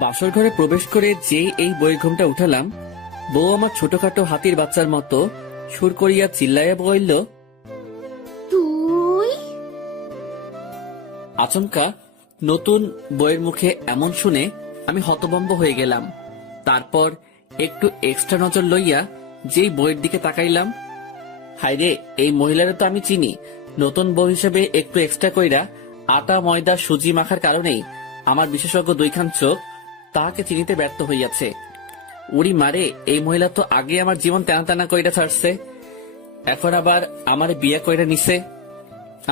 বাসর ঘরে প্রবেশ করে যেই এই বইয়ের ঘুমটা উঠালাম, বউ আমার ছোটখাটো হাতির বাচ্চার মতো সুর করিয়া চিল্লাইয়া বলল। তুই? আচমকা নতুন বইয়ের মুখে এমন শুনে আমি হতভম্ব হয়ে গেলাম। তারপর একটু এক্সট্রা নজর লইয়া যেই বইয়ের দিকে তাকাইলাম, হায়রে, এই মহিলারা তো আমি চিনি। নতুন বউ হিসেবে একটু এক্সট্রা কইরা আটা ময়দা সুজি মাখার কারণেই আমার বিশেষজ্ঞ দুইখান চোখ তাহাকে চিনিতে ব্যর্থ হইয়াছে। উড়ি মারে, এই মহিলা তো আগে আমার জীবন টানা টানা কইরা ছাড়ছে, এখন আবার আমার বিয়ে কইরা নিছে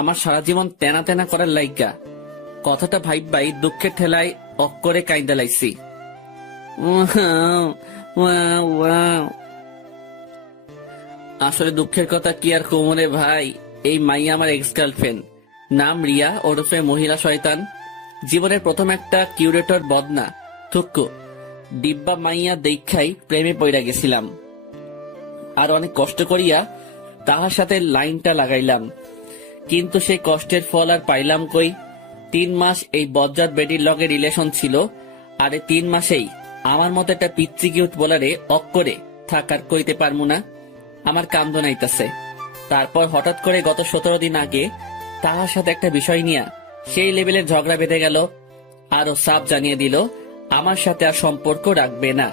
আমার সারা জীবন তেনা তেনা করার লাইগা। কথাটা ভাইবাই দুঃখের ঠেলায় অক্করে কাইন্দা লাইছি। আসলে দুঃখের কথা কি আর কোমরে ভাই, এই মাইয়া আমার এক্স গার্লফ্রেন্ড, নাম রিয়া ওরফে মহিলা শয়তান। জীবনের প্রথম একটা কিউরেটর বদনা থুক্কু ডিব্বা মাইয়া দেখাই প্রেমে পইরা গেছিলাম। আর অনেক কষ্ট করিয়া তাহার সাথে লাইনটা লাগাইলাম, কিন্তু সেই কষ্টের ফল আর পাইলাম কই। 3 মাস এই বজ্জাত বেডির লগে রিলেশন ছিল, আর এই 3 মাসেই আমার মতো একটা পিচ্চি কিউট বলারে অক্করে থাকার কইতে পারমু না। আমার কান্দ নাইতাছে। তারপর হঠাৎ করে গত 17 দিন আগে তাহার সাথে একটা বিষয় নিয়া সেই লেভেলের ঝগড়া বেঁধে গেল। আরো সাফ জানিয়ে দিল আমার সাথে আর সম্পর্ক রাখবে না,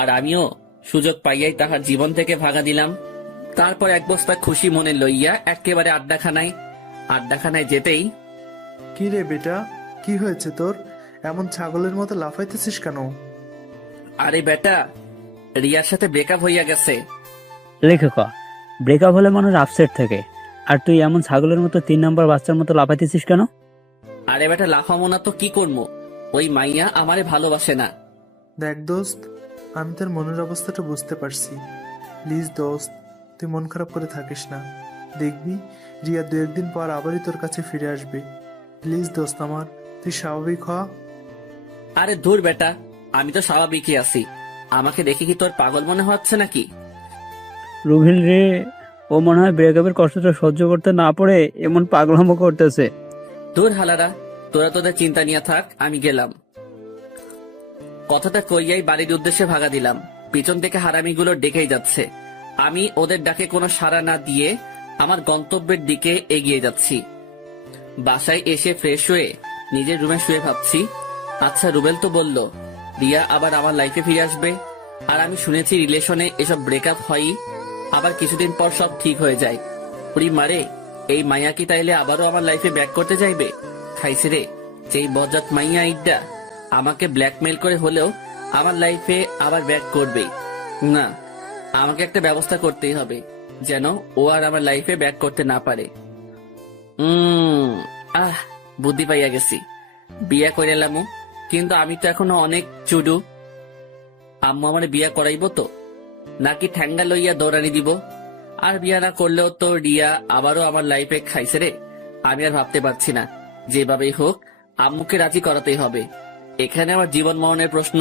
আর আমিও সুযোগ পাইয়াই তাহার জীবন থেকে ভাগা দিলাম। তারপর এক বস্তা খুশি মনে লইয়া একেবারে আড্ডাখানায় যেতেই। কি রে বেটা, কি হয়েছে তোর? এমন ছাগলের মতো লাফাইতেছিস কেন? আরে বেটা, রিয়ার সাথে ব্রেকআপ হইয়া গেছে। লেখক, ব্রেকআপ হলে মানুষ আপসেট থাকে, আর তুই এমন ছাগলের মতো 3 নম্বর বাচ্চার মতো লাফাইতেছিস কেন? আরে বেটা, লাফামো না তো কি করবো, ওই মাইয়া আমারে ভালোবাসে না। দেখ দোস্ত, আমি তোর মনের অবস্থাটা বুঝতে পারছি। প্লিজ দোস্ত, তুই মন খারাপ করে থাকিস না। দেখবি রিয়া 2-1 দিন পর আবারই তোর কাছে ফিরে আসবে। প্লিজ দোস্ত আমার, তুই স্বাভাবিক হ। আরে ধুর বেটা, আমি তো স্বাভাবিকই আছি। আমাকে দেখে কি তোর পাগল মনে হচ্ছে নাকি? রুবিল রে, ও মনে হয় ব্রেকআপের কষ্টটা সহ্য করতে না পারে এমন পাগলামো করতেছে। দূর হালারা, তোরা তোদের চিন্তা নিয়ে থাক, আমি গেলাম। কথাটা কইয়াই বাড়ির উদ্দেশ্যে ভাগা দিলাম। পিছন থেকে হারামিগুলো ডেকেই যাচ্ছে। আমি ওদের ডাকে কোনো সাড়া না দিয়ে আমার গন্তব্যের দিকে এগিয়ে যাচ্ছি। বাসায় এসে ফ্রেশ হয়ে নিজের রুমে শুয়ে ভাবছি, আচ্ছা রুবেল তো বলল রিয়া আবার আমার লাইফে ফিরে আসবে, আর আমি শুনেছি রিলেশনে এসব ব্রেকআপ হয়ই, আবার কিছুদিন পর সব ঠিক হয়ে যায়। পুরি মারে, এই মাইয়া কি তাইলে আবারও আমার লাইফে ব্যাক করতে চাইবে? খাইছে রে, যেই বজ্জাত মাইয়া ইডা আমাকে ব্ল্যাকমেল করে হলেও আমার লাইফে আবার ব্যাক করবেই। না, আমাকে একটা ব্যবস্থা করতেই হবে যেন ও আর আমার লাইফে ব্যাক করতে না পারে। আহ, বুদ্ধি পাইয়া গেছি। বিয়া করে এলামও, কিন্তু আমি তো এখনো অনেক চুডু। আম্মু আমার বিয়া করাইব তো, নাকি ঠ্যাঙ্গা লইয়া দৌড়ানি দিব? আর বিয়া না করলেও তো রিয়া আবারও আমার লাইফে খাইছে রে। আমি আর ভাবতে পারছি না, যেভাবেই হোক আম্মুকে রাজি করাতেই হবে। এখানে আমার জীবন মরণের প্রশ্ন।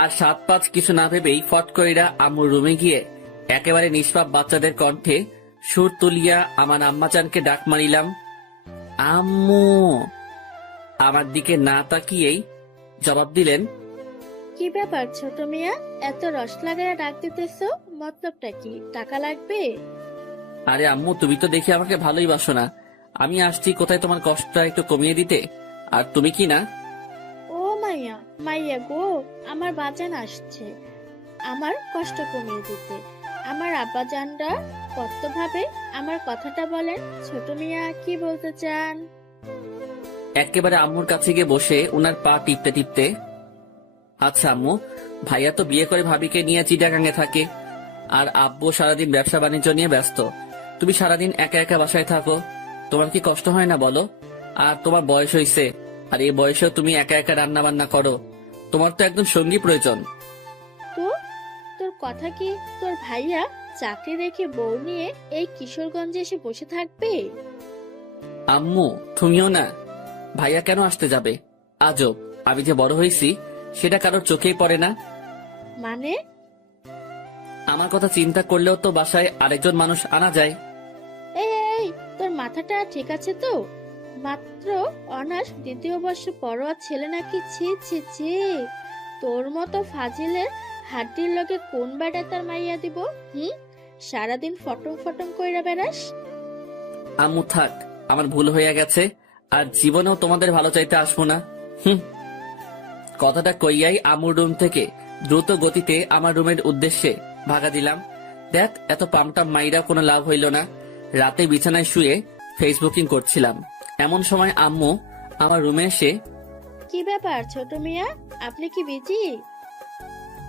আর 7-5 কিছু না ভেবেই ফট কইরা আম্মুর রুমে গিয়ে একেবারে নিষ্পাপ বাচ্চাদের কণ্ঠে সুর তুলিয়া আমার আম্মাচানকে ডাক মারিলাম, আম্মু। আমার দিকে না তাকিয়েই জবাব দিলেন, কি ব্যাপার ছোট মিয়া, এত রস লাগায় ডাক দিতেছো? মতলবটা কি? টাকা লাগবে? আরে আম্মু, তুমি তো দেখি আমাকে ভালোই বাসো না। আমি আসছি কোথায় তোমার কষ্টটা একটু কমিয়ে দিতে, আর তুমি কি না। ও মাইয়া, মাইয়া গো, আমার বাজান আসছে আমার কষ্ট কমিয়ে দিতে। আমার আব্বাজানরা কত ভাবে, আমার কথাটা বলেন ছোট মিয়া, কি বলতে চান? একেবারে আম্মুর কাছে গিয়ে বসে উনার পা টিপতে টিপতে, আচ্ছা আম্মু, ভাইয়া তো বিয়ে করে ভাবিকে নিয়ে চিটাগাঙে থাকে, আর আব্বু সারাদিন ব্যবসা বাণিজ্য নিয়ে ব্যস্ত। তুমি সারাদিন একা একা বাসায় থাকো, তোমার কি কষ্ট হয় না বলো? আর তোমার বয়স হইছে, আর এই বয়সেও তুমি একা একা রান্না বান্না করো। তোমার তো একদম সঙ্গী প্রয়োজন। তো তোর কথা কি, তোর ভাইয়া চাকরি রেখে বউ নিয়ে এই কিশোরগঞ্জে এসে বসে থাকবে? আম্মু তুমিও না, ভাইয়া কেন আসতে যাবে? আজব, আমি যে বড় হয়েছি সেটা কারোর চোখেই পড়ে না। মানে? আমার কথা চিন্তা করলেও তো বাসায় আরেকজন মানুষ আনা যায়। এই এই, তোর মাথাটা ঠিক আছে তো? মাত্র অনার্স দ্বিতীয় বর্ষে পড়ুয়া ছেলে নাকি? ছি ছি ছি। তোর মতো ফাজিলের হাড্ডির লগে কোন বেটা তার মাইয়া দিব? সারাদিন ফটং ফটং কইরা বেড়াস। আম্মু থাক, আমার ভুল হইয়া গেছে, আর জীবনেও তোমাদের ভালো চাইতে আসবো না। হুম। কথাটা কইয়াই আম্মুর রুম থেকে দ্রুত গতিতে আমার রুমের উদ্দেশ্যে ভাগা দিলাম। দেখ, এত পামটাম মাইরা কোনো লাভ হইল না। রাতে বিছানায় শুয়ে ফেসবুকিং করছিলাম, এমন সময় আম্মু আমার রুমে এসে, কি ব্যাপার ছোট মিয়া, আপনি কি বিজি?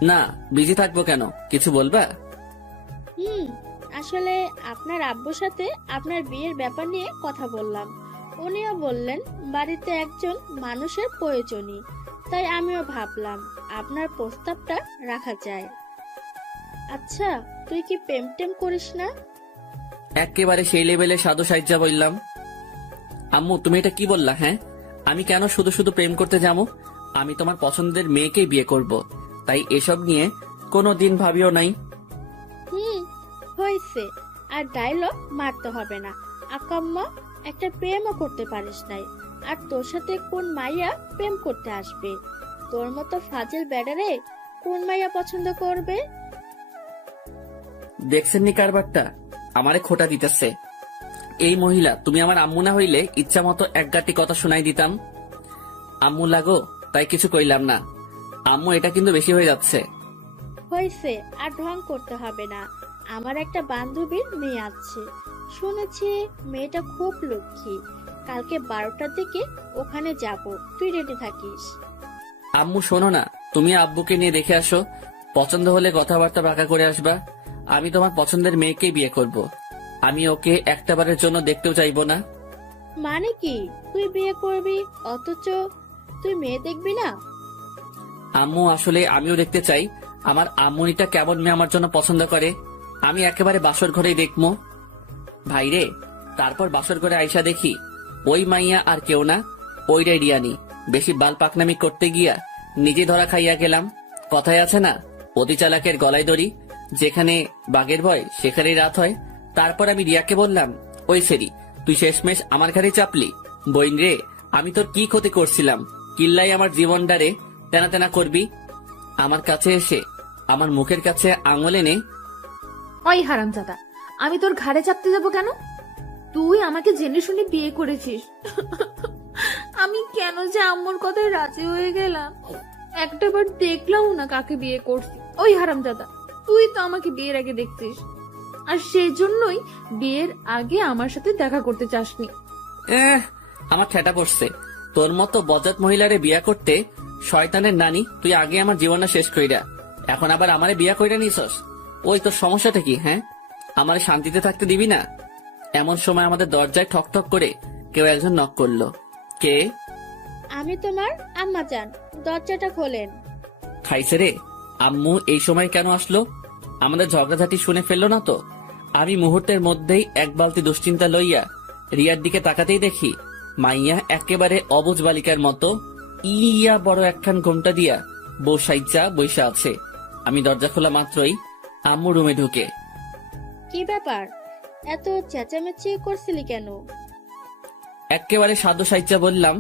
না, বিজি থাকবো কেন, কিছু বলবা? আসলে আপনার আব্বুর সাথে আপনার বিয়ের ব্যাপার নিয়ে কথা বললাম। উনিও বললেন বাড়িতে একজন মানুষের প্রয়োজনই, তাই আমিও ভাবলাম আপনার প্রস্তাবটা রাখা যায়। আচ্ছা, তুই কি প্রেম টেম করিস না? একেবারে সেই লেভেলে সাধু সাহিত্যা বললাম। আম্মু, তুমি এটা কি বললা? হ্যাঁ, আমি কেন শুধু শুধু প্রেম করতে যাবো? আমি তোমার পছন্দের মেয়েকেই বিয়ে করব, তাই এসব নিয়ে কোনো দিন ভাবিও নাই। হয়েছে, আর ডায়লগ মারতে হবে না। আকাম্মা, একটা প্রেমও করতে পারিস নাই, আর তোর সাথে কোন মাইয়া প্রেম করতে আসবে? তোর মতো ফাজিল ব্যাডারে কোন মাইয়া পছন্দ করবে? দেখছেন নি কারবারটা, আমারে খোটা দিতেছে। এই মহিলা, তুমি আমার আম্মু না হইলে ইচ্ছা মতো এক গাঁটি কথা শোনাই দিতাম। আম্মু লাগো, তাই কিছু কইলাম না। আম্মু, এটা কিন্তু বেশি হয়ে যাচ্ছে। হয়েছে, আর ঢং করতে হবে না। আমার একটা বান্ধবীর মেয়ে আছে, শুনেছি মেয়েটা খুব লক্ষ্মী। কালকে 12টার দিকে ওখানে যাব, তুই রেডি থাকিস। আম্মু শোনো না, তুমি আব্বুকে নিয়ে দেখে আসো, পছন্দ হলে কথাবার্তা বাঁকা করে আসবা। আমি তোমার পছন্দের মেয়েকেই বিয়ে করব, আমি ওকে একটাবারের জন্য দেখতেও চাইবো না। মানে কি, তুই বিয়ে করবি অথচ তুই মেয়ে দেখবি না? আম্মু, আসলে আমিও দেখতে চাই আমার আম্মুনিটা কেমন মেয়ে আমার জন্য পছন্দ করে। আমি একেবারে বাসর ঘরেই দেখবো। ভাইরে, তারপর বাসর ঘরে আইসা দেখি ওই মাইয়া আর কেউ না, ওইটাই রিয়ানি। বেশি বাল পাকনামি করতে গিয়া নিজে ধরা খাইয়া গেলাম। কথায় আছে না, অতি চালাকের গলায় দড়ি, যেখানে বাঘের ভয় সেখানেই রাত হয়। তারপর আমি রিয়াকে বললাম, ওই সেরি, তুই শেষমেশ আমার ঘাড়ে চাপলি। বইন রে, আমি তোর কি ক্ষতি করছিলাম? কিল্লাই আমার জীবনটারে তেনা তেনা করবি? আমার কাছে এসে আমার মুখের কাছে আঙুল এনে, ওই হারামজাদা, আমি তোর ঘাড়ে চাপতে যাব কেন? তুই আমাকে জেনে শুনে বিয়ে করেছিস। আমি কেন যে আম্মুর কথায় রাজি হয়ে গেলাম, একটাবার দেখলাম না কাকে বিয়ে করছি। ওই হারামজাদা, তুই তো আমাকে বিয়ের আগে দেখছিস, আর সেই জন্যই বিয়ের আগে আমার সাথে দেখা করতে চাসনি। আমার ঠেটা পড়ছে। তোর মতো বজ্জাত মহিলারে বিয়া করতে শয়তানের নানি, তুই আগে আমার জীবনটা শেষ কইরা এখন আবার আমারে বিয়া কইরা নিছস। ওই তোর সমস্যাটা কি? হ্যাঁ, আমারে শান্তিতে থাকতে দিবি না? এমন সময় আমাদের দরজায় ঠক ঠক করে কেউ একজন নক করলো। কে? আমি তোমার আম্মা জান, দরজাটা খোলেন। খাইছে রে। আম্মু এই সময় কেন আসলো? আমাদের ঝগড়াঝাটি শুনে ফেললো না তো? আমি মুহূর্তের মধ্যেই এক বালতি দুশ্চিন্তা লইয়া রিয়ার দিকে তাকাতেই দেখি মাইয়া একেবারে অবুঝ বালিকার মতো ইয়া বড় একখান ঘোমটা দিয়া বসাইচা বৈশা আছে। আমি দরজা খোলা মাত্রই আম্মু রুমে ঢুকে, কি ব্যাপার, এত চেঁচামেচি করছিলি কেন? একেবারে সাধু সাইচা বললাম,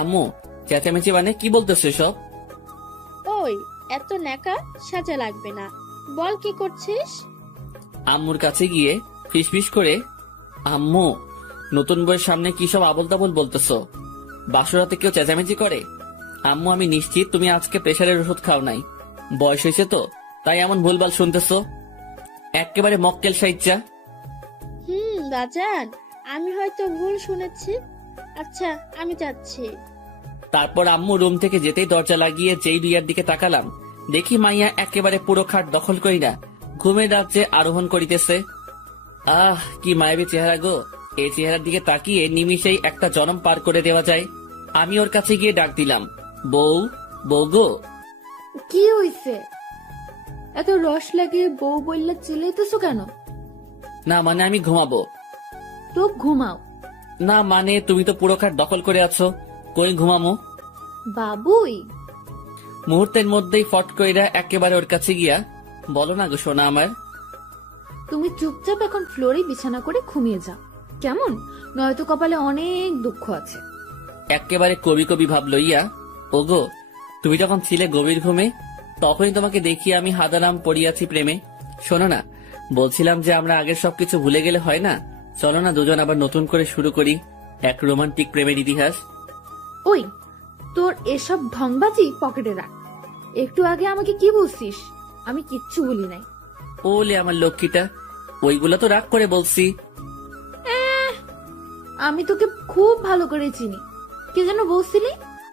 আম্মু চেঁচামেচি মানে কি বলতেছো সব? ওই, এত ন্যাকা সাজা লাগবে না, বল কি করছিস? আম্মুর কাছে গিয়ে ফিসফিস করে, আম্মু নতুন বইয়ের সামনে কি সব আবল তাবল বলতেছো? বাসরাতে কেউ চেঁচামেচি করে? আম্মু, আমি নিশ্চিত তুমি আজকে প্রেশারের ওষুধ খাও নাই, বয়স হয়েছে তো তাই এমন ভুলভাল শুনতেছো। একেবারে মক্কেল সাইচ্চা। বাজান, আমি হয়তো ভুল শুনেছি। আচ্ছা, আমি যাচ্ছি। তারপর আম্মু রুম থেকে যেতেই দরজা লাগিয়ে যেই রিয়ার দিকে তাকালাম, দেখি মাইয়া একেবারে পুরো খাট দখল কইরা ঘুমের রাজ্যে আরোহণ করিতেছে। আহ, কি মায়াবী চেহারা গো! এই চেহারার দিকে তাকিয়ে নিমিষেই একটা জনম পার করে দেওয়া যায়। আমি ওর কাছে গিয়ে ডাক দিলাম, বউ, বউ গো। কি হইছে? এত রস লাগিয়ে বউ বললে চিল্লাইতেছো কেন? না মানে আমি ঘুমাবো। তো ঘুমাও। না মানে তুমি তো পুরো খাট দখল করে আছো, কই ঘুমামো? বাবুই। মুহূর্তের মধ্যেই ফট কইরা একেবারে ওর কাছে গিয়া, বলো না গো সোনা আমার। তুমি চুপচাপ এখন ফ্লোরে বিছানা করে ঘুমিয়ে যাও। কেমন? নয়তো কপালে অনেক দুঃখ আছে। একেবারে কবি কবি ভাব লইয়া। ওগো, তুমি যখন ছিলে গভীর ঘুমে, তখনই তোমাকে দেখিয়ে আমি হাদারাম পড়িয়াছি প্রেমে। শোনো না, বলছিলাম যে আমরা আগের সবকিছু ভুলে গেলে হয় না। চলো না দুজন আবার নতুন করে শুরু করি এক রোমান্টিক প্রেমের ইতিহাস। ওই, তোর এসব ঢংবাজি পকেটে রাখ। একটু আগে আমাকে কি বলছিস? আমি কিচ্ছু বলি নাই। ওলে আমার লক্ষ্মীটা, ওইগুলো তো রাগ করে বলছি। আমি তোকে খুব ভালো করে চিনি। কে যেন বলছিলি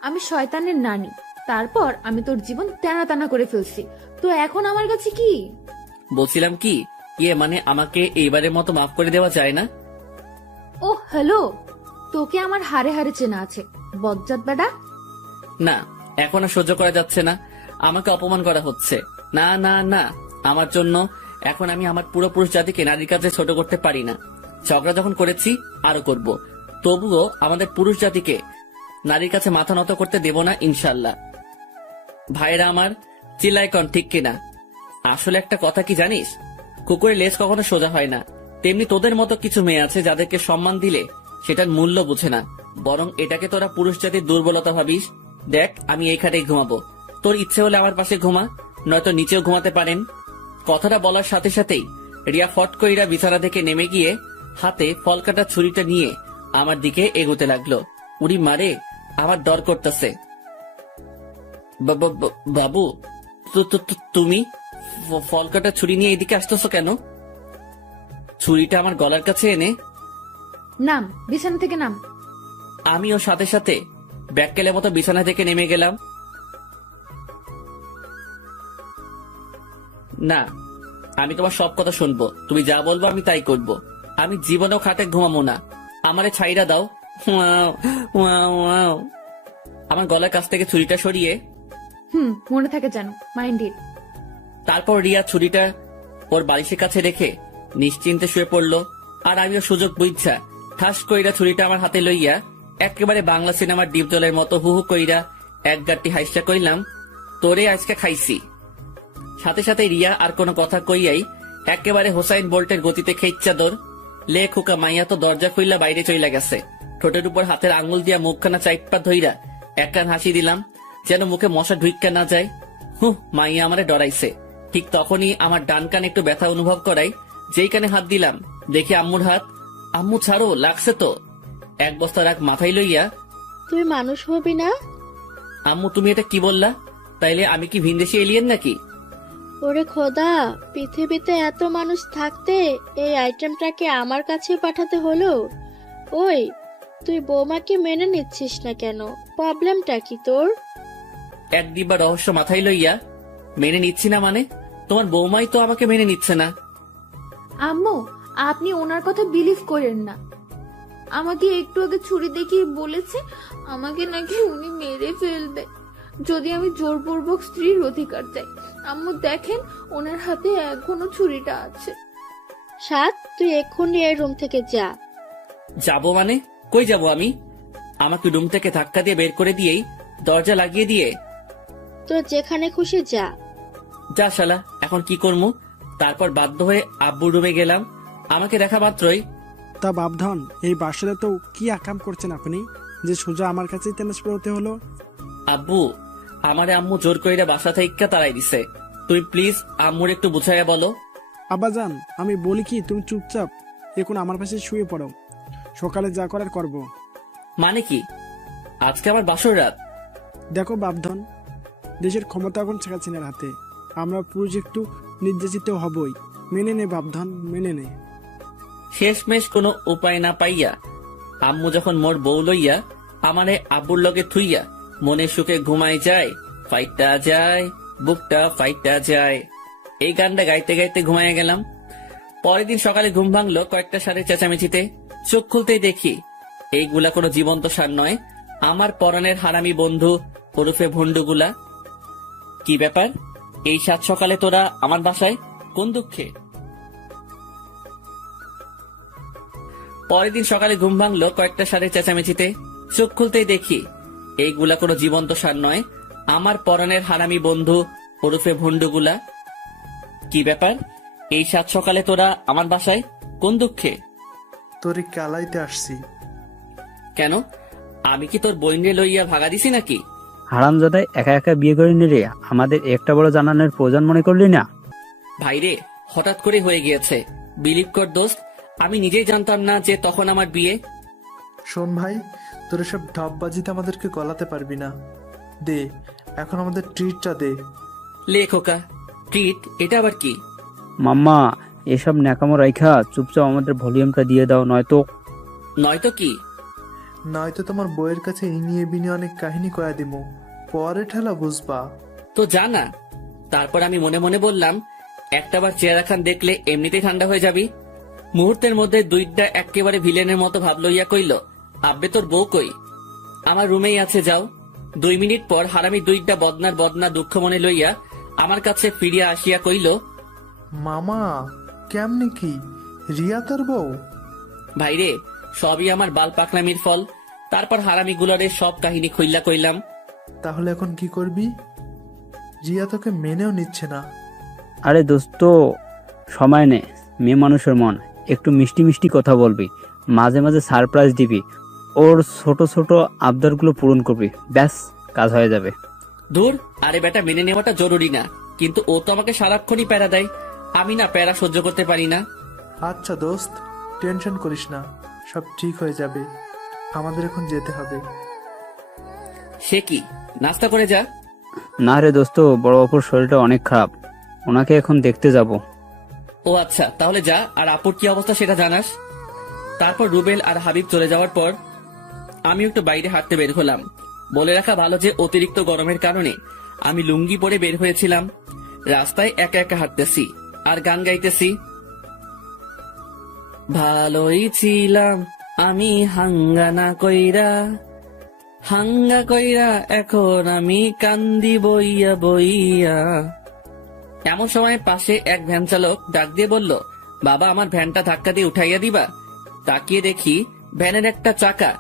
আমি শয়তানের নানি, তারপর আমি তোর জীবন টানা টানা করে ফেলছি। তো এখন আমার কাছে কি? বলছিলাম কি, মানে আমাকে এইবারের মতো মাফ করে দেওয়া যায় না? ও হ্যালো, তোকে আমার হারে হারে চেনা আছে বজ্জাত বেটা। না, এখন আর সহ্য করা যাচ্ছে না। আমাকে অপমান করা হচ্ছে। না না না, আমার জন্য এখন আমি আমার পুরো পুরুষ জাতিকে নারীর কাছে ছোট করতে পারি না। ঝগড়া যখন করেছি আরো করব, তবুও আমাদের পুরুষ জাতিকে নারীর কাছে মাথা নত করতে দেব না ইনশাল্লাহ। ভাইরা আমার, চিল্লাইকন ঠিক কিনা? আসলে একটা কথা কি জানিস, কুকুরের লেজ কখনো সোজা হয় না। তেমনি তোদের মতো কিছু মেয়ে আছে যাদেরকে সম্মান দিলে সেটার মূল্য বুঝে না, বরং এটাকে তোরা পুরুষ জাতির দুর্বলতা ভাবিস। দেখ, আমি এই খাটেই ঘুমাবো, তোর ইচ্ছে হলে আমার পাশে ঘুমা, নয়তো নিচেও ঘুমাতে পারেন। কথাটা বলার সাথে সাথেই রিয়া ফট কইরা বিছানা থেকে নেমে গিয়ে হাতে ফল কাটা ছুরিটা নিয়ে আমার দিকে এগোতে লাগলো। উড়ি মারে, আমার ডর করতেছে। বাবু, তুমি ফল কাটা ছুরি নিয়ে এদিকে আসতেছো কেন? ছুরিটা আমার গলার কাছে এনে নাম, বিছানা থেকে নাম। আমিও সাথে সাথে ব্যাককেলের মতো বিছানা থেকে নেমে গেলাম। না, আমি তোমার সব কথা শুনবো, তুমি যা বলবো আমি তাই করব। আমি জীবনেও খাটে ঘুমাবো না, আমারে ছাইরা দাও। আমার গলার কাছ থেকে ছুরিটা সরিয়ে মনে থাকে যেন, মাইন্ড ইট। তারপর রিয়া ছুরিটা ওর বালিশের কাছে রেখে নিশ্চিন্তে শুয়ে পড়লো। আর আমিও সুযোগ বুঝছা ঠাস কইরা ছুরিটা আমার হাতে লইয়া একেবারে বাংলা সিনেমার ডিপ জলের মতো হু হু কইরা এক গাঁটটি হাইসা কইলাম, তোরে আজকে খাইছি। সাথে সাথে রিয়া আর কোনো কথা কইয়াই একেবারে হোসাইন বোল্টের গতিতে খেইচ্ছা দৌড়। লে খোকা মাইয়া তো দরজা খুইলা বাইরে চইলা গেছে। ঠোঁটের উপর হাতের আঙুল দিয়া মুখখানা চাইপা ধইরা একখান হাসি দিলাম, যেন মুখে মশা ঢুইক্কা না যায়। মাইয়া আমারে ডরাইছে। ঠিক তখনই আমার ডান কান একটু ব্যথা অনুভব করাই, যেই কানে হাত দিলাম দেখি আম্মুর হাত। আম্মু ছাড়ো, লাগছে তো। এক বস্তা রাগ মাথায় লইয়া, তুই মানুষ হবি না? আম্মু তুমি এটা কি বললা? তাইলে আমি কি ভিনদেশি এলিয়েন নাকি? ওরে খোদা, পৃথিবীতে এত মানুষ থাকতে এই আইটেমটাকে আমার কাছে পাঠাতে হলো। ওই, তুই বৌমাকে মেনে নিচ্ছিস না কেন? প্রবলেমটা কি তোর? এক দিব্যা রহস্য মাথায় লইয়া, মেনে নিচ্ছি না মানে? তোমার বৌমাই তো আমাকে মেনে নিচ্ছে না। আম্মু, আপনি ওনার কথা বিলিভ করেন না। আমাকে একটু আগে ছুরি দেখিয়ে বলেছে আমাকে নাকি উনি মেরে ফেলবে যদি আমি জোরপূর্বক স্ত্রীর অধিকার চাই। আম্মু দেখেন, ওনার হাতে এখনো ছুরিটা আছে। সাত, তুই এক্ষুনি এই রুম থেকে যা। যাবো মানে? কই যাবো আমি? আমাকে রুম থেকে ধাক্কা দিয়ে বের করে দিয়েই দরজা লাগিয়ে দিয়ে, তো যেখানে খুশি যা। যা শালা, এখন কি করবো? তারপর বাধ্য হয়ে আব্বুর রুমে গেলাম। আমাকে দেখা মাত্রই, তা বাপধন, এই বাসাটা তো কি আকাম করছেন আপনি যে সোজা আমার কাছেই ট্রান্সফার হতে হলো? আব্বু, আমারে আম্মু জোর কইরা বাসা থেকে তাড়াই দিছে। তুই প্লিজ আম্মুর একটু বুঝাইয়া বলো। আব্বাজান, আমি বলি কি, তুমি চুপচাপ এখন আমার পাশে শুয়ে পড়ো, সকালে যা করার করব। মানে কি? আজকে আমার বাসর রাত? দেখো বাপধন, দেশের ক্ষমতা এখন শেখ হাসিনার হাতে। আমরা পুরুষ একটু নির্যাতিত হবই, মেনে নে বাপধন, মেনে নে। শেষমেশ কোনো উপায় না পাইয়া আম্মু যখন মোর বউ লইয়া আমারে আব্বুর লগে থুইয়া মনে সুখে ঘুমাই যায়, ফাইটা যায়, বুকটা ফাইটা যায়, এই গানটা গাইতে গাইতে ঘুমাইয়া গেলাম। পরের দিন সকালে ঘুম ভাঙলো কয়েকটা সারের চেঁচামেচিতে। চোখ খুলতেই দেখি এইগুলা কোনো জীবন্ত সার নয়, আমার পরাণের হারামি বন্ধু ওরফে ভন্ডুগুলা। কি ব্যাপার, এই সাত সকালে তোরা আমার বাসায় কোন দুঃখে? পরের দিন সকালে ঘুম ভাঙলো কয়েকটা সারের চেঁচামেচিতে। চোখ খুলতেই দেখি এইগুলা কোনো জীবন্ত সার নয়, আমার পরাণের হারামি বন্ধু ওরফে ভন্ডুগুলা। কি ব্যাপার, এই সাত সকালে তোরা আমার বাসায় কোন দুঃখে? তোরে কালাইতে আসছি। কেন? আমি কি তোর বইনরে লইয়া ভাগা দিছি নাকি? হারামজাদাই একা একা বিয়ে করে নিলে আমাদের একটা বড় জানানোর প্রয়োজন মনে করলি না? ভাইরে, হঠাৎ করে হয়ে গিয়েছে। বিলিভ কর দোস্ত, আমি নিজেই জানতাম না যে তখন আমার বিয়ে। শোন ভাই, তোর এসব ঢপবাজিতে আমাদেরকে গলাতে পারবি না। দে, এখন আমাদের ট্রিটটা দে। লে খোকা, ট্রিট? এটা আবার কি? মাম্মা, এসব ন্যাকামো রাইখা চুপচাপ আমাদের ভলিউমটা দিয়ে দাও, নয়তো। নয়তো কি? নয়তো তোমার বইয়ের কাছে ইনিয়ে বিনিয়ে অনেক কাহিনী কয়া দিমু, পরে ঠেলা বুঝবা। তো জানা। তারপর আমি মনে মনে বললাম, একটাবার চেহারা খান দেখলে এমনিতেই ঠান্ডা হয়ে যাবি। মুহূর্তের মধ্যে দুইটা একেবারে ভিলেনের মতো ভাব লইয়া কইল, আব্বে তোর বউ কই? আমার রুমেই আছে, যাও। 2 মিনিট পর হারামি দুইটা বদনা দুঃখ মনে লইয়া আমার কাছে ফিরিয়া আসিয়া কইল, মামা, কেমনে কি? রিয়া তোর বউ? ভাইরে, সবই আমার বাল পাকনামির ফল। তারপর হারামি গুলারে সব কাহিনী খুইল্লা কইলাম। তাহলে এখন কি করবি? রিয়া তোকে মেনেও নিচ্ছে না। আরে দোস্ত, সময় নে, মেয়ে মানুষের মন, একটু মিষ্টি মিষ্টি কথা বলবি, মাঝে মাঝে সারপ্রাইজ দিবি, ওর ছোট ছোট আবদারগুলো পূরণ করবি, ব্যাস কাজ হয়ে যাবে। দূর, আরে বেটা, মেনে নেওয়াটা জরুরি না, কিন্তু ও তো আমাকে সারাক্ষণই প্যারা দেয়। আমি না প্যারা সহ্য করতে পারি না। আচ্ছা দোস্ত, টেনশন করিস না, সব ঠিক হয়ে যাবে। আমাদের এখন যেতে হবে। সে কি? নাস্তা করে যা। না রে দোস্ত, বড় অপুর শরীরটা অনেক খারাপ, ওনাকে এখন দেখতে যাব। ও আচ্ছা, তাহলে যা, আর আপুর কি অবস্থা সেটা জানাস। তারপর রুবেল আর হাবিব চলে যাওয়ার পর আমি একটু বাইরে হাঁটতে বের হলাম। বলে রাখা ভালো যে অতিরিক্ত গরমের কারণে আমি লুঙ্গি পরে বের হয়েছিলাম। রাস্তায় একা একা হাঁটতেছি আর গান গাইতেছি। ভালোই ছিলাম আমি হাঙ্গা কইরা, এখন আমি কান্দি বইয়া বইয়া। এমন সময় পাশে এক ভ্যান চালক ডাক দিয়ে বলল, বাবা, আমার ভ্যানটা ধাক্কা দিয়ে উঠাইয়া দিবা। তাকিয়ে দেখি ভ্যানের একটা চাকা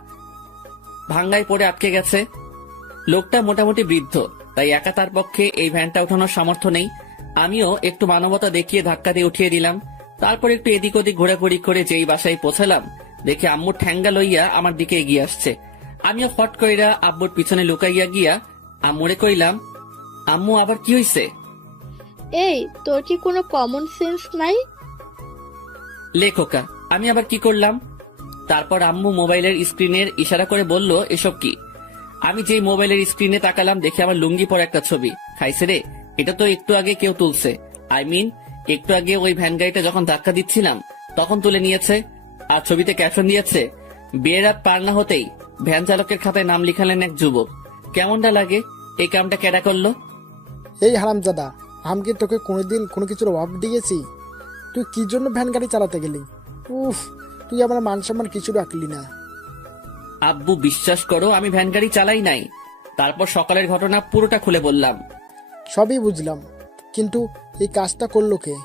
ভাঙ্গায় পড়ে আটকে গেছে। লোকটা মোটামুটি বৃদ্ধ, তাই একা তার পক্ষে এই ভ্যানটা ওঠানোর সামর্থ্য নেই। আমিও একটু মানবতা দেখিয়ে ধাক্কা দিয়ে উঠিয়ে দিলাম। তারপর একটু এদিক ওদিক ঘোরাঘুরি করে যেই বাসায় পৌঁছালাম, দেখে আম্মু ঠ্যাঙ্গা লইয়া আমার দিকে এগিয়ে আসছে। আমিও ফট কইরা আব্বুর পিছনে লুকাইয়া গিয়া আম্মুরে কইলাম, আম্মু, আবার কি হইছে? এই, তোর কি কোনো কমন সেন্স নাই? লেখকা, আমি আবার কি করলাম? তারপর আম্মু মোবাইলের স্ক্রিনের ইশারা করে বলল, এসব কি? আমি যেই মোবাইলের স্ক্রিনে তাকালাম, দেখে আমার লুঙ্গি পরে একটা ছবি। খাইছে রে, এটা তো একটু আগে কেউ তুলছে। একটু আগে ওই ভ্যান গাড়িটা যখন ধাক্কা দিচ্ছিলাম তখন তুলে নিয়েছে। আর ছবিতে ক্যাপশন দিয়েছে, বিয়ের রাত পার না হতেই ভ্যান চালকের খাতায় নাম লিখালেন এক যুবক। কেমনটা লাগে? এই কামটা কেডা করলো? এই হারামজাদা, আমি কি তোকে কোনোদিন কোনো কিছুর অভাব দিয়েছি? তুই কি জন্য ভ্যান গাড়ি চালাতে গেলি? উফ, তুই আমার মান সম্মান কিছু রাখলি না। আব্বু, বিশ্বাস করো, আমি ভ্যান গাড়ি চালাই নাই। তারপর সকালের ঘটনা পুরোটা খুলে বললাম। সবই বুঝলাম, কিন্তু এই কাজটা করলো কে?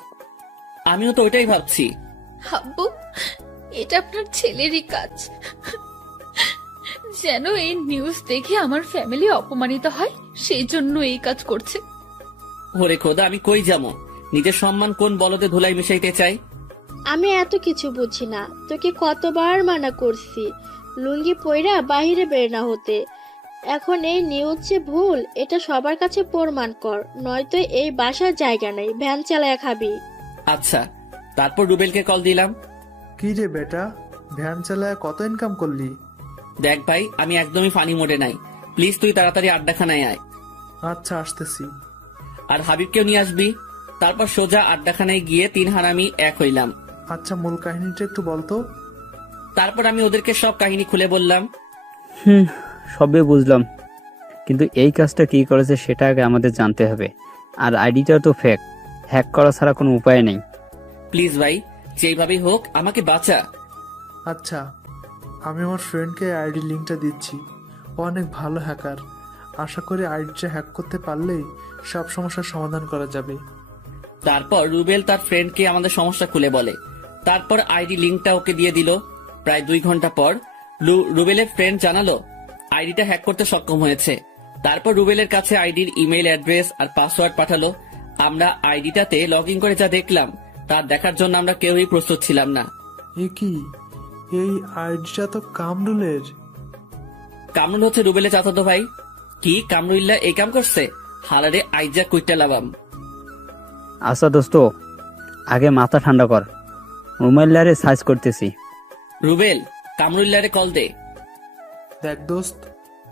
আমিও তো ওইটাই ভাবছি। আব্বু, এটা আপনার ছেলেরই কাজ। যেন এই নিউজ দেখে আমার ফ্যামিলি অপমানিত হয়, সেই জন্য এই কাজ করছে। ওরে খোদা, আমি কই যাবো? নিজের সম্মান কোন বলদে ধুলাই মিশাইতে চাই? আমি এত কিছু বুঝি না, তোকে কতবার মানা করছি লুঙ্গি পইরা বাহিরে বের না হতে। এখন এই নিউজ যে ভুল, এটা সবার কাছে প্রমাণ কর, নয়তো এই বাসার জায়গা নেই, ভ্যান চালায়া খাবি। আচ্ছা। তারপর রুবেলকে কল দিলাম। কি রে বেটা, ভ্যান চালায় কত ইনকাম করলি? দেখ ভাই, আমি একদমই ফানি মোডে নাই। প্লিজ তুই তাড়াতাড়ি আড্ডাখানায় আয়, আচ্ছা, আসতেছি। আর হাবিবকেও নিয়ে আসবি। তারপর সোজা আড্ডাখানায় গিয়ে 3 হারামি এক হইলাম। আচ্ছা, মূল কাহিনীটা একটু বলতো। তারপর আমি ওদেরকে সব কাহিনী খুলে বললাম। সবই বুঝলাম, কিন্তু এই কাজটা কি করেছে সেটা আগে আমাদের জানতে হবে। আর আইডিটা তো ফেক, হ্যাক করা ছাড়া কোনো উপায় নেই। প্লিজ ভাই, যেইভাবেই হোক আমাকে বাঁচা। আচ্ছা, আমি আমার ফ্রেন্ডকে আইডি লিঙ্কটা দিচ্ছি। ও অনেক ভালো হ্যাকার। আশা করি আইডিটা হ্যাক করতে পারলেই সব সমস্যার সমাধান করা যাবে। তারপর রুবেল তার ফ্রেন্ডকে আমাদের সমস্যা খুলে বলে। তারপর আইডি লিঙ্কটা ওকে দিয়ে দিল। প্রায় 2 ঘন্টা পর রুবেলের ফ্রেন্ড জানালো আইডিটা হ্যাক করতে সক্ষম হয়েছে। তারপর রুবেলের কাছে আইডির ইমেল অ্যাড্রেস আর পাসওয়ার্ড পাঠালো। আমরা আইডিটাতে লগ ইন করে যা দেখলাম তা দেখার জন্য আমরা কেউই প্রস্তুত ছিলাম না। এ কি, এই আইডিটা তো কামরুলের। কামরুল হচ্ছে রুবেলের চাচাতো ভাই। কি কামরুল্লাহ এই কাম করছে? হালারে আইজা কুইটা লাভাম। আচ্ছা দোস্ত, আগে মাথা ঠান্ডা কর, রুমাইল্লারে সার্চ করতেছি। রুবেল, কামরুল্লাহরে কল দে। দেখ দোস্ত,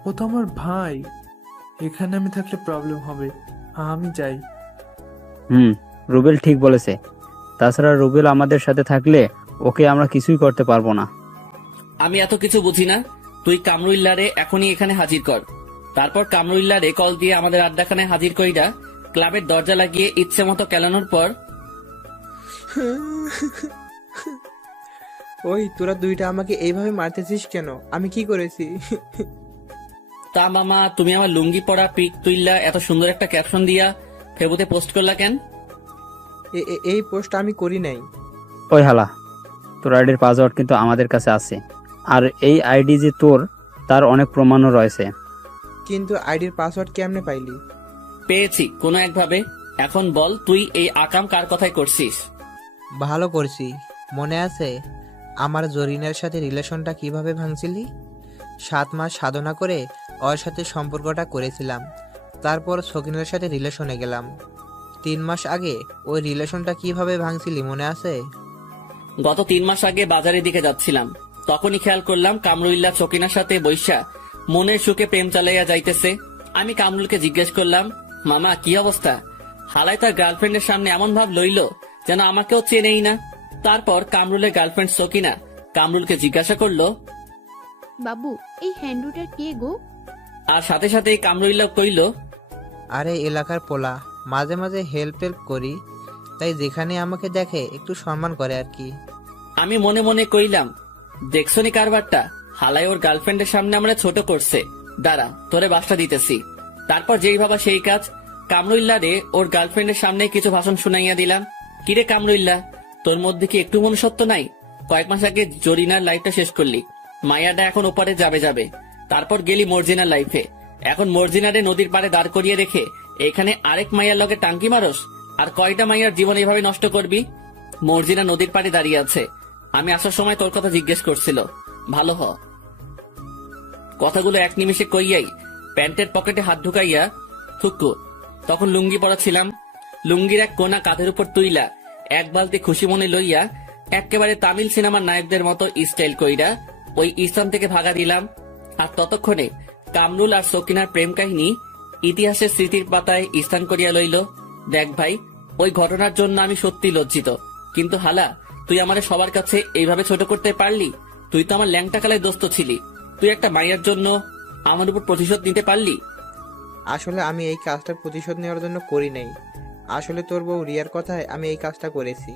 ও তো আমার ভাই, এখানে আমি থাকলে প্রবলেম হবে, আমি যাই। রুবেল ঠিক বলেছে। তাছাড়া রুবেল আমাদের সাথে থাকলে ওকে আমরা কিছুই করতে পারবো না। আমি এত কিছু বুঝি না, তুই কামরুল্লাহরে এখনই এখানে হাজির কর। তারপর কামরুল্লাহরে কল দিয়ে আমাদের আড্ডাখানায় হাজির কইরা ক্লাবের দরজা লাগিয়ে ইচ্ছে মতো কেলানোর পর ওই তোরা দুইটা আমাকে এইভাবে মারতেছিস কেন? আমি কি করেছি? তা মামা, তুমি আমার লুঙ্গি পরা পিক তুইল্লা এত সুন্দর একটা ক্যাপশন দিয়া ফেবুতে পোস্ট করলা কেন? এই পোস্ট আমি করি নাই। ওই হালা, তোর আইডির পাসওয়ার্ড কিন্তু আমাদের কাছে আছে, আর এই আইডি যে তোর তার অনেক প্রমাণও রয়েছে। কিন্তু আইডির পাসওয়ার্ড কেমনে পাইলি? পেয়েছি কোনো একভাবে। এখন বল, তুই এই আকাম কার কথাই করছিস? ভালো করছি। মনে আছে আমার জরিনের সাথে রিলেশনটা কিভাবে ভাঙছিলি? 7 মাস সাধনা করে ওর সাথে সম্পর্কটা করেছিলাম, তারপর সকিনের সাথে রিলেশনে গেলাম। 3 মাস আগে ওই রিলেশনটা কিভাবে ভাঙছিলি মনে আছে? গত 3 মাস আগে বাজারের দিকে যাচ্ছিলাম, তখনই খেয়াল করলাম কামরুল্লাহ চকিনার সাথে বৈশা মনের সুখে প্রেম চালাইয়া যাইতেছে। আমি কামরুলকে জিজ্ঞেস করলাম, মামা কি অবস্থা? হালাই তার গার্লফ্রেন্ডের সামনে এমন ভাব লইল যেন আমাকেও চেনেই না। তারপর কামরুলের গার্লফ্রেন্ড সকিনা কামরুলকে জিজ্ঞাসা করলো, বাবু এই হ্যান্ডুটা কে গো? আর সাথে সাথে কামরুল্লাহ কইল, আরে এলাকার পোলা, মাঝে মাঝে হেল্প করি, তাই যেখানে আমাকে দেখে একটু সম্মান করে আর কি। আমি মনে মনে কইলাম, দেখছনি কারবারটা, হালাই ওর গার্লফ্রেন্ডের সামনে আমরা ছোট করছে, দাঁড়া তোরে বাসটা দিতেছি। তারপর যেই ভাবা সেই কাজ, কামরুল্লাহ রে ওর গার্লফ্রেন্ডের সামনে কিছু ভাষণ শুনাইয়া দিলাম। কিরে কামরুল্লাহ, তোর মধ্যে কি একটু মনুষ্যত্ব নাই? কয়েক মাস আগে জরিনার লাইফটা শেষ করলি, মায়াটা এখন ওপারে যাবে, তারপর গেলি মর্জিনার লাইফে, এখন মর্জিনারে নদীর পাড়ে দাঁড় করিয়ে রেখে এখানে আরেক মাইয়ার লগে টাঙ্কি মারস। আর কয়টা মাইয়ার জীবন এভাবে নষ্ট করবি? মর্জিনা নদীর পাড়ে দাঁড়িয়ে আছে, আমি আসার সময় তোর কথা জিজ্ঞেস করছিল, ভালো হ। কথাগুলো এক নিমিষে কইয়াই প্যান্টের পকেটে হাত ঢুকাইয়া থুকু। তখন লুঙ্গি পরা ছিলাম, লুঙ্গির এক কোনা কাঁধের উপর তুইলা এক বালতি খুশি মনে লইয়া একেবারে তামিল সিনেমার নায়কদের মতো স্টাইল কইরা ওই স্থান থেকে ভাগা দিলাম। আর ততক্ষণে কামরুল আর সকিনার প্রেম কাহিনী ইতিহাসের স্মৃতির পাতায় স্থান করিয়া লইল। দেখ ভাই, ওই ঘটনার জন্য আমি সত্যি লজ্জিত, কিন্তু হালা তুই আমারে সবার কাছে এইভাবে ছোট করতে পারলি? তুই তো আমার ল্যাংটা কালায় দোস্ত ছিলি, তুই একটা মাইয়ার জন্য আমার উপর প্রতিশোধ নিতে পারলি? আসলে আমি এই কাজটার প্রতিশোধ নেওয়ার জন্য করি নাই, আসলে তোর বউ রিয়ার কথায় আমি এই কাজটা করেছি।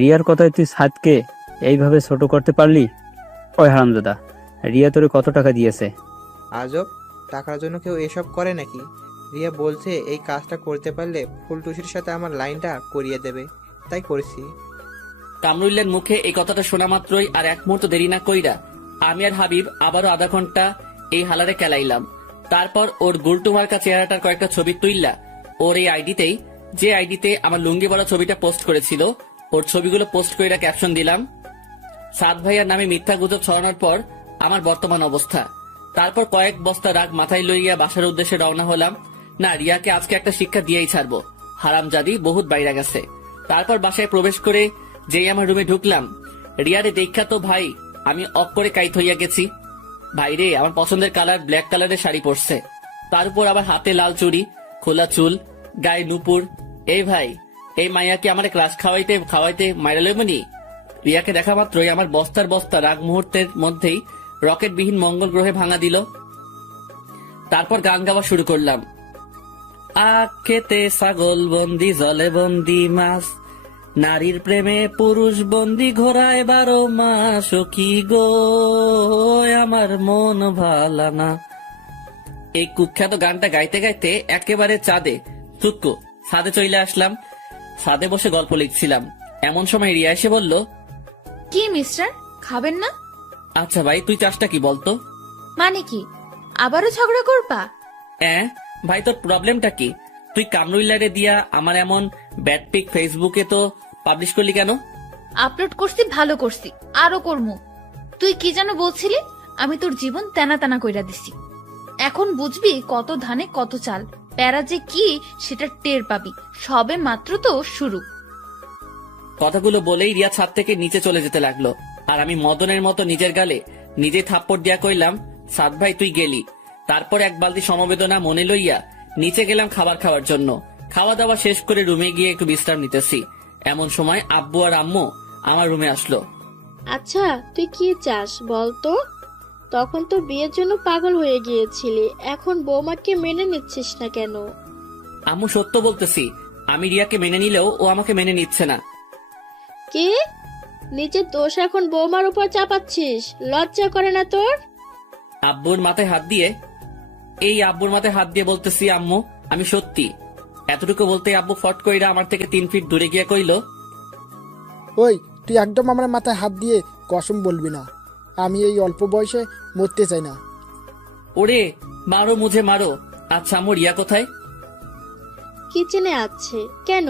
রিয়ার কথায় তুই সাদকে এইভাবে ছোট করতে পারলি? ওই হারামজাদা, রিয়া তোরে কত টাকা দিয়েছে? আজব, টাকার জন্য কেউ এসব করে নাকি? রিয়া বলছে এই কাজটা করতে পারলে ফুলটুসির সাথে আমার লাইনটা করিয়ে দেবে, তাই করেছি। কামরুল্লার মুখে এই কথাটা শোনা মাত্রই আর এক মুহূর্ত দেরি না কইরা আমি আর হাবিব আবারও আধা ঘন্টা এই হালারে খেলাইলাম। তারপর ওর গুলটুমার্কা চেহারাটার কয়েকটা ছবি তুইলা ওর এই আইডিতেই, যে আইডিতে আমার লুঙ্গি পরা ছবিটা পোস্ট করেছিল, ওর ছবিগুলো পোস্ট কইরা ক্যাপশন দিলাম, সাদ ভাইয়ার নামে মিথ্যা গুজব ছড়ানোর পর আমার বর্তমান অবস্থা। তারপর কয়েক বস্তা রাগ মাথায় লইয়া বাসার উদ্দেশ্যে রওনা হলাম। না, রিয়াকে আজকে একটা শিক্ষা দিয়েই ছাড়বো, হারামজাদি বহুত বাইরে গেছে। তারপর বাসায় প্রবেশ করে যেই আমার রুমে ঢুকলাম, রিয়ারে দেখা তো ভাই আমি অক করে কাইত হইয়া গেছি। ভাইরে, আমার পছন্দের কালার ব্ল্যাক কালারের শাড়ি পরছে, তার উপর আবার হাতে লাল চুড়ি, খোলা চুল, গায়ে নুপুর। এই ভাই, এই মাইয়াকে আমার ক্লাস খাওয়াইতে মাইরা লইবনি? রিয়াকে দেখা মাত্রই আমার বস্তার বস্তা রাগ মুহূর্তের মধ্যেই রকেটবিহীন মঙ্গল গ্রহে ভাঙা দিল। তারপর গান গাওয়া শুরু করলাম, আখ খেতে ছাগল বন্দি, জলে বন্দি মাছ, নারীর প্রেমে পুরুষ বন্দি, ঘোড়ায় 12 মাস। ও কি গো আমার মন ভালা না। এই কুখ্যাত গানটা গাইতে গাইতে একেবারে ছাদে চলে আসলাম। ছাদে বসে গল্প লিখছিলাম, এমন সময় রিয়া এসে বলল, কি মিস্টার, খাবেন না? আচ্ছা ভাই, তুই চাষটা কি বলতো? মানে কি, আবারও ঝগড়া করবা? ভাই, তোর প্রবলেমটা কি? তুই কামরুল্লারে দিয়া আমার এমন ব্যাড পিক ফেসবুকে তো পাবলিশ করলি কেন? আপলোড করছি, ভালো করছি, আরো করমু। তুই কি যেন বলছিলি? আমি তোর জীবন তেনা তেনা কইরা দিছি। এখন বুঝবি কত ধানে কত চাল। প্যারা যে কি সেটা টের পাবি। সবে মাত্র তো শুরু। কথাগুলো বলেই রিয়া ছাদ থেকে নিচে চলে যেতে লাগলো, আর আমি মদনের মতো নিজের গালে নিজে থাপ্পড় দিয়া কইলাম, সাদ ভাই তুই গেলি। তারপর এক বালতি সমবেদনা মনে লইয়া নিচে গেলাম খাবার খাওয়ার জন্য। খাওয়া দাওয়া শেষ করে রুমে গিয়ে একটু বিশ্রাম নিতেছি, এমন সময় আব্বু আর আম্মু আমার রুমে আসলো। আচ্ছা তুই কি চাস বল তো? তখন তো বিয়ের জন্য পাগল হয়ে গিয়েছিলি, এখন বৌমাকে মেনে নিচ্ছিস না কেন? আম্মু সত্য বলতেছি, আমি রিয়াকে মেনে নিলেও ও আমাকে মেনে নিচ্ছে না। কি? নিজের দোষ এখন বৌমার উপর চাপাচ্ছিস? লজ্জা করে না তোর? আব্বুর মাথায় হাত দিয়ে বলতেছি, আম্মু আমি সত্যি। এতটুকু বলতে আব্বু ফট কইরা আমার থেকে 3 ফিট দূরে গিয়ে কইল, ওই তুই একদম আমার মাথায় হাত দিয়ে কসম বলবি না। আমি এই অল্প বয়সে মরতে চাই না। ওরে মারো মুঝে মারো। আচ্ছা আম্মু রিয়া কোথায়? কিচেনে আছে। কেন?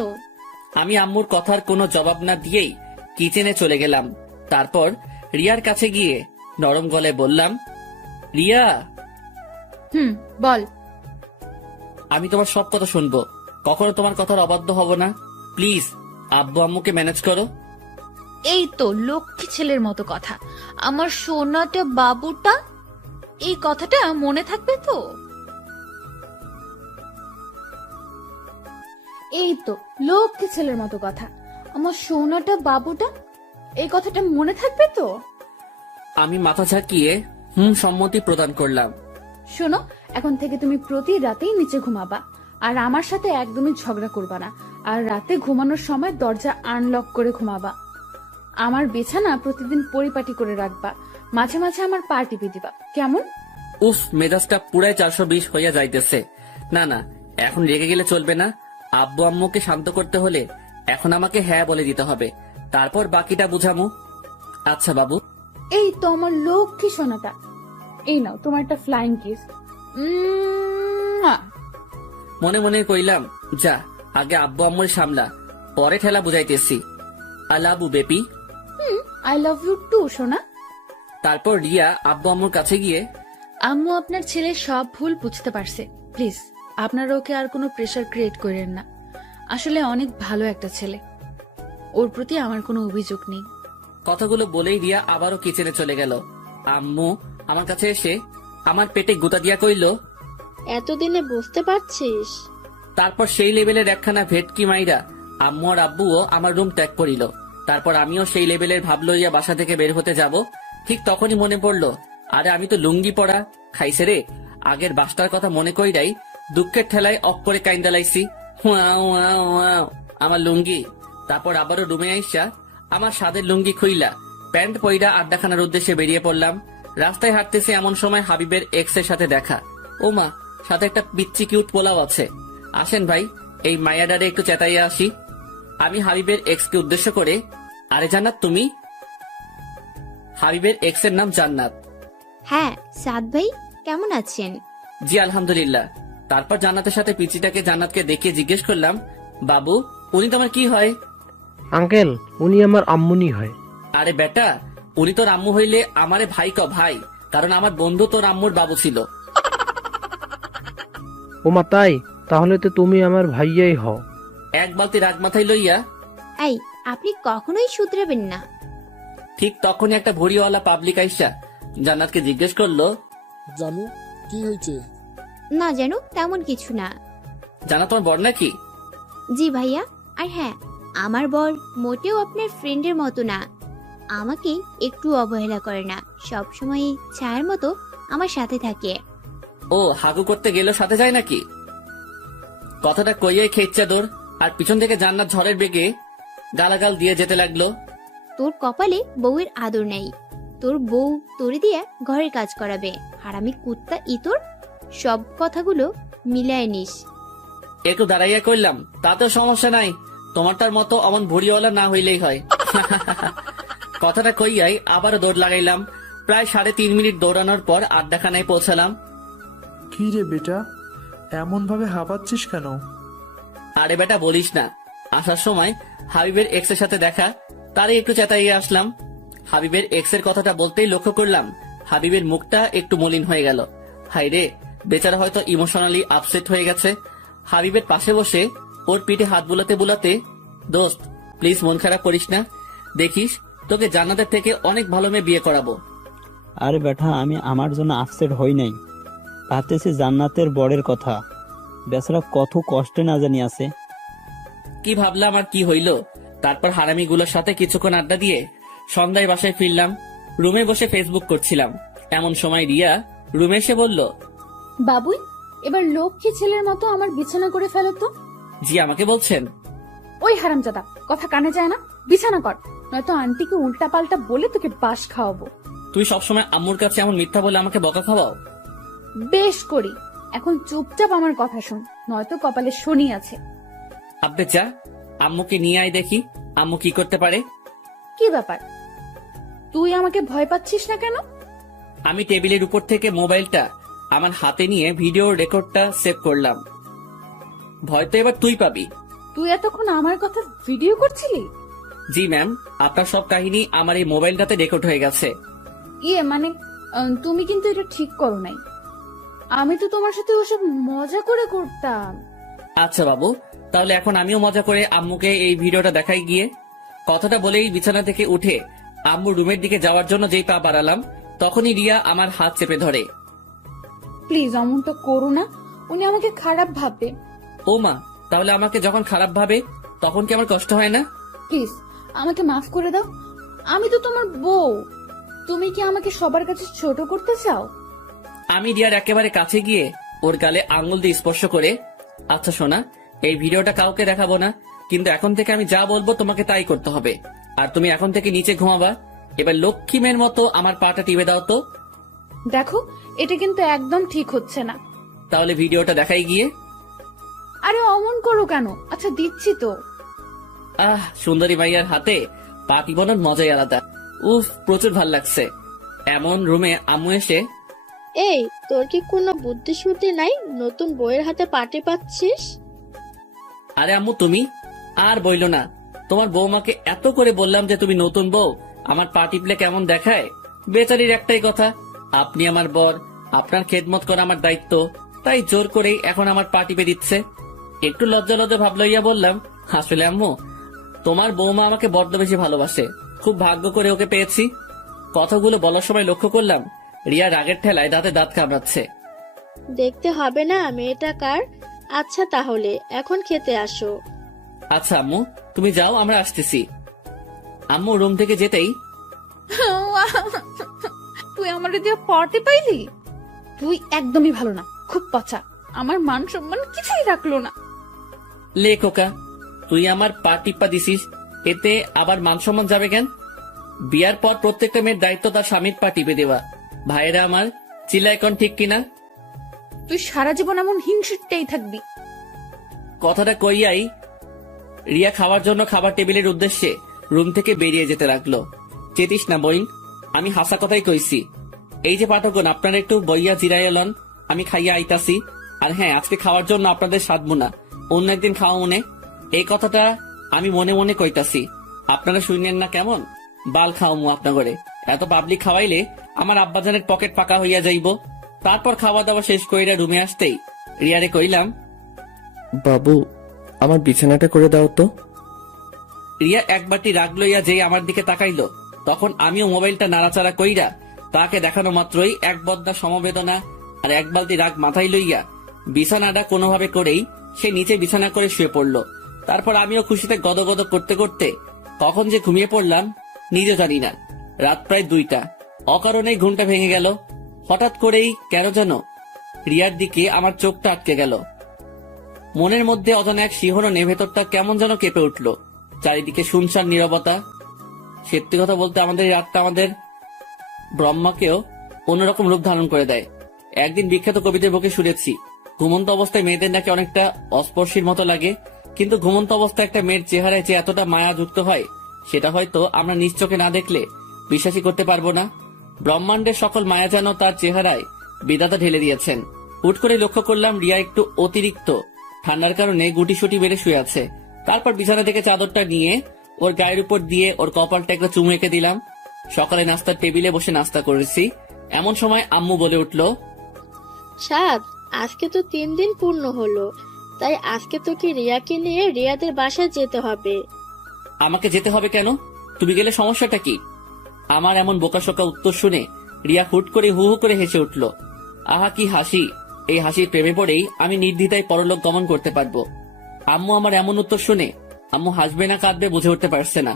আমি আম্মুর কথার কোনো জবাব না দিয়েই কিচেনে চলে গেলাম। তারপর রিয়ার কাছে গিয়ে নরম গলায় বললাম, রিয়া বল। আমি তোমার সব কথা শুনবো, কখনো তোমার কথার অবাধ্য হব না। প্লিজ আব্বু আম্মুকে ম্যানেজ করো। এই তো লক্ষ্মী ছেলের মতো কথা। আমার সোনাটা বাবুটা, এই কথাটা মনে থাকবে তো? এই তো লক্ষ্মী ছেলের মতো কথা। আমার সোনাটা বাবুটা, এই কথাটা মনে থাকবে তো? আমি মাথা ঝাঁকিয়ে সম্মতি প্রদান করলাম। শোনো, এখন থেকে তুমি প্রতি রাতেই নিচে ঘুমাবা, আর আমার সাথে একদমই ঝগড়া করবা না। আর রাতে ঘুমানোর সময় দরজা আনলক করে ঘুমাবা। আমার বিছানা প্রতিদিন পরিপাটি করে রাখবা। মাঝে মাঝে আমার পা টিপে দিবা, কেমন? উফ, মেজাজটা পুরাই 420 হইয়া যাইতেছে। না না, এখন রেগে গেলে চলবে না। আব্বু আম্মুকে শান্ত করতে হলে এখন আমাকে হ্যাঁ বলে দিতে হবে, তারপর বাকিটা বুঝামু। আচ্ছা বাবু। এই তো আমার লক্ষ্মী সোনাটা, এই নাও তোমার একটা ফ্লাইং কিস। মনে মনে কইলাম, যা আগে আব্বু আম্মুর সামলা, পরে ঠেলা বুঝাইতেছি। I love you baby. I love you too সোনা। তারপর রিয়া আব্বু আম্মুর কাছে গিয়ে, আম্মু আপনার ছেলে সব ভুল বুঝতে পারছে। প্লিজ আপনারা ওকে আর কোনো প্রেসার ক্রিয়েট করেন না। আসলে অনেক ভালো একটা ছেলে, ওর প্রতি আমার কোনো অভিযোগ নেই। কথাগুলো বলেই রিয়া আবারও কিচেনে চলে গেল। আম্মু আমার কাছে এসে আমার পেটে গুতা দিয়া কইল, এতদিনে বুঝতে পারছিস? তারপর সেই লেভেলের একখানা ভেটকি মাইরা আম্মু আর আব্বুও আমার রুম ত্যাগ করিল। তারপর আমিও সেই লেভেলের ভাব লইয়া বাসা থেকে বের হতে যাব, ঠিক তখনই মনে পড়লো, আরে আমি তো লুঙ্গি পরা খাইছে রে। আগের বাসটার কথা মনে কইরাই দুঃখের ঠেলায় অপ করে কাইন্দালাইছি। আমার লুঙ্গি। তারপর আবারও রুমে আইসা আমার সাদের লুঙ্গি খুইলা প্যান্ট পইরা আড্ডাখানার উদ্দেশ্যে বেরিয়ে পড়লাম। রাস্তায় হাঁটতেছে এমন সময় হাবিবের এক্স এর সাথে দেখা। ও মা, সাথে একটা পিচ্চি কিউট পোলাও আছে। আসেন ভাই, এই মায়াডারে একটু চেতাইয়া আসি। আমি হাবিবের এক্স কে উদ্দেশ্য করে, আরে জান্নাত তুমি? হাবিবের এক্স এর নাম জান্নাত। হ্যাঁ সাদ ভাই, কেমন আছেন? জি আলহামদুলিল্লাহ। তারপর জান্নাতের সাথে পিচিটাকে জান্নাতকে দেখিয়ে জিজ্ঞেস করলাম, বাবু উনি তোমার কি হয়? আঙ্কেল, উনি আমার আম্মুনি হয়। আরে বেটা, উনি তোর আম্মু হইলে আমারে ভাই ক ভাই, কারণ আমার বন্ধু তোর আম্মুর বাবু ছিল। ওমা তাই? তাহলে তো তুমি আমার ভাইয়াই হও। এক বালতি রাগ মাথায় লইয়া এই, আপনি কখনোই শুধরাবেন না। ঠিক তখনই একটা ভুড়িওয়ালা পাবলিক আইসা জান্নাতকে জিজ্ঞেস করলো, জানু কি হয়েছে? না জানো, তেমন কিছু না। জানা তোমার বর নাকি? জি ভাইয়া। আর হ্যাঁ, আমার বর মোটেও আপনার ফ্রেন্ডের মতো না। আমাকে একটু অবহেলা করে না, সব সময় ছায়ার মতো আমার সাথে থাকে। ও হাগু করতে গেলেও সাথে যায় নাকি? কথাটা কইয়াই খেচ্ছা দৌড়, আর পিছন থেকে জান্নাত ঝড়ের বেগে গালাগাল দিয়ে যেতে লাগলো। তোর কপালে বউয়ের আদর নেই। তোর বউ তোরে দিয়া ঘরের কাজ করাবে। হারামি কুত্তা ইতর। সব কথাগুলো মিলায় নিস। একটু দাঁড়াইয়া কইলাম, তাতেও সমস্যা নাই, তোমারটার মতো অমন ভুড়িওয়ালা না হইলেই হয়। কথাটা কইয়াই আবারও দৌড় লাগাইলাম। প্রায় 3.5 মিনিট দৌড়ানোর পর আড্ডাখানায় পৌঁছালাম। কি রে বেটা, এমন ভাবে হাঁপাচ্ছিস কেন? আরে বেটা বলিস না, আসার সময় হাবিবের এক্স এর সাথে দেখা, তারই একটু চেতাইয়ে আসলাম। হাবিবের এক্সের কথাটা বলতেই লক্ষ্য করলাম হাবিবের মুখটা একটু মলিন হয়ে গেল। হাই রে, বেচারা হয়তো ইমোশনালি আপসেট হয়ে গেছে। হাবিবের পাশে বসে ওর পিঠে হাত বুলাতে বুলাতে, দোস্ত প্লিজ মন খারাপ করিস না, দেখিস তোকে জান্নাতের থেকে অনেক ভালো মেয়ে বিয়ে করাবো। আরে বেটা, আমি আমার জন্য আপসেট হই নাই, ভাবতেছি জান্নাতের বরের কথা। বেচারা কত কষ্টে না জানি আছে। কি ভাবলাম আর কি হইল। তারপর হারামিগুলোর সাথে কিছুক্ষণ আড্ডা দিয়ে সন্ধ্যায় বাসায় ফিরলাম। রুমে বসে ফেসবুক করছিলাম, এমন সময় রিয়া রুমে এসে বলল, বাবুই, এবার লক্ষ্মী ছেলের মতো আমার বিছানা করে ফেলো তো। জি আমাকে বলছেন? ওই হারামজাদা, কথা কানে যায় না, বিছানা কর, নয়তো আন্টিকে উল্টা পাল্টা বলে তোকে বাস খাওয়াবো। তুই সবসময় আম্মুর কাছে এমন মিথ্যা বলে আমাকে বকা খাওয়াও? বেশ করি, এখন চুপচাপ আমার কথা শোন, নয়তো কপালে শনি আছে। আব্বে যা, আম্মুকে নিয়ে আয় দেখি আম্মু কি করতে পারে। কি ব্যাপার, তুই আমাকে ভয় পাচ্ছিস না কেন? আমি টেবিলের উপর থেকে মোবাইলটা আমার হাতে নিয়ে ভিডিও রেকর্ডটা সেভ করলাম। ভয় তো এবার তুই পাবি। তুই এতক্ষণ আমার কথা ভিডিও করছিলি? জি ম্যাম, আপনার সব কাহিনী আমার এই মোবাইলটাতে রেকর্ড হয়ে গেছে। ইয়ে মানে, তুমি কিন্তু এটা ঠিক করো নাই। আমি তো তোমার সাথে ওসব মজা করে করতাম। আচ্ছা বাবু, তাহলে এখন আমিও মজা করে আম্মুকে এই ভিডিওটা দেখাই গিয়ে। কথাটা বলেই বিছানা থেকে উঠে আম্মু রুমের দিকে যাওয়ার জন্য যেই পা বাড়ালাম, তখনই রিয়া আমার হাত চেপে ধরে। প্লিজ অমনটা করো না, উনি আমাকে খারাপ ভাববে। ও মা, তাহলে আমাকে যখন খারাপ ভাবে তখন কি আমার কষ্ট হয় না? প্লিজ আমাকে মাফ করে দাও, আমি তো তোমার বউ। তুমি কি আমাকে সবার কাছে ছোট করতে চাও? আমি রিয়ার একেবারে কাছে গিয়ে ওর গালে আঙুল দিয়ে স্পর্শ করে, আচ্ছা সোনা, এই ভিডিওটা কাউকে দেখাবো না, কিন্তু এখন থেকে আমি যা বলবো তোমাকে তাই করতে হবে। আর তুমি এখন থেকে নিচে ঘুমাবা। এবার লক্ষ্মী মেয়ের মতো আমার পাটা টিপে দাও তো। দেখো, এটা কিন্তু একদম ঠিক হচ্ছে না। তাহলে ভিডিওটা দেখাই গিয়ে। আরে অমন করো কেন? আচ্ছা দিচ্ছি তো। সুন্দরী ভাইয়ার হাতে পা টিপানোর মজাই আলাদা। উফ, প্রচুর ভাল লাগছে। এমন রুমে আম্মু এসে, এই তোর কি কোনো বুদ্ধি শুদ্ধি নাই, নতুন বইয়ের হাতে পাটি পাচ্ছিস? আরে আম্মু তুমি আর বইলো না, তোমার বৌমাকে এত করে বললাম যে তুমি নতুন বউ, আমার পা টিপলে কেমন দেখায়। বেচারির একটাই কথা, আপনি আমার বর, আপনার খেদমত করা আমার দায়িত্ব, তাই জোর করেই এখন আমার পা টিপে দিচ্ছে। একটু লজ্জা লজ্জা ভাব লইয়া বললাম, আসলে আম্মু তোমার বৌমা আমাকে বড্ড বেশি ভালোবাসে, খুব ভাগ্য করে ওকে পেয়েছি। কথাগুলো বলার সময় লক্ষ্য করলাম রিয়া রাগের ঠেলায় দাঁতে দাঁত কামড়াচ্ছে। দেখতে হবে না মেয়েটা কার? আচ্ছা তাহলে এখন খেতে আসো। আচ্ছা আম্মু, তুমি যাও, আমরা আসতেছি। আম্মু রুম থেকে যেতেই, তুই আমার দিয়ে পড়তে পাইলি? তুই একদমই ভালো না, খুব পচা, আমার মান সম্মান কিছুই রাখলো না। লে খোকা, তুই আমার পা টিপ্পা দিছিস, এতে আবার মান সম্মান যাবে কেন? বিয়ার পর প্রত্যেকটা মেয়ের দায়িত্ব তার স্বামীর পা টিপে দেওয়া। ভাইয়েরা আমার, চিল্লা এখন ঠিক কিনা? তুই সারা জীবন এমন হিংসুটটাই থাকবি। কথাটা কইয়াই রিয়া খাওয়ার জন্য খাবার টেবিলের উদ্দেশ্যে রুম থেকে বেরিয়ে যেতে লাগলো। চেতিস না বইন, আমি হাসা কথাই কইছি। এই যে পাঠকগণ, আপনারা একটু বইয়া জিরাইয়া লন, আমি খাইয়া আইতাছি। আর হ্যাঁ, আজকে খাওয়ার জন্য আপনাদের সাধবো না, অন্য একদিন খাওয়া মনে। এই কথাটা আমি মনে মনে কইতাছি, আপনারা শুনেন না কেমন? বাল খাওয়ামু আপনাগরে। এত পাবলিক খাওয়াইলে আমার আব্বাজানের পকেট ফাঁকা হইয়া যাইব। তারপর খাওয়া দাওয়া শেষ কইরা রুমে আসতেই রিয়ারে কইলাম, বাবু আমার বিছানাটা করে দাও তো। রিয়া এক বাটি রাগ লইয়া যেই আমার দিকে তাকাইলো, তখন আমিও মোবাইলটা নাড়াচাড়া কইরা তাকে দেখানো মাত্রই এক বদ্দা সমবেদনা আর এক বালতি রাগ মাথায় লইয়া বিছানাটা কোনোভাবে করেই সে নিচে বিছানা করে শুয়ে পড়লো। তারপর আমিও খুশিতে গদগদ করতে করতে কখন যে ঘুমিয়ে পড়লাম নিজে জানি না। রাত প্রায় 2টা, অকারণেই ঘুমটা ভেঙে গেল। হঠাৎ করেই কেন যেন রিয়ার দিকে আমার চোখটা আটকে গেল। মনের মধ্যে অজানা এক শিহরণে ভেতরটা কেমন যেন কেঁপে উঠল। চারিদিকে শুনশান নীরবতা। সত্যি কথা বলতে আমাদের এই রাতটা আমাদের ব্রহ্মাকেও অন্যরকম রূপ ধারণ করে দেয়। একদিন বিখ্যাত কবিদের মুখে শুনেছি, ঘুমন্ত অবস্থায় মেয়েদের নাকি অনেকটা অস্পর্শীর মতো লাগে, কিন্তু ঘুমন্ত অবস্থায় একটা মেয়ের চেহারায় যে এতটা মায়া যুক্ত হয় সেটা হয়তো আমরা নিজ চোখে না দেখলে বিশ্বাসই করতে পারবো না। ব্রহ্মাণ্ডের সকল মায়া যেন তার চেহারায় বিধাতা ঢেলে দিয়েছেন। হুট করে লক্ষ্য করলাম রিয়া একটু অতিরিক্ত ঠান্ডার কারণে গুটিসুটি বেড়ে শুয়ে আছে। তারপর বিছানা থেকে চাদরটা নিয়ে ওর গায়ের উপর দিয়ে ওর কপালটা একটা চুমু এঁকে দিলাম। সকালে নাস্তার টেবিলে বসে নাস্তা করেছি, এমন সময় আম্মু বলে উঠলো, সাদ, আজকে তো 3 দিন পূর্ণ হলো, তাই আজকে তোকে রিয়াকে নিয়ে রিয়াদের বাসায় যেতে হবে। আমাকে যেতে হবে কেন? তুমি গেলে সমস্যাটা কি? আমার এমন বোকাশোকা উত্তর শুনে রিয়া হুট করে হু হু করে হেসে উঠল। আহা কি হাসি! এই হাসির প্রেমে পড়েই আমি নির্দ্বিধায় পরলোক গমন করতে পারবো। আম্মু আমার এমন উত্তর শুনে আম্মু হাসবে না কাঁদবে বুঝে উঠতে পারছে না।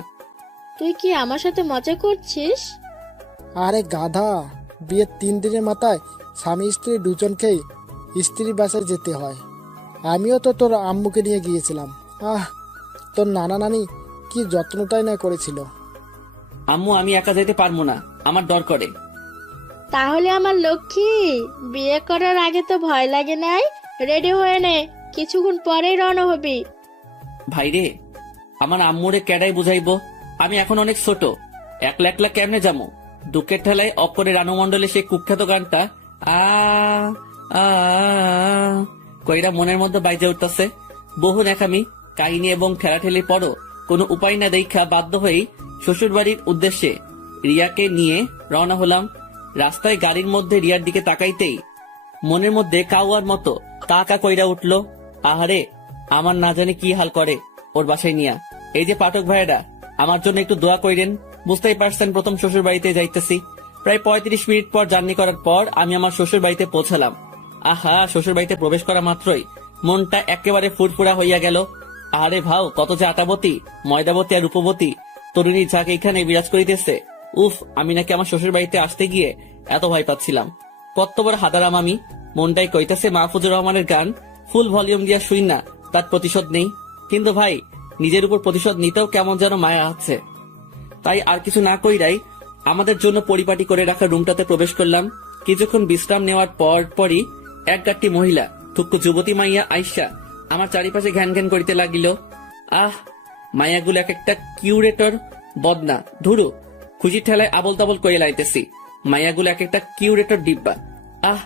তুই কি আমার সাথে মজা করছিস? আরে গাধা, বিয়ের 3 দিনের মাথায় স্বামী স্ত্রী দুজনকেই স্ত্রীর বাসায় যেতে হয়। আমিও তো তোর আম্মুকে নিয়ে গিয়েছিলাম। তোর নানা নানি কি যত্নটাই না করেছিল। আম্মু আমি একা যেতে পারবো না, আমার ডর করে। তাহলে আমার লক্ষ্মী, বিয়ে করার আগে তো ভয় লাগে নাই? রেডি হয়ে নে, কিছুক্ষণ পরেই রওনা হবি। ভাইরে, আমার আম্মুরে ক্যাডাই বুঝাইবো? আমি এখন অনেক ছোট, একলা একলা কেমনে যাবো? দুঃখের ঠেলায় অফ করে রানু মন্ডলের সেই কুখ্যাত গানটা আ আ কইরা মনের মধ্যে বাইজে উঠতেছে। বহু নেকামি কাহিনী এবং ঠেলাঠেলির পরও কোনো উপায় না দেখা বাধ্য হয়েই শ্বশুর বাড়ির উদ্দেশ্যে রিয়াকে নিয়ে রওনা হলাম। রাস্তায় গাড়ির মধ্যে রিয়ার দিকে তাকাইতেই মনের মধ্যে কাউয়ার মতো তাকা কইরা উঠল। আহারে, আমার না জানি কি হাল করে ওর বাসায় নিয়া। এই যে পাঠক ভাইয়েরা, আমার জন্য একটু দোয়া কইরেন। বুঝতেই পারছেন, প্রথম শ্বশুর বাড়িতে যাইতেছি। প্রায় 35 মিনিট পর জার্নি করার পর আমি আমার শ্বশুর বাড়িতে পৌঁছালাম। আহা, শ্বশুর বাড়িতে প্রবেশ করা মাত্রই মনটা একেবারে ফুরফুরা হইয়া গেল। আরে ভাও, কত যে আটাবতী, ময়দাবতী আর রূপবতী তরুণী ঝাঁক এখানে বিরাজ করিতেছে। উফ, আমি নাকি আমার শ্বশুর বাড়িতে আসতে গিয়ে এত ভয় পাচ্ছিলাম। কত বড় হাদারাম আমি। মনটাই কইতেছে মাহফুজুর রহমানের গান ফুল ভলিউম দিয়া শুই না, তার প্রতিশোধ নেই। কিন্তু ভাই, নিজের উপর প্রতিশোধ নিতেও কেমন যেন মায়া আছে। তাই আর কিছু না কইরাই আমাদের জন্য পরিপাটি করে রাখা রুমটাতে প্রবেশ করলাম। কিছুক্ষণ বিশ্রাম নেওয়ার পরই এক গাঁটটি মহিলা, থুক্কু যুবতী মাইয়া আইসা আমার চারিপাশে ঘ্যান ঘ্যান করিতে লাগিল। আহ, মাইয়াগুলো এক একটা কিউরেটর বদনা, ধুরু খুশি ঠেলায় আবল তাবল করে লাইতেছি। মাইয়াগুলো এক একটা কিউরেটর ডিব্বা। আহ,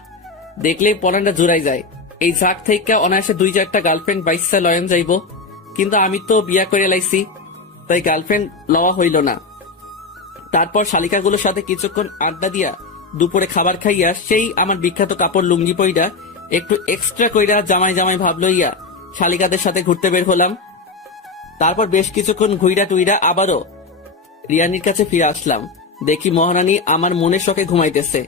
দেখলেই পরানটা জোড়াই যায়। এই ঝাঁক থেকে অনায়াসে 2-4টা গার্লফ্রেন্ড বাইসা লয়ন যাইব, কিন্তু আমি তো বিয়া করে লাইছি, তাই গার্লফ্রেন্ড লওয়া হইল না। তারপর শালিকাগুলোর সাথে কিছুক্ষণ আড্ডা দিয়া দুপুরে খাবার খাইয়া সেই আমার বিখ্যাত কাপড় লুঙ্গি পইরা একটু এক্সট্রা কইরা জামাই জামাই ভাব লইয়া শালিকাদের সাথে ঘুরতে বের হলাম। তারপর বেশ কিছুক্ষণ ঘুইরা টুইরা আবারও রিয়ানির কাছে ফিরে আসলাম। দেখি মহারানী আমার মনের শখে ঘুমাইতেছে।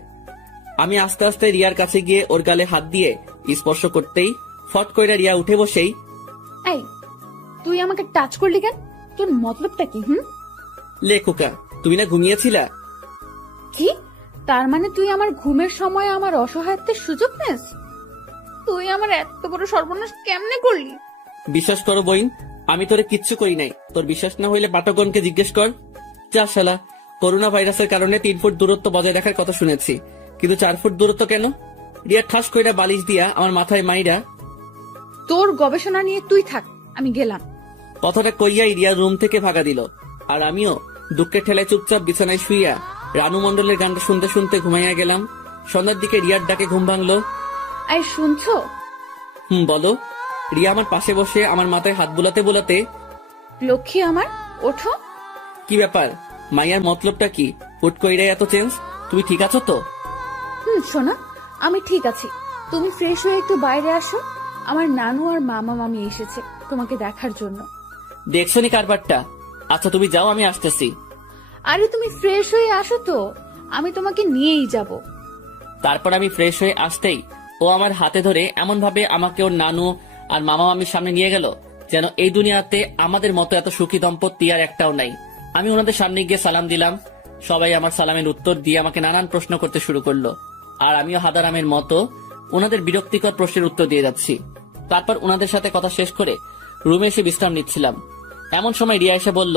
আমি আস্তে আস্তে রিয়ার কাছে গিয়ে ওর গালে হাত দিয়ে স্পর্শ করতেই ফট কইরা রিয়া উঠে বসেই, এই, তুই আমাকে টাচ করলি কেন? তোর মতলবটা কি? লে খোকা, তুমি না ঘুমিয়েছিলা? কি? তার মানে তুই আমার ঘুমের সময় আমার অসহায়ত্বের সুযোগ নেস? তুই আমার এত বড় সর্বনাশ কেমনে করলি? বিশ্বাস করো বইন, আমি তোরে কিচ্ছু করি নাই। তোর বিশ্বাস না হইলে পাঠকগণকে জিজ্ঞেস কর। যা শালা, করোনা ভাইরাসের কারণে 3 ফুট দূরত্ব বজায় রাখার কথা শুনেছি, কিন্তু 4 ফুট দূরত্ব কেন? রিয়া ঠাস কইরা বালিশ দিয়া আমার মাথায় মাইরা, তোর গবেষণা নিয়ে তুই থাক, আমি গেলাম। কথাটা কইয়াই রিয়া রুম থেকে ভাগা দিল। আর আমিও দুঃখের ঠেলায় চুপচাপ বিছানায় শুইয়া রানু মন্ডলের গানটা শুনতে শুনতে ঘুমাইয়া গেলাম। সন্ধ্যার দিকে রিয়ার ডাকে ঘুম ভাঙলো। এই শুনছো? বলো। রিয়া আমার পাশে বসে আমার মাথায় হাত বুলাতে বুলাতে, লক্ষ্মী আমার, ওঠো। কি ব্যাপার? মাইয়ার মতলবটা কি? হুট কইরাই এত চেঞ্জ? তুমি ঠিক আছো তো? শোনা, আমি ঠিক আছি। তুমি ফ্রেশ হয়ে একটু বাইরে আসো। আমার নানু আর মামা মামি এসেছে তোমাকে দেখার জন্য। দেখছো নি কারবারটা? আচ্ছা তুমি যাও, আমি আসতেছি। আরে তুমি ফ্রেশ হয়ে আসো তো, আমি তোমাকে নিয়েই যাব। তারপর আমি ফ্রেশ হয়ে আসতেই ও আমার হাতে ধরে এমন ভাবে আমাকে ওর নানু আর মামা মামির সামনে নিয়ে গেল যেন এই দুনিয়াতে আমাদের মতো এত সুখী দম্পতি আর একটাও নাই। আমি ওনাদের সামনে গিয়ে সালাম দিলাম। সবাই আমার সালামের উত্তর দিয়ে আমাকে নানান প্রশ্ন করতে শুরু করলো, আর আমিও হাদারামের মতো ওনাদের বিরক্তিকর প্রশ্নের উত্তর দিয়ে যাচ্ছি। তারপর ওনাদের সাথে কথা শেষ করে রুমে এসে বিশ্রাম নিচ্ছিলাম। এমন সময় রিয়া এসে বলল,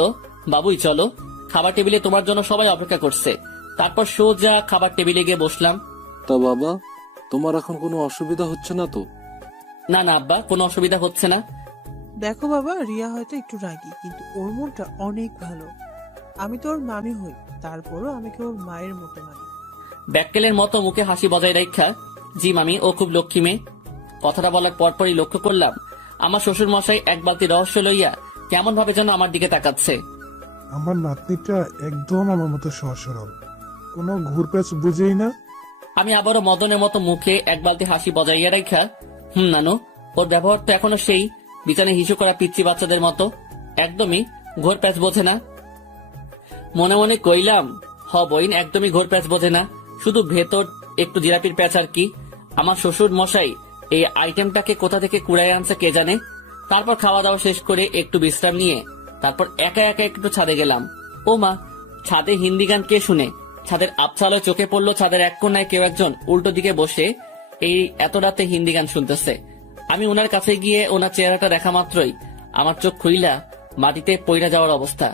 বাবুই চলো, খাবার টেবিলে তোমার জন্য সবাই অপেক্ষা করছে। তারপর সোজা খাবার টেবিলে গিয়ে বসলাম। তা বাবা, তোমার এখন কোনো অসুবিধা হচ্ছে না তো? না না আব্বা, কোনো অসুবিধা হচ্ছে না। দেখো বাবা, রিয়া হয়তো একটু রাগী, কিন্তু ওর মনটা অনেক ভালো। আমি তো ওর মামি হই, তারপরও আমাকে ওর মায়ের মতো মানি। ব্যাককেলের মতো মুখে হাসি বজায় রাখা, জি মামি, ও খুব লক্ষ্মী মেয়ে। কথাটা বলার পরপরই লক্ষ্য করলাম আমার শ্বশুর মশাই এক বালতি রহস্য লইয়া কেমন ভাবে যেন আমার দিকে তাকাচ্ছে। আমার নাতনিটা একদম আমার মতো সহজ সরল, কোনো ঘুরপ্যাচ বুঝেই না। আমি আবারও মদনের মতো মুখে এক বালতি হাসি বজাইয়া রাখা, নানু, ওর ব্যবহার তো এখনো সেই বিছানায় হিসু করা পিচ্ছি বাচ্চাদের মতো, একদমই ঘোর প্যাচ বোঝে না। মনে মনে কইলাম, বইন একদমই ঘোর প্যাচ বোঝে না, শুধু ভেতর একটু জিলাপির প্যাচ আর কি। আমার শ্বশুর মশাই এই আইটেমটাকে কোথা থেকে কুড়ায় আনছে কে জানে। তারপর খাওয়া দাওয়া শেষ করে একটু বিশ্রাম নিয়ে তারপর একা একা একটু ছাদে গেলাম। ও মা, ছাদে হিন্দি গান কে শুনে? ছাদের আবছালোয় চোখে পড়লো ছাদের এক কোনায় কেউ একজন উল্টো দিকে বসে এই এত রাতে হিন্দি গান শুনতেছে। আমি ওনার কাছে গিয়ে ওনার চেহারাটা দেখা মাত্রই আমার চোখ খুইলা মাটিতে পইড়া যাওয়ার অবস্থা।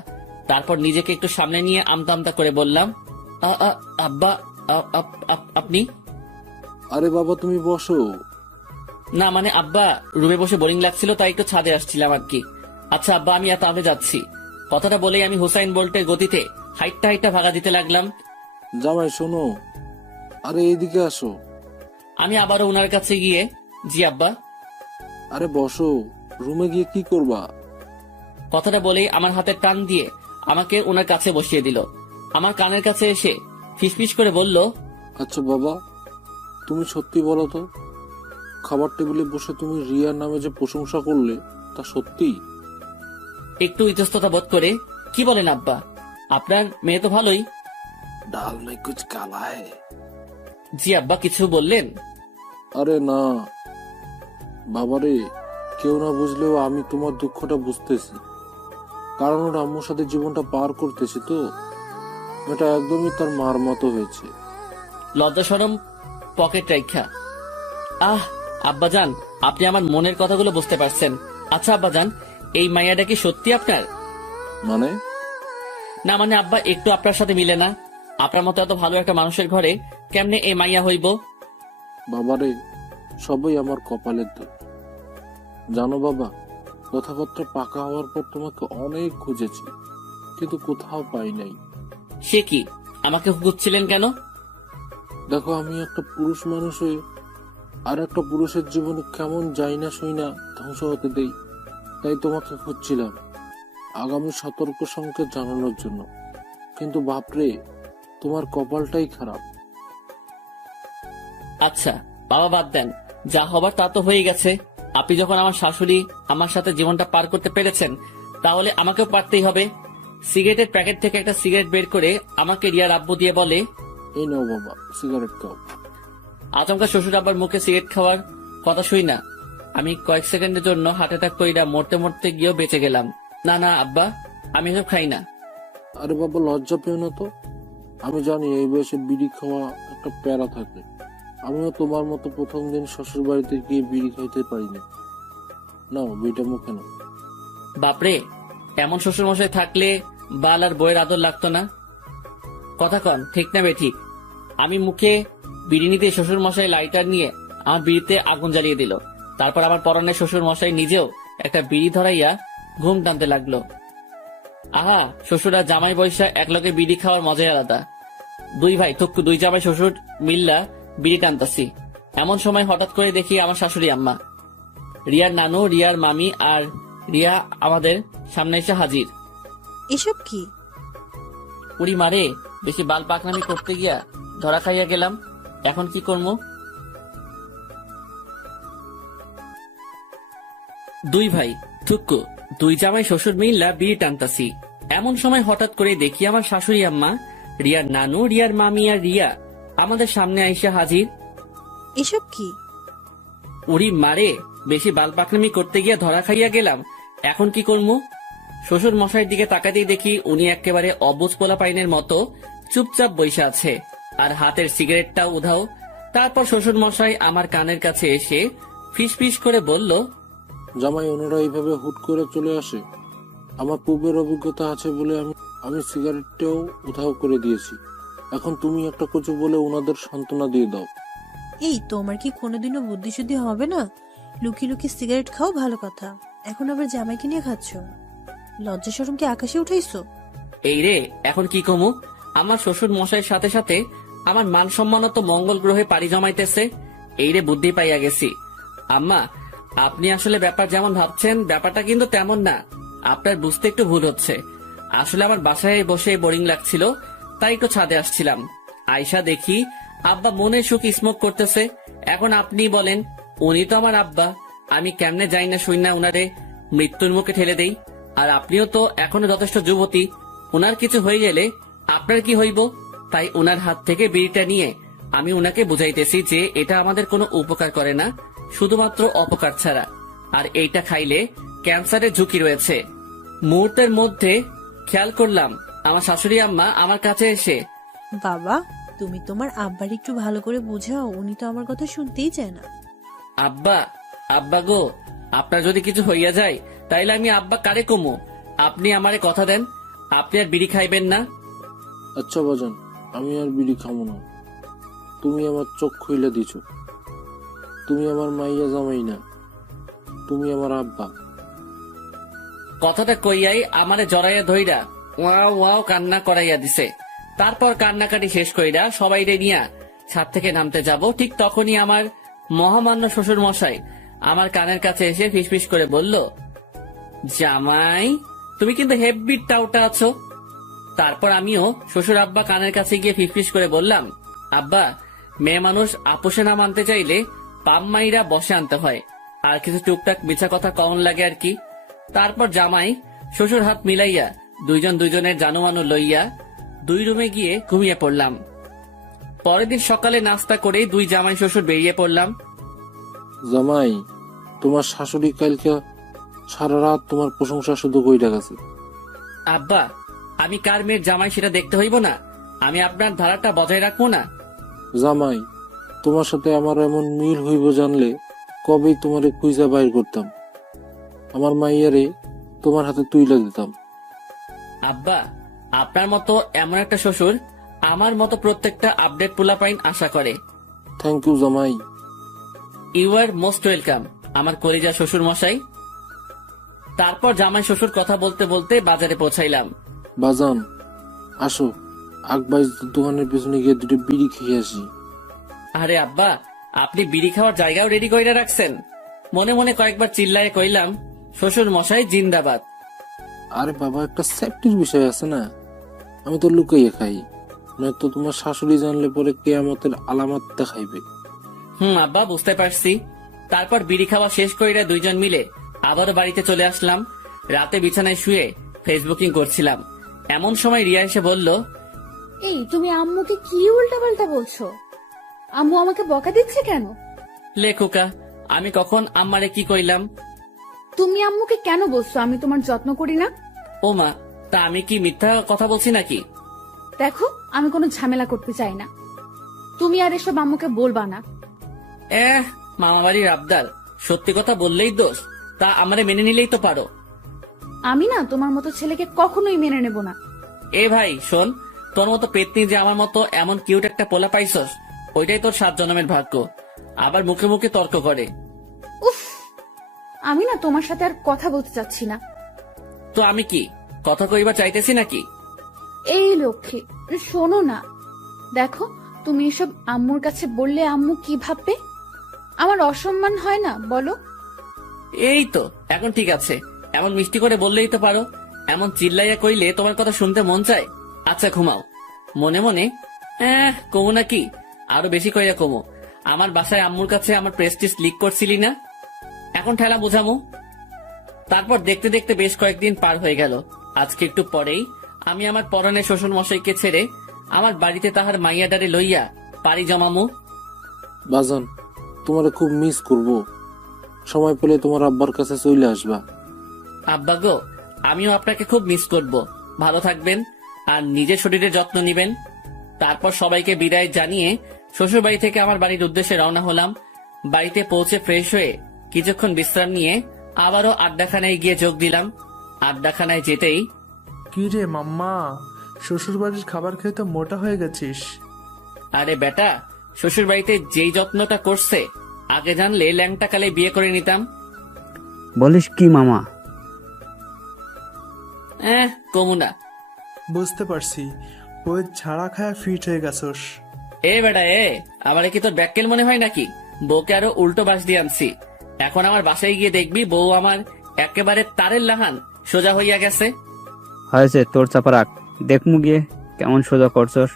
তারপর নিজেকে একটু সামনে নিয়ে আমতা আমতা করে বললাম, আব্বা, আপনি? আরে বাবা, তুমি বসো। না মানে আব্বা, রুমে বসে বোরিং লাগছিল তাই একটু ছাদে আসছিলাম আর কি। আচ্ছা আব্বা, আমি তাবে যাচ্ছি। কথাটা বলেই আমি হুসাইন বোল্টের গতিতে হাইটটা হাইটটা ভাগা দিতে লাগলাম। জামাই শোনো, আরে এইদিকে আসো। আমি আবারও ওনার কাছে গিয়ে, জি আব্বা। আরে বসো, রুমে গিয়ে কি করবা? কথাটা বলেই আমার হাতে টান দিয়ে আমাকে ওনার কাছে বসিয়ে দিল। আমার কানের কাছে এসে ফিসফিস করে বলল, আচ্ছা বাবা, তুমি সত্যি বলো তো, খাবার টেবিলে বসে তুমি রিয়ার নামে যে প্রশংসা করলে তা সত্যি? একটু ইতস্ততা বোধ করে, কি বলেন আব্বা, আপনার মেয়ে তো ভালোই। ডাল মে কুছ কালা হ্যায়। জি আব্বা, কিছু বললেন? আরে না বাবারে, কেউ না বুঝলেও আমি তোমার দুঃখটা বুঝতেছি, কারণ ওর আম্মুর সাথে জীবনটা পার করতেছি তো। এটা একদমই তার মার মতো হয়েছে। লজ্জা শরম পকেট রাইখা, আব্বাজান, আপনি আমার মনের কথাগুলো বুঝতে পারছেন। আচ্ছা আব্বাজান, এই মাইয়াটা কি সত্যি আপনার? মানে? না মানে আব্বা, একটু আপনার সাথে মিলে না। আপনার মতো এত ভালো একটা মানুষের ঘরে কেমনে এই মাইয়া হইব? বাবারে, সবই আমার কপালের দোষ। জানো বাবা, কথাবার্তা পাকা হওয়ার পর তোমাকে অনেক খুঁজেছি, কিন্তু কোথাও পাই নাই। সে কি, আমাকে খুঁজছিলেন কেন? দেখো, আমি একটা পুরুষ মানুষ হয়ে আর একটা পুরুষের জীবনে কেমন যাই না সই না ধ্বংস হতে দেই, তাই তোমাকে খুঁজছিলাম আগামী সতর্ক সংকেত জানানোর জন্য। কিন্তু বাপরে, তোমার কপালটাই খারাপ। আচ্ছা বাবা, বাদ দেন, যা হবার তা তো হয়ে গেছে। আপনি যখন আমার শাশুড়ি আমার সাথে জীবনটা পার করতে পেরেছেন, তাহলে আমাকেও পারতেই হবে। সিগারেটের প্যাকেট থেকে একটা সিগারেট বের করে আমাকে রিয়ার আব্বু দিয়ে বলে, এই নাও বাবা, সিগারেট খাও। আচমকা শ্বশুর আব্বার মুখে সিগারেট খাওয়ার কথা শুই না আমি কয়েক সেকেন্ডের জন্য হার্ট অ্যাটাক কইরা মরতে মরতে গিয়েও বেঁচে গেলাম। না না আব্বা, আমি এসব খাই না। আরে বাবা, লজ্জা পেও না তো। আমি জানি এই বয়সে বিড়ি খাওয়া একটা প্যারা থাকে। আমিও তোমার মতো প্রথম দিন শ্বশুর বাড়িতে গিয়ে বিড়ি খাইতে পারিনি। নাও, বিড়িটা মুখে নাও। বাপরে, এমন শ্বশুর মশাই থাকলে বাল আর বইয়ের আদর লাগতো না। কথা কন, ঠিক না বে ঠিক? আমি মুখে বিড়ি নিতে শ্বশুর মশাই লাইটার নিয়ে আমার বিড়িতে আগুন জ্বালিয়ে দিল। তারপর আমার পরনে শ্বশুর মশাই নিজেও একটা বিড়ি ধরাইয়া ঘুম টানতে লাগলো। আহা, শ্বশুর আর জামাই বৈশা একলগে বিড়ি খাওয়ার মজাই আলাদা। দুই ভাই থুক্কু, দুই জামাই শ্বশুর মিল্লা বিড়ি টানতাছি। এমন সময় হঠাৎ করে দেখি আমার শাশুড়ি আম্মা, রিয়ার নানু, রিয়ার মামি আর রিয়া আমাদের সামনে এসে হাজির। এসব কি? উড়ি মারে, বেশি বাল পাকনামি করতে গিয়া ধরা খাইয়া গেলাম। এখন কি করবো? দুই ভাই থুক্কু, দুই জামাই শ্বশুর মিল্লা বিড়ি টানতাছি। এমন সময় হঠাৎ করে দেখি আমার শাশুড়ি আম্মা, রিয়ার নানু, রিয়ার মামি আর রিয়া আমাদের সামনে আইসা হাজির। এসব কি? উড়ি মারে, বেশি বাল পাকনামি করতে গিয়া ধরা খাইয়া গেলাম। এখন কি করবো? শ্বশুর মশাইয়ের দিকে তাকাতেই দেখি উনি একেবারে অবুঝ পোলা পাইনের মতো চুপচাপ বইসা আছে, আর হাতের সিগারেটটাও উধাও। তারপর শ্বশুর মশাই আমার কানের কাছে এসে ফিস করে বলল, জামাই, ওনারা এইভাবে হুট করে চলে আসে? আমার পূর্বের অভিজ্ঞতা আছে বলে আমি সিগারেটটাও উধাও করে দিয়েছি। এখন তুমি একটা কিছু বলে ওনাদের সান্ত্বনা দিয়ে দাও। এই, তোমার কি কোনোদিনও বুদ্ধিশুদ্ধি হবে না? লুকিয়ে লুকিয়ে সিগারেট খাও ভালো কথা, এখন আবার জামাইকে নিয়ে খাচ্ছ। লজ্জা শরম কি আকাশে উঠাইছো? এই রে, এখন কি কমু? আমার শ্বশুর মশাইয়ের সাথে সাথে আমার মান সম্মান তো মঙ্গল গ্রহে পাড়ি জমাইতেছে। এই রে, বুদ্ধি পাইয়া গেছি। আম্মা, আপনি আসলে ব্যাপার যেমন ভাবছেন ব্যাপারটা কিন্তু তেমন না। আপনার বুঝতে একটু ভুল হচ্ছে। আসলে আমার বাসায় বসে বোরিং লাগছিল, তাই একটু ছাদে আসছিলাম। আয়শা দেখি আব্বা মনে সুখ স্মোক করতেছে। এখন আপনি বলেন, উনি তো আমার আব্বা, আমি কেমনে যাই না শুই না উনারে মৃত্যুর মুখে ঠেলে দেই? আর আপনিও তো এখনো যথেষ্ট যুবতী, উনার কিছু হয়ে গেলে আপনার কি হইব? তাই উনার হাত থেকে বিড়িটা নিয়ে আমি উনাকে বুঝাইতেছি যে এটা আমাদের কোনো উপকার করে না, শুধুমাত্র অপকার ছাড়া, আর এইটা খাইলে ক্যান্সারের ঝুঁকি রয়েছে। মুহূর্তের মধ্যে খেয়াল করলাম আমার শাশুড়ি আম্মা আমার কাছে এসে, বাবা, তুমি তোমার আব্বার একটু ভালো করে বোঝাও, উনি তো আমার কথা শুনতেই চায় না। আব্বা, আব্বা গো, আপনার যদি কিছু হইয়া যায় তাইলে আমি আব্বা কারে কমু? আপনি আমারে কথা দেন, আপনি আর বিড়ি খাইবেন না। আচ্ছা বাজান, আমি আর বিড়ি খাবো না। তুমি আমার চোখ খুইলা দিছ। তুমি আমার মাইয়া জামাই না, তুমি আমার আব্বা। কথাটা কইয়াই আমারে জড়াইয়া ধইরা ওয়াও ওয়াও কান্না করাইয়া দিছে। তারপর কান্নাকাটি শেষ কইরা সবাইরে নিয়া ছাদ থেকে নামতে যাব, ঠিক তখনই আমার মহামান্য শ্বশুর মশাই আমার কানের কাছে এসে ফিসফিস করে বলল, জামাই তুমি কিন্তু হেব্বি টাউটা আছো। তারপর আমিও শ্বশুর আব্বা কানের কাছে গিয়ে ফিসফিস করে বললাম, আব্বা, মেয়ে মানুষ আপোষে না মানতে চাইলে পাম্মাইরা বসে আনতে হয়, আর কিছু টুকটাক মিছা কথা কমন লাগে আর কি। তারপর জামাই শ্বশুর হাত মিলাইয়া দুইজন দুইজনের জানুমানু লইয়া 2 রুমে গিয়ে ঘুমিয়ে পড়লাম। পরের দিন সকালে নাস্তা করে 2 জামাই শ্বশুর বেরিয়ে পড়লাম। জামাই, তোমার শাশুড়ি কালকে সারা রাত তোমার প্রশংসা শুধু কইরা গেছে। আব্বা, আমি কার মেয়ের জামাই সেটা দেখতে হইব না? আমি আপনার ধারাটা বজায় রাখবো না? জামাই, তোমার সাথে আমার এমন মিল হইব জানলে কবেই তোমারে খুঁজা বাইর করতাম, আমার মাইয়ারে তোমার হাতে তুইলা দিতাম। আব্বা, আপনার মতো এমন একটা শ্বশুর আমার মতো প্রত্যেকটা আপডেট পোলাপাইন আশা করে। থ্যাংক ইউ জামাই। ইউ আর মোস্ট ওয়েলকাম আমার কলিজা শ্বশুর মশাই। তারপর জামাই শ্বশুর কথা বলতে বলতে বাজারে পৌঁছাইলাম। বাজান, আসো আকবাইজ দোকানের পেছনে গিয়ে 2টি বিড়ি খেয়ে আসি। আরে আব্বা, আপনি বিড়ি খাওয়ার জায়গাও রেডি কইরা রাখছেন? মনে মনে কয়েকবার চিল্লায় কইলাম, শ্বশুর মশাই জিন্দাবাদ। আরে বাবা, একটা সেফটির বিষয় আছে না, আমি তো লুকাইয়ে খাই, নয়তো তোমার শাশুড়ি জানলে পরে কিয়ামতের আলামত দেখাইবে। আব্বা, বুঝতে পারছি। তারপর বিড়ি খাওয়া শেষ কইরা 2 জন মিলে আবারও বাড়িতে চলে আসলাম। রাতে বিছানায় শুয়ে ফেসবুকিং করছিলাম, এমন সময় রিয়া এসে বলল, এই তুমি আম্মুকে কি উল্টাপাল্টা বলছো? আম্মু আমাকে বকা দিচ্ছে কেন? লেখুকা, আমি কখন আম্মারে কি কইলাম? তুমি আম্মুকে কেন বলছো আমি তোমার যত্ন করি না? ও মা, তা আমি কি মিথ্যা কথা বলছি নাকি? দেখো, আমি কোনো ঝামেলা করতে চাই না, তুমি আর এসব আম্মুকে বলবা না। মামা বাড়ির আবদার, সত্যি কথা বললেই দোষ, তা আমারে মেনে নিলেই তো পারো। আমি না তোমার মতো ছেলেকে কখনোই মেনে নেব না। এ ভাই শোন, তোর মতো পেতনি যে আমার মতো এমন কিউট একটা পোলা পাইছস, ওইটাই তোর 7 জন্মের ভাগ্য। আবার মুখে মুখে তর্ক করে। উফ, আমি না তোমার সাথে আর কথা বলতে চাচ্ছি না। তো আমি কি কথা কইবা চাইতেছি নাকি? এই লক্ষ্মী, শোনো না, দেখো তুমি এসব আম্মুর কাছে বললে আম্মু কি ভাববে? আমার অসম্মান হয় না বলো? এই তো এখন ঠিক আছে, এমন মিষ্টি করে বললেই তো পারো। এমন চিল্লাইয়া কইলে তোমার কথা শুনতে মন চায়। আচ্ছা ঘুমাও। মনে মনে কমো নাকি, আরো বেশি কইয়া কমো। আমার বাসায় আম্মুর কাছে আমার প্রেস্টিজ লিক করছিলি না, এখন ঠেলা বুঝামো। তারপর দেখতে দেখতে বেশ কয়েকদিন পার হয়ে গেল। আজকে একটু পরেই আমি আমার পরনের শ্বশুর মশাইকে ছেড়ে আমার বাড়িতে তাহার মাইয়াডারে লইয়া পাড়ি জমামু। বাজান, তোমারে খুব মিস করব, সময় পেলে তোমার আব্বার কাছে চলে আসবা। আব্বা গো, আমিও আপনাকে খুব মিস করব। ভালো থাকবেন আর নিজের শরীরের যত্ন নিবেন। তারপর সবাইকে বিদায় জানিয়ে শ্বশুর বাড়ি থেকে আমার বাড়ির উদ্দেশ্যে রওনা হলাম। বাড়িতে পৌঁছে ফ্রেশ হয়ে কিছুক্ষণ বিশ্রাম নিয়ে আবারও আড্ডাখানায় গিয়ে যোগ দিলাম। আড্ডাখানায় যেতেই, কি রে মাম্মা, শ্বশুর বাড়ির খাবার খেয়ে তো মোটা হয়ে গেছিস। আরে বেটা, শ্বশুর বাড়িতে যেই যত্নটা করছে, আগে জানলে ল্যাংটা কালে বিয়ে করে নিতাম। বলিস কি মামা? কমুনা। বুঝতে পারছি, ওই ছাড়া খায়া ফিট হয়ে গেছস। এ বেটা, আমারে কি তোর ব্যাককেল মনে হয় নাকি? বউকে আরো উল্টো বাস দিয়ে আনছি। এখন আমার বাসায় গিয়ে দেখবি বউ আমার একেবারে তারের লাহান সোজা হইয়া গেছে। হয়েছে তোর চাপা রাখ, দেখমু গিয়ে কেমন সোজা করছস।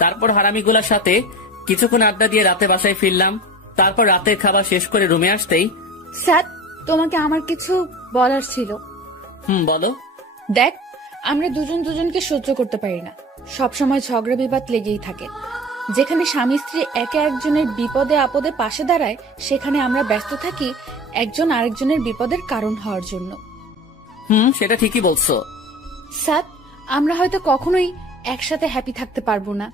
তারপর হারামিগুলার সাথে কিছুক্ষণ আড্ডা দিয়ে রাতে বাসায় ফিরলাম। তারপর রাতের খাবার শেষ করে রুমে আসতেই স্যার, তোমাকে আমার কিছু বলার ছিল। বলো। দেখ, আমরা দুজন দুজনকে সহ্য করতে পারি না, সব সময় ঝগড়া বিবাদ লেগেই থাকে। যেখানে স্বামী স্ত্রী একে একজনের বিপদে আপদে পাশে দাঁড়ায়, সেখানে আমরা ব্যস্ত থাকি একজন আরেকজনের বিপদের কারণ হওয়ার জন্য। সেটা ঠিকই বলছো। স্যার, আমরা হয়তো কখনোই একসাথে হ্যাপি থাকতে পারবো না।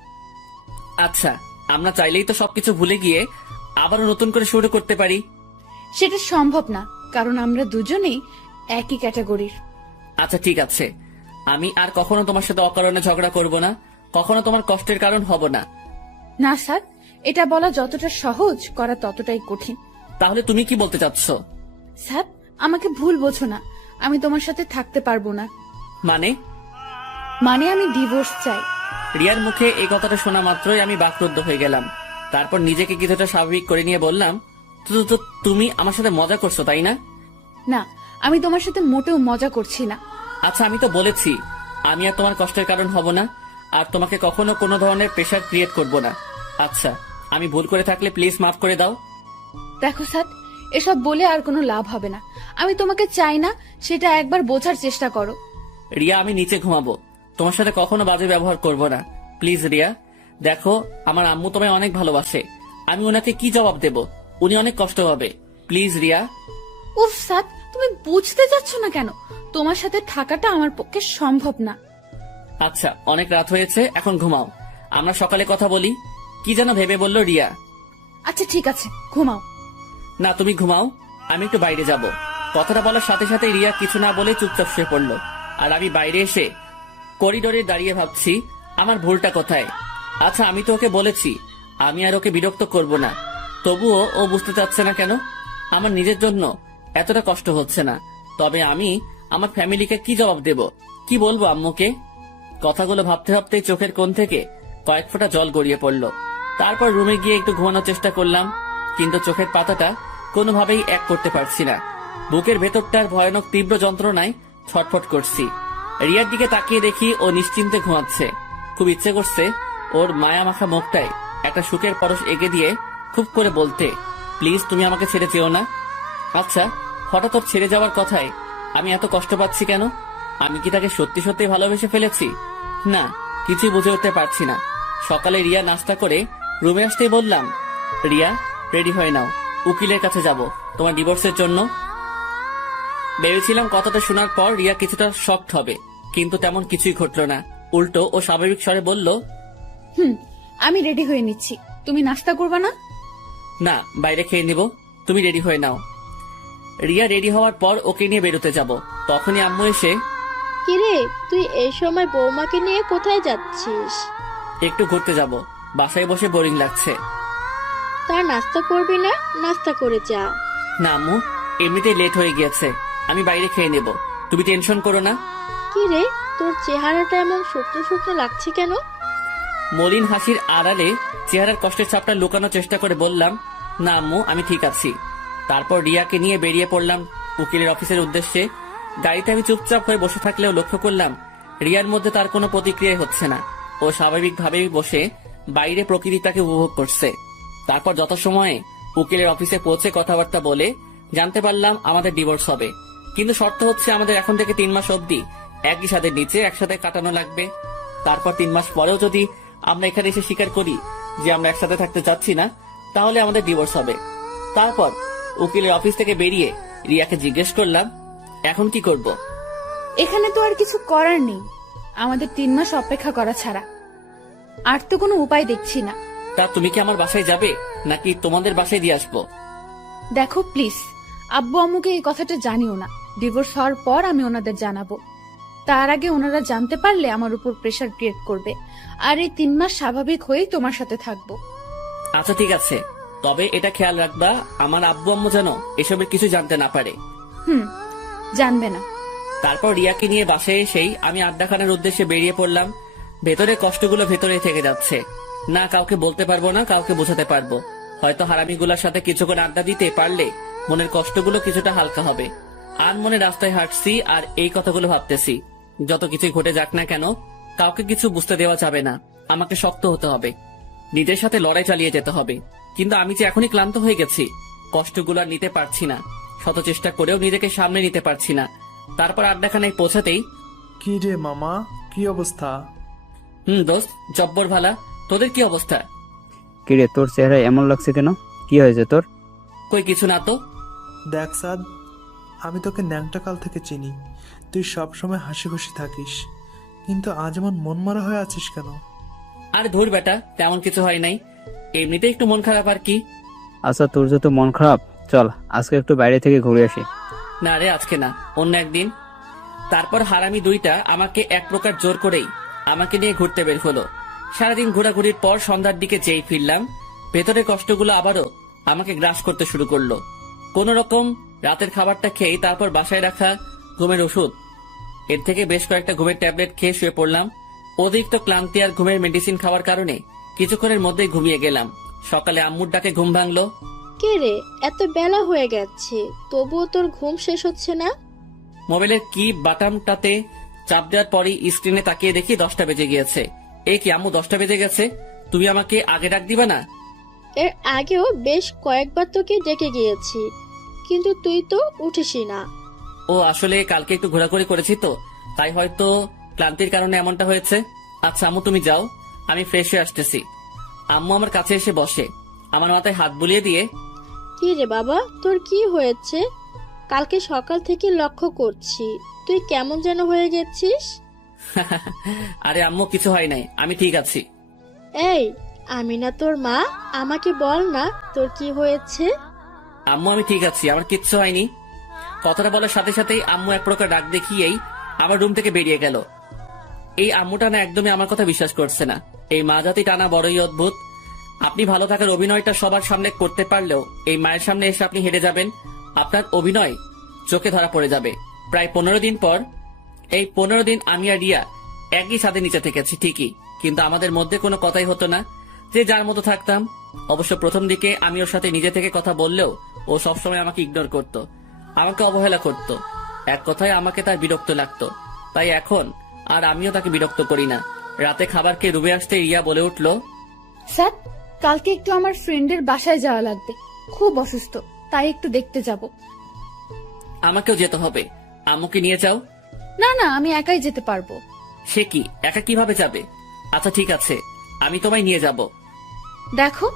আচ্ছা, আমরা চাইলেই তো সবকিছু ভুলে গিয়ে আবারও নতুন করে শুরু করতে পারি। সেটা সম্ভব না, কারণ আমরা দুজনেই একই ক্যাটাগরির। আচ্ছা ঠিক আছে, আমি আর কখনো তোমার সাথে অকারণে ঝগড়া করব না, কখনো তোমার কষ্টের কারণ হব না। না স্যার, এটা বলা যতটা সহজ, করা ততটাই কঠিন। তাহলে তুমি কি বলতে চাচ্ছ? স্যার, আমাকে ভুল বোঝো না, আমি তোমার সাথে থাকতে পারবো না। মানে আমি ডিভোর্স চাই। রিয়ার মুখে এই কথাটা শোনা মাত্রই আমি বাকরুদ্ধ হয়ে গেলাম। তারপর নিজেকে কিছুটা স্বাভাবিক করে নিয়ে বললাম, তো তুমি আমার সাথে মজা করছো তাই না? না, আমি তোমার সাথে মোটেও মজা করছি না। আচ্ছা, আমি তো বলেছি আমি আর তোমার কষ্টের কারণ হব না, আর তোমাকে কখনো কোনো ধরনের প্রেশার ক্রিয়েট করব না। আচ্ছা, আমি ভুল করে থাকলে প্লিজ মাফ করে দাও। দেখো স্যার, এসব বলে আর কোনো লাভ হবে না। আমি তোমাকে চাই না, সেটা একবার বোঝার চেষ্টা করো। রিয়া, আমি নিচে ঘুমাবো, তোমার সাথে কখনো বাজে ব্যবহার করব না, প্লিজ রিয়া। দেখো, আমার আম্মু তোমায় অনেক ভালোবাসে, আমি ওনাকে কি জবাব দেব? উনি অনেক কষ্ট হবে, প্লিজ রিয়া। উফ স্যার, তুমি বুঝতে চাচ্ছ না কেন? তোমার সাথে থাকাটা আমার পক্ষে সম্ভব না। আচ্ছা, অনেক রাত হয়েছে, এখন ঘুমাও, আমরা সকালে কথা বলি। কি যেন ভেবে বলল রিয়া। আচ্ছা ঠিক আছে, ঘুমাও। না, তুমি ঘুমাও, আমি একটু বাইরে যাব। কথাটা বলার সাথে সাথে রিয়া কিছু না বলে চুপচাপ শুয়ে পড়ল। আর আমি বাইরে এসে করিডোরে দাঁড়িয়ে ভাবছি আমার ভুলটা কোথায়। আচ্ছা, আমি তো ওকে বলেছি আমি আর ওকে বিরক্ত করব না, তবুও ও বুঝতে চাচ্ছে না কেন? আমার নিজের জন্য এতটা কষ্ট হচ্ছে না, তবে আমি আমার ফ্যামিলিকে কি জবাব দেব? কি বলবো আম্মুকে? কথাগুলো ভাবতে ভাবতেই চোখের কোণ থেকে কয়েক ফোঁটা জল গড়িয়ে পড়ল। তারপর রুমে গিয়ে একটু ঘুমানোর চেষ্টা করলাম, কিন্তু চোখের পাতাটা কোনোভাবেই এক করতে পারছি না। বুকের ভেতরটার ভয়ানক তীব্র যন্ত্রণায় ছটফট করছি। রিয়ার দিকে তাকিয়ে দেখি ও নিশ্চিন্তে ঘুমাচ্ছে। খুব ইচ্ছে করছে ওর মায়া মাখা মুখটায় একটা সুখের পরশ এঁকে দিয়ে খুব করে বলতে, প্লিজ তুমি আমাকে ছেড়ে যেও না। আচ্ছা, হঠাৎ ওর ছেড়ে যাওয়ার কথায় আমি এত কষ্ট পাচ্ছি কেন? আমি কি তাকে সত্যি সত্যি ভালোবেসে ফেলেছি? না, কিছুই বুঝে উঠতে পারছি না। সকালে রিয়া নাস্তা করে রুমে আসতেই বললাম, রিয়া রেডি হয়ে নাও, উকিলের কাছে যাব তোমার ডিভোর্সের জন্য। ভেবেছিলাম কথাটা শোনার পর রিয়া কিছুটা শকড হবে, কিন্তু তেমন কিছুই ঘটল না। উল্টো ও স্বাভাবিক স্বরে বলল, আমি রেডি হয়ে নিচ্ছি, তুমি নাস্তা করবা না? না, বাইরে খেয়ে নিব, তুমি রেডি হয়ে নাও। রিয়া রেডি হওয়ার পর ওকে নিয়ে বেরোতে যাব, তখনই আম্মু এসে, কিরে, তুই এই সময় বৌমাকে নিয়ে কোথায় যাচ্ছিস? একটু ঘুরতে যাব, বাসায় বসে বোরিং লাগছে। তার নাস্তা করবি না? নাস্তা করে যা। না আম্মু, এমনিতেই লেট হয়ে গিয়েছে, আমি বাইরে খেয়ে নেব, তুমি টেনশন করো না। কিরে, তোর চেহারাটা এমন শুকনো শুকনো লাগছে কেন? মলিন হাসির আড়ালে চেহারার কষ্টের ছাপটা লুকানোর চেষ্টা করে বললাম, না আম্মু, আমি ঠিক আছি। তারপর রিয়াকে নিয়ে বেরিয়ে পড়লাম উকিলের অফিসের উদ্দেশ্যে। গাড়িতে আমি চুপচাপ হয়ে বসে থাকলেও লক্ষ্য করলাম রিয়ার মধ্যে তার কোনো প্রতিক্রিয়া হচ্ছে না। ও স্বাভাবিকভাবেই বসে বাইরে প্রকৃতিটাকে উপভোগ করছে। তারপর যথাসময়ে উকিলের অফিসে পৌঁছে কথাবার্তা বলে জানতে পারলাম আমাদের ডিভোর্স হবে, কিন্তু শর্ত হচ্ছে আমাদের এখন থেকে 3 মাস অবধি একই সাথে নিচে একসাথে কাটানো লাগবে। তারপর 3 মাস পরেও যদি আমরা এখানে এসে স্বীকার করি যে আমরা একসাথে থাকতে চাচ্ছি না, তাহলে আমাদের ডিভোর্স হবে। তারপর উকিলের অফিস থেকে বেরিয়ে রিয়াকে জিজ্ঞেস করলাম, এখন কি করব? এখানে তো আর কিছু করার নেই, আমাদের 3 মাস অপেক্ষা করা ছাড়া আর তো কোনো উপায় দেখছি না। তা তুমি কি আমার বাসায় যাবে নাকি তোমাদের বাসায় দিয়ে আসবো? দেখো প্লিজ, আব্বু আম্মুকে এই কথাটা জানিও না। ডিভোর্স হওয়ার পর আমি ওনাদের জানাবো, তার আগে ওনারা জানতে পারলে আমার উপর প্রেশার ক্রিয়েট করবে। আর এই 3 মাস স্বাভাবিক হয়েই তোমার সাথে থাকবো। আচ্ছা ঠিক আছে, তবে এটা খেয়াল রাখবা আমার আব্বু আম্মু যেন এসবের কিছু জানতে না পারে। জানবে না। তারপর রিয়াকে নিয়ে বাসায় এসেই আমি আড্ডাখানার উদ্দেশ্যে বেরিয়ে পড়লাম। ভেতরে কষ্টগুলো ভেতরে থেকে যাচ্ছে, না কাউকে বলতে পারবো না কাউকে বোঝাতে পারবো। হয়তো হারামিগুলোর সাথে কিছুক্ষণ আড্ডা দিতে পারলে মনের কষ্টগুলো কিছুটা হালকা হবে। আর মনে রাস্তায় হাঁটছি আর এই কথাগুলো ভাবতেছি। যত কিছুই ঘটে যাক না কেন কাউকে কিছু বুঝতে দেওয়া যাবে না। আমাকে শক্ত হতে হবে, নিজের সাথে লড়াই চালিয়ে যেতে হবে। কিন্তু আমি যে এখনই ক্লান্ত হয়ে গেছি, কষ্টগুলো আর নিতে পারছি না। শত চেষ্টা করেও নিজেকে সামনে নিতে পারছি না। তারপর আড্ডাখানায় পৌঁছাতেই, কি রে মামা, কি অবস্থা? দোস্ত, জব্বর ভালা। তোদের কি অবস্থা? কিরে, তোর চেহারা এমন লাগছে কেন? কি হয়েছে তোর? কই কিছু না তো। দেখ সাদ, আমি তোকে ন্যাংটা কাল থেকে চিনি। তুই সব সময় হাসি খুশি থাকিস, কিন্তু আজ এমন মনমরা হয়ে আছিস কেন? আরে ধুর বেটা, তেমন কিছু হয় নাই, এমনিতে একটু মন খারাপ আর কি। আচ্ছা, তোর যত মন খারাপ, চল আজকে একটু বাইরে থেকে ঘুরে আসি। না রে, আজকে না, অন্য একদিন। তারপর হারামি দুইটা আমাকে এক প্রকার জোর করেই আমাকে নিয়ে ঘুরতে বের হলো। সারাদিন ঘোরাঘুরির পর সন্ধ্যার দিকে যেই ফিরলাম, ভেতরের কষ্টগুলো আবারও আমাকে গ্রাস করতে শুরু করলো। কোন রকম রাতের খাবারটা খেয়ে তারপর বাসায় রাখা ঘুমের ওষুধ, এর থেকে বেশ কয়েকটা ঘুমের ট্যাবলেট খেয়ে শুয়ে পড়লাম। অতিরিক্ত ক্লান্তি আর ঘুমের মেডিসিন খাওয়ার কারণে কিছুক্ষণের মধ্যেই ঘুমিয়ে গেলাম। সকালে আম্মুর ডাকে ঘুম ভাঙলো। কে রে, এত বেলা হয়ে গেছে, তবুও তোর ঘুম শেষ হচ্ছে না? মোবাইলের কি বাটনটাতে চাপ দেওয়ার পরই স্ক্রিনে তাকিয়ে দেখি 10টা বেজে গিয়েছে। এই কি আম্মু, 10টা বেজে গেছে? তুমি আমাকে আগে ডাক দিবা না? এর আগেও বেশ কয়েকবার তোকে ডেকে গিয়েছি, কিন্তু তুই তো উঠিসই না। ও আসলে কালকে একটু ঘোরাঘুরি করেছি তো, তাই হয়তো ক্লান্তির কারণে এমনটা হয়েছে। আচ্ছা আম্মু, তুমি যাও, আমি ফ্রেশ হয়ে আসতেছি। আম্মু আমার কাছে এসে বসে, আমার মাথায় হাত বুলিয়ে দিয়ে, কি রে বাবা, তোর কি হয়েছে? কালকে সকাল থেকে লক্ষ্য করছি তুই কেমন যেন হয়ে গেছিস। আরে আম্মু, কিছু হয় নাই, আমি ঠিক আছি। এই, আমি না তোর মা, আমাকে বল না তোর কি হয়েছে। আম্মু, আমি ঠিক আছি, আমার কিচ্ছু হয়নি। কথাটা বলার সাথে সাথেই আম্মু এক প্রকার ডাক দেখিয়েই আমার রুম থেকে বেরিয়ে গেল। এই আম্মুটা না একদমই আমার কথা বিশ্বাস করছে না। এই মা জাতি টানা বড়ই অদ্ভুত। আপনি ভালো থাকার অভিনয়টা সবার সামনে করতে পারলেও এই মায়ের সামনে এসে আপনি হেরে যাবেন, আপনার অভিনয় চোখে ধরা পড়ে যাবে। প্রায় 15 দিন পর, এই 15 দিন আমি আর রিয়া একই ছাদের নিচে থেকেছি ঠিকই, কিন্তু আমাদের মধ্যে কোনো কথাই হতো না, যে যার মতো থাকতাম। অবশ্য প্রথম দিকে আমি ওর সাথে নিজে থেকে কথা বললেও ও সবসময় আমাকে ইগনোর করত, আমাকে অবহেলা করত। এক কথায় আমাকে তার বিরক্ত লাগতো। তাই এখন আর আমিও তাকে বিরক্ত করি না। রাতে খাবার খেয়ে রুমে আসতে রিয়া বলে উঠলো, স্যার, কালকে একটু আমার ফ্রেন্ডের বাসায় যাওয়া লাগবে, খুব অসুস্থ, তাই একটু দেখতে যাব। আমাকেও যেতে হবে, আম্মুকে নিয়ে যাও। না না, আমি একাই যেতে পারবো। সে কি, একা কিভাবে যাবে? আচ্ছা ঠিক আছে, আমি তোমায় নিয়ে যাব। দেখো,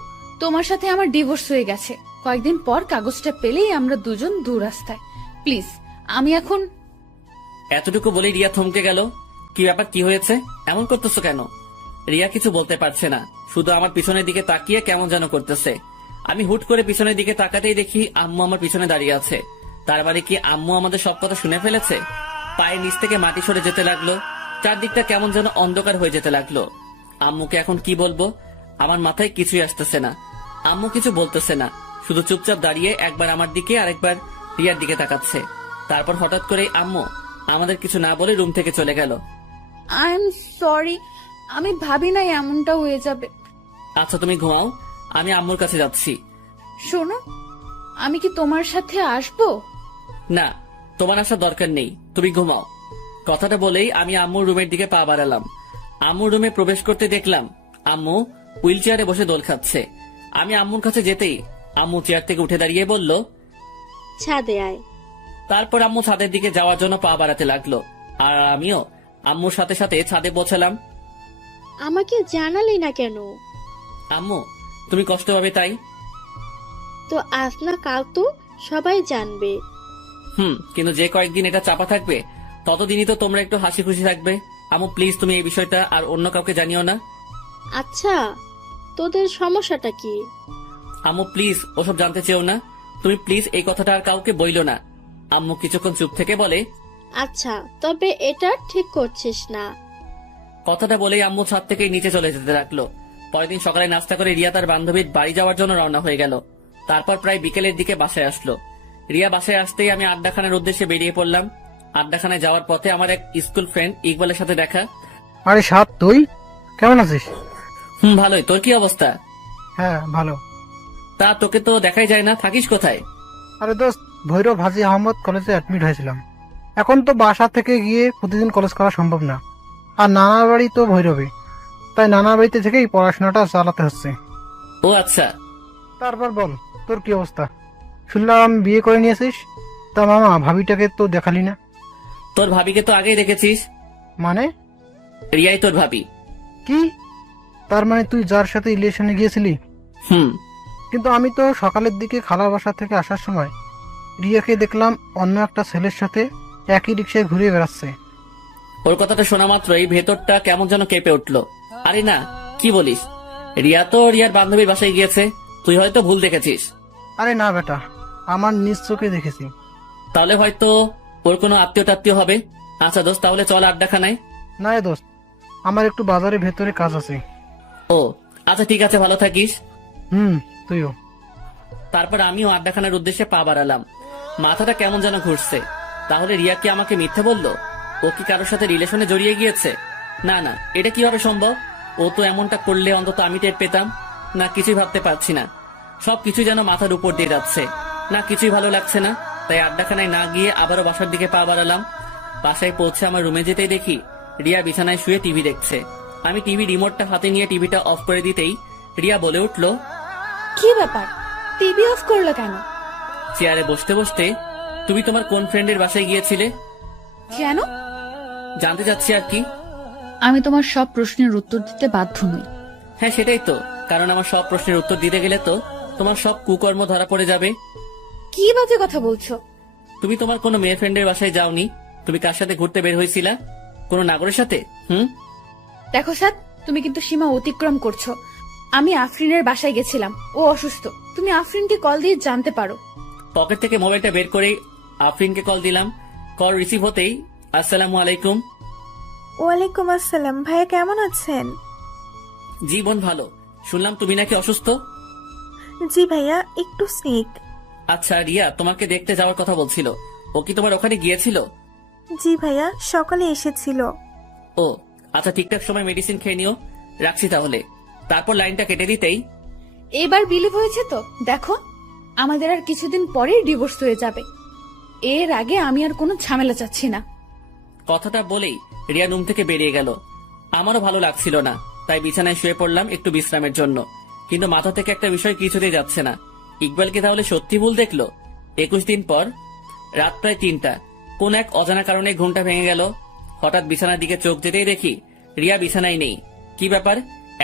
তোমার সাথে আমার ডিভোর্স হয়ে গেছে, কয়েকদিন পর কাগজটা পেলেই আমরা দুজন দু রাস্তায়। প্লিজ, আমি এখন। এতটুকু বলেই রিয়া থমকে গেল। কি ব্যাপার, কি হয়েছে, এমন করতেছো কেন? রিয়া কিছু বলতে পারছে না, শুধু আমার পিছনের দিকে তাকিয়ে কেমন যেন করতেছে। আমি হুট করে পিছনের দিকে তাকাতেই দেখি আম্মু আমার পিছনে দাঁড়িয়ে আছে। তার মানে কি আম্মু আমাদের সব কথা শুনে ফেলেছে? পায়ের নিচ থেকে মাটি সরে যেতে লাগলো, চারদিকটা কেমন যেন অন্ধকার হয়ে যেতে লাগলো। আম্মুকে এখন কি বলবো, আমার মাথায় কিছুই আসতেছে না। আম্মু কিছু বলতেছে না, শুধু চুপচাপ দাঁড়িয়ে একবার আমার দিকে আরেকবার রিয়ার দিকে তাকাচ্ছে। তারপর হঠাৎ করে আম্মু আমাদের কিছু না বলে রুম থেকে চলে গেল। আই এম সরি, আমি ভাবি নাই এমনটা হয়ে যাবে। আচ্ছা তুমি ঘুমাও, আমি আম্মুর কাছে যাচ্ছি। শোনো, আমি কি তোমার সাথে আসবো? না, তোমার আসার দরকার নেই, তুমি ঘুমাও। কথাটা বলেই আমি আম্মুর রুমের দিকে পা বাড়ালাম। আম্মুর রুমে প্রবেশ করতে দেখলাম আম্মু হুইল চেয়ারে বসে দোল খাচ্ছে। আমি আম্মুর কাছে যেতেই আম্মু চেয়ার থেকে উঠে দাঁড়িয়ে বলল, ছাদে আয়। তারপর আম্মু ছাদের দিকে যাওয়ার জন্য পা বাড়াতে লাগলো, আর আমিও আম্মুর সাথে সাথে ছাদে পৌঁছালাম। আমাকে জানালি না কেন? আম্মু, তুমি কষ্ট পাবে তাই। তো আজ না কাল তো সবাই জানবে। কিন্তু যে কয়েকদিন এটা চাপা থাকবে ততদিনই তো তোমরা একটু হাসি খুশি থাকবে। আম্মু প্লিজ, তুমি এই বিষয়টা আর অন্য কাউকে জানিও না। আচ্ছা, তোদের সমস্যাটা কি? আম্মু প্লিজ, ওসব জানতে চেও না। তুমি প্লিজ এই কথাটা আর কাউকে বইলো না। আম্মু কিছুক্ষণ চুপ থেকে বলে, আচ্ছা, তবে এটা ঠিক করছিস না। কথাটা বলেই আম্মু ছাদ থেকে নিচে চলে যেতে লাগলো। পরের দিন সকালে নাস্তা করে রিয়া তার বান্ধবীর বাড়ি যাওয়ার জন্য রওনা হয়ে গেল। তারপর প্রায় বিকেলের দিকে বাসায় আসলো। রিয়া বাসায় আসতেই আমি আড্ডাখানার উদ্দেশ্যে বেরিয়ে পড়লাম। আড্ডাখানায় যাওয়ার পথে আমার এক স্কুল ফ্রেন্ড ইকবালের সাথে দেখা। আরে সাত, তুই কেমন আছিস? ভালোই, তোর কি অবস্থা? হ্যাঁ ভালো। তা তোকে তো দেখাই যায় না, থাকিস কোথায়? আরে দোস্ত, ভৈরব হাজী আহমদ কলেজে অ্যাডমিট হয়েছিলাম। এখন তো বাসা থেকে গিয়ে প্রতিদিন কলেজ করা সম্ভব না, আর নানার বাড়ি তো ভৈরবে, তাই নানার বাড়িতে থেকেই পড়াশোনাটা চালাতে হচ্ছে। ও আচ্ছা। তারপর বল, তোর কি অবস্থা? শুনলাম বিয়ে করে নিয়েছিস, তা মামা ভাবিটাকে তো দেখালি না। তোর ভাবিকে তো আগেই দেখেছিস। মানে? রিয়াই তোর ভাবি। কি? তার মানে তুই যার সাথে রিলেশনে গিয়েছিলি? কিন্তু আমি তো সকালের দিকে খালার বাসা থেকে আসার সময় রিয়াকে দেখলাম অন্য একটা ছেলের সাথে একই রিক্সায় ঘুরে বেড়াচ্ছে। ওর কথাটা শোনা মাত্রই ভেতরটা কেমন যেন কেঁপে উঠলো। আরে না, কি বলিস? রিয়া তো রিয়ার বান্ধবীর বাসায় গিয়েছে, তুই হয়তো ভুল দেখেছিস। আরে না বেটা, আমার নিজ চোখে দেখেছি। তাহলে হয়তো ওর কোনো আত্মীয় টাত্মীয় হবে। আচ্ছা দোস্ত, তাহলে চল আড্ডাখানায়। না রে দোস্ত, আমার একটু বাজারে ভেতরে কাজ আছে। ও আচ্ছা ঠিক আছে, ভালো থাকিস। তুইও। তারপর আমিও আড্ডাখানার উদ্দেশ্যে পা বাড়ালাম। মাথাটা কেমন যেন ঘুরছে। তাহলে রিয়া কি আমাকে মিথ্যে বললো? ও কি কারোর সাথে রিলেশনে জড়িয়ে গিয়েছে? না না, এটা কিভাবে সম্ভব? ও তো এমনটা করলে অন্তত আমি টের পেতাম না। কিছুই ভাবতে পারছি না, সবকিছু যেন মাথার উপর দিয়ে যাচ্ছে না, কিছুই ভালো লাগছে না। তাই আড্ডাখানায় না গিয়ে আবারও বাসার দিকে পা বাড়ালাম। বাসায় পৌঁছে আমার রুমে যেতেই দেখি রিয়া বিছানায় শুয়ে টিভি দেখছে। আমি টিভি রিমোটটা হাতে নিয়ে টিভিটা অফ করে দিতেই রিয়া বলে উঠলো, কি ব্যাপার, টিভি অফ করলো কেন? চেয়ারে বসতে বসতে, তুমি তোমার কোন ফ্রেন্ডের বাসায় গিয়েছিলে? কেন? জানতে চাচ্ছি আর কি। আমি তোমার সব প্রশ্নের উত্তর দিতে বাধ্য নই। হ্যাঁ সেটাই তো, কারণ আমার সব প্রশ্নের উত্তর দিতে গেলে তো তোমার সব কুকর্ম ধরা পড়ে যাবে। কি বাজে কথা বলছো? তুমি তোমার কোনো মেয়ে ফ্রেন্ডের বাসায় যাওনি। তুমি কার সাথে ঘুরতে বের হয়েছিলা? কোনো নাগরের সাথে? দেখো সাদ, তুমি কিন্তু সীমা অতিক্রম করছো। আমি আফরিনের বাসায় গেছিলাম, ও অসুস্থ। তুমি আফরিনকে কল দিয়ে জানতে পারো। পকেট থেকে মোবাইলটা বের করে আফরিনকে কল দিলাম। কল রিসিভ হতেই, আসসালামু আলাইকুম। ওয়ালাইকুম আসসালাম। ভাইয়া কেমন আছেন? জি বোন, ভালো। শুনলাম তুমি নাকি অসুস্থ। জি ভাইয়া, একটু সিক। আচ্ছা, রিয়া তোমাকে দেখতে যাওয়ার কথা বলছিল, ও কি তোমার ওখানে গিয়েছিল? জি ভাইয়া, সকালে এসেছিল। ও আচ্ছা, ঠিকঠাক সময় মেডিসিন খেয়ে নিও। রাখছি তাহলে। তারপর লাইনটা কেটে দিতেই, এবার বিলিভ হয়েছে তো? দেখো, আমাদের আর কিছুদিন পরেই ডিভোর্স হয়ে যাবে। এর আগে আমি আর কোনো ঝামেলা চাচ্ছি না। কথাটা বলেই রিয়া রুম থেকে বেরিয়ে গেল। আমারও ভালো লাগছিল না, তাই বিছানায় শুয়ে পড়লাম একটু বিশ্রামের জন্য। কিন্তু মাথা থেকে একটা বিষয় কিছুতেই যাচ্ছে না। ইকবালকে তাহলে সত্যি ভুল দেখলো? 21 দিন পর, রাত প্রায় 3টা, কোন এক অজানা কারণে ঘুমটা ভেঙে গেল। হঠাৎ বিছানার দিকে চোখ যেতেই দেখি রিয়া বিছানায় নেই। কি ব্যাপার,